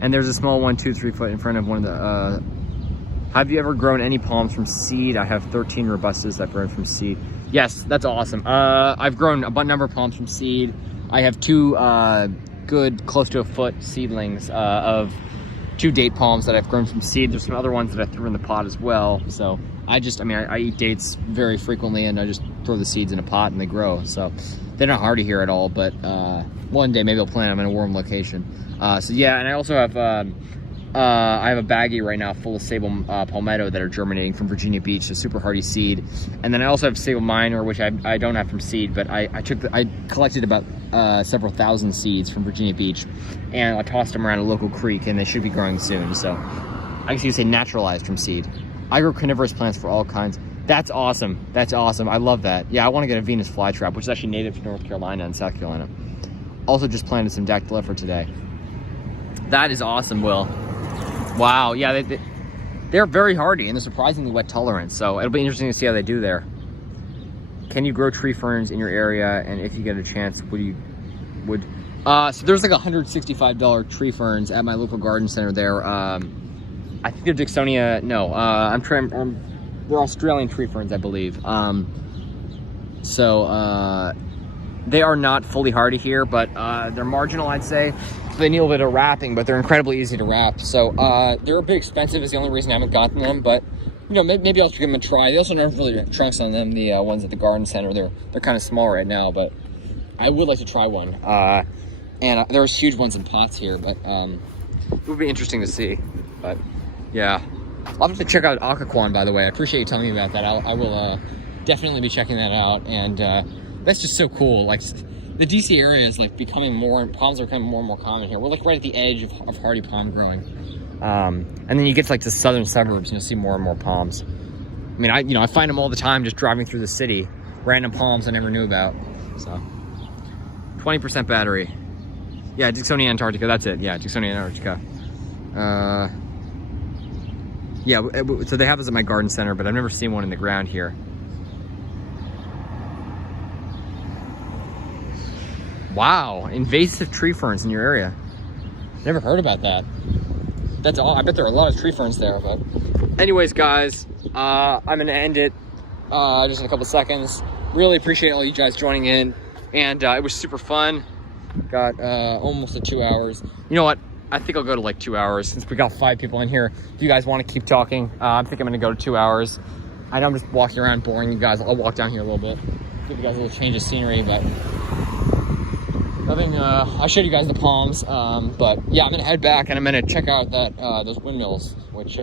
And there's a small one, 2-3 foot in front of one of the, have you ever grown any palms from seed? I have 13 robustas I've grown from seed. Yes, that's awesome. I've grown a number of palms from seed. I have 2 good, close to a foot seedlings of 2 date palms that I've grown from seed. There's some other ones that I threw in the pot as well. So I eat dates very frequently, and I just throw the seeds in a pot and they grow. So they're not hardy here at all, but one day maybe I'll plant them in a warm location. So yeah, and I also have I have a baggie right now full of sable palmetto that are germinating from Virginia Beach, a super hardy seed. And then I also have sable minor, which I don't have from seed, but I collected about several thousand seeds from Virginia Beach, and I tossed them around a local creek, and they should be growing soon. So I guess you could say naturalized from seed. I grow carnivorous plants for all kinds. That's awesome. That's awesome. I love that. Yeah, I want to get a Venus flytrap, which is actually native to North Carolina and South Carolina. Also just planted some dactylifer today. That is awesome, Will. Wow, yeah, they're very hardy and they're surprisingly wet tolerant, so it'll be interesting to see how they do there. Can you grow tree ferns in your area, and if you get a chance, so there's like $165 tree ferns at my local garden center there. I think they're Dicksonia, no, they're Australian tree ferns, I believe. They are not fully hardy here, but they're marginal, I'd say. They need a little bit of wrapping, but they're incredibly easy to wrap. So they're a bit expensive is the only reason I haven't gotten them, but you know, maybe I'll give them a try. They also don't have really trunks on them, the ones at the garden center. They're kind of small right now, but I would like to try one. And there's huge ones in pots here, but it would be interesting to see. But yeah, I'll have to check out Occoquan, by the way. I appreciate you telling me about that. I will definitely be checking that out, and that's just so cool. Like, the DC area is like palms are becoming more and more common here. We're like right at the edge of hardy palm growing. And then you get to like the southern suburbs and you'll see more and more palms. I mean, I find them all the time just driving through the city. Random palms I never knew about. So 20% battery. Yeah, Dicksonia Antarctica, that's it. Yeah, Dicksonia Antarctica. Yeah, so they have this at my garden center, but I've never seen one in the ground here. Wow, invasive tree ferns in your area. Never heard about that. That's all. I bet there are a lot of tree ferns there, but anyways, guys, I'm gonna end it just in a couple seconds. Really appreciate all you guys joining in, and it was super fun. Got almost 2 hours. You know what? I think I'll go to like 2 hours since we got 5 people in here. If you guys want to keep talking, I think I'm gonna go to 2 hours. I know I'm just walking around boring you guys. I'll walk down here a little bit, give you guys a little change of scenery, but nothing. I showed you guys the palms, but yeah, I'm gonna head back and I'm gonna check out those windmills. Which,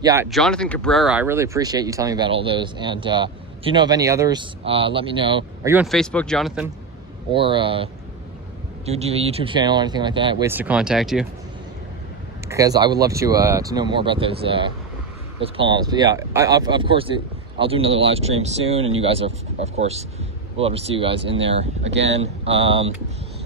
yeah, Jonathan Cabrera, I really appreciate you telling me about all those. And if you know of any others, let me know. Are you on Facebook, Jonathan? Or do you have a YouTube channel or anything like that? Ways to contact you? Because I would love to know more about those palms. But yeah, of course, I'll do another live stream soon, and you guys are, of course. We'll ever see you guys in there again.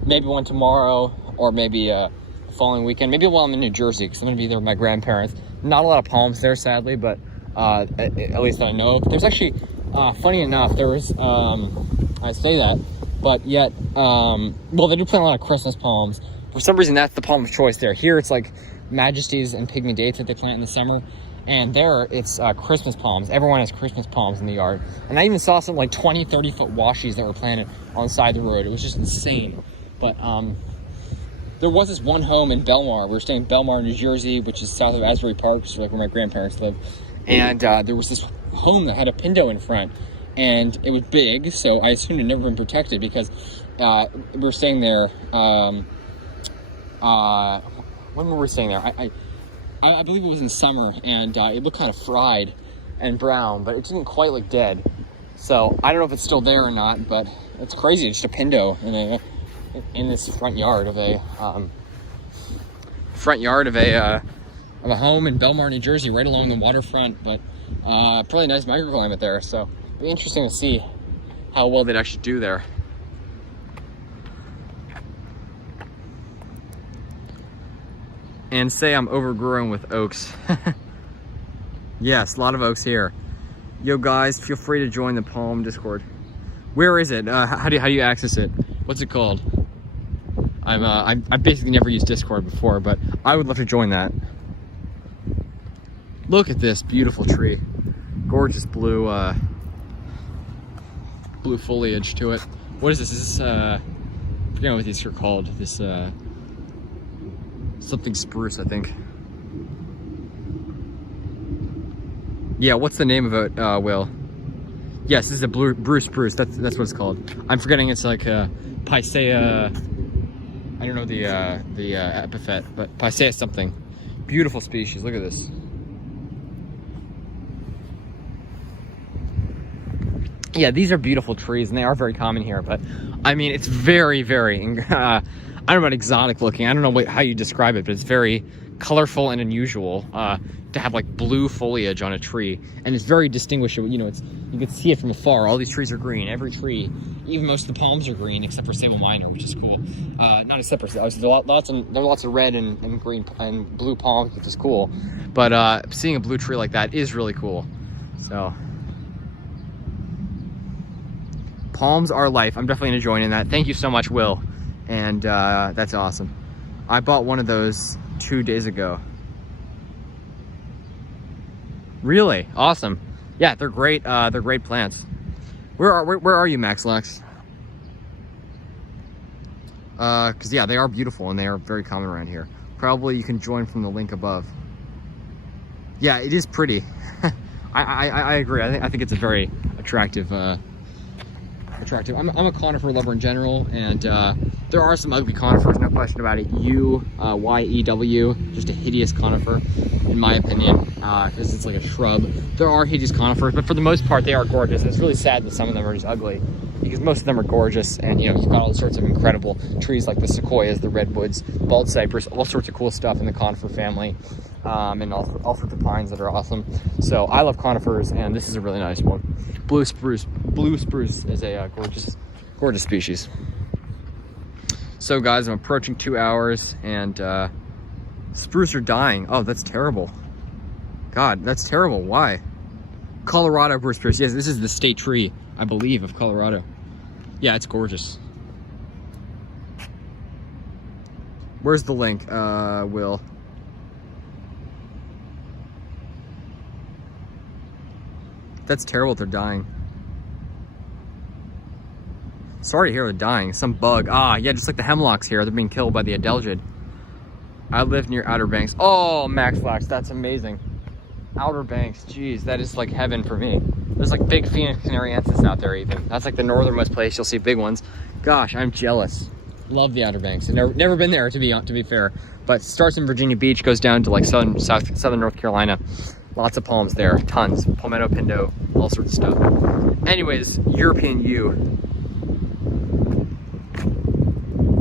Maybe one tomorrow, or maybe the following weekend. Maybe while I'm in New Jersey, because I'm going to be there with my grandparents. Not a lot of palms there, sadly, but at least that I know of. There's actually, funny enough, there was, I say that, but yet, well, they do plant a lot of Christmas palms. For some reason, that's the palm of choice there. Here, it's like Majesties and Pygmy Dates that they plant in the summer. And there, it's Christmas palms. Everyone has Christmas palms in the yard. And I even saw some like 20, 30-foot washies that were planted on the side of the road. It was just insane. But there was this one home in Belmar. We were staying in Belmar, New Jersey, which is south of Asbury Park, which is like where my grandparents live. And there was this home that had a pindo in front. And it was big, so I assumed it had never been protected because we were staying there. When were we staying there? I believe it was in summer, and it looked kind of fried and brown, but it didn't quite look dead. So I don't know if it's still there or not, but it's crazy. It's just a pindo in this front yard of a home in Belmar, New Jersey, right along the waterfront. But probably a nice microclimate there. So it'd be interesting to see how well they'd actually do there. And say I'm overgrown with oaks. Yes, a lot of oaks here. Yo guys, feel free to join the Palm Discord. Where is it? How do you access it? What's it called? I basically never used Discord before, but I would love to join that. Look at this beautiful tree. Gorgeous blue blue foliage to it. What is this? Is this I forget what these are called. This something spruce, I think. Yeah, what's the name of it, Will? Yes, this is a blue spruce. That's what it's called. I'm forgetting. It's like Picea. I don't know the epithet, but Picea something. Beautiful species. Look at this. Yeah, these are beautiful trees, and they are very common here. But I mean, it's very, very. I don't know about exotic looking. I don't know how you describe it, but it's very colorful and unusual to have like blue foliage on a tree, and it's very distinguishable. You know, you can see it from afar. All these trees are green. Every tree, even most of the palms are green, except for Sable Minor, which is cool. Not except for there's lots of red and green and blue palms, which is cool. But seeing a blue tree like that is really cool. So palms are life. I'm definitely enjoying that. Thank you so much, Will. And that's awesome. I bought one of those 2 days ago. Really awesome. Yeah, they're great. They're great plants. Where are you, Max Lux? Because yeah, they are beautiful and they are very common around here. Probably you can join from the link above. Yeah, it is pretty. I agree. I think it's a very attractive. I'm a conifer lover in general, and there are some ugly conifers, no question about it. Yew, just a hideous conifer, in my opinion, because it's like a shrub. There are hideous conifers, but for the most part, they are gorgeous. And it's really sad that some of them are just ugly, because most of them are gorgeous, and you know, you've got all sorts of incredible trees like the sequoias, the redwoods, bald cypress, all sorts of cool stuff in the conifer family, and all sorts of pines that are awesome. So I love conifers, and this is a really nice one. Blue spruce is a gorgeous species. So guys, I'm approaching 2 hours, and spruce are dying. Oh, that's terrible. God, that's terrible. Why? Colorado blue spruce. Yes, this is the state tree, I believe, of Colorado. Yeah, it's gorgeous. Where's the link, Will? That's terrible, they're dying. Sorry to hear they're dying. Some bug. Ah, yeah, just like the hemlocks here. They're being killed by the adelgid. I live near Outer Banks. Oh, Max Lax, that's amazing. Outer Banks, geez, that is like heaven for me. There's like big Phoenix canariensis out there even. That's like the northernmost place you'll see big ones. Gosh, I'm jealous. Love the Outer Banks. I've never been there, to be fair. But starts in Virginia Beach, goes down to like southern North Carolina. Lots of palms there, tons. Palmetto Pindo, all sorts of stuff. Anyways, European yew.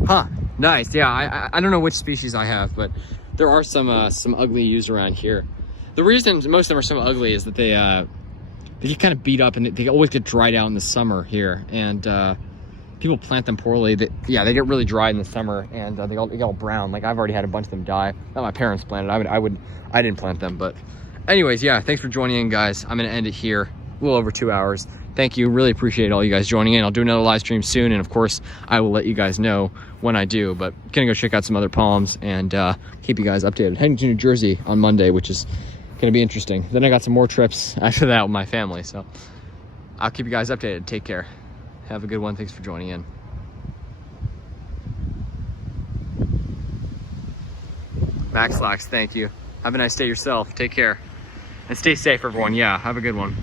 Huh, nice. Yeah, I don't know which species I have, but there are some ugly yews around here. The reason most of them are so ugly is that they get kind of beat up, and they always get dried out in the summer here. And people plant them poorly. They get really dry in the summer, and they get all brown. Like I've already had a bunch of them die. Not my parents planted. I didn't plant them, but anyways, yeah, thanks for joining in, guys. I'm gonna end it here. A little over 2 hours. Thank you. Really appreciate all you guys joining in. I'll do another live stream soon, and of course, I will let you guys know when I do. But gonna go check out some other palms and keep you guys updated. Heading to New Jersey on Monday, which is gonna be interesting. Then I got some more trips after that with my family, so I'll keep you guys updated. Take care. Have a good one. Thanks for joining in. Max Lax, thank you. Have a nice day yourself. Take care. And stay safe, everyone. Yeah, have a good one.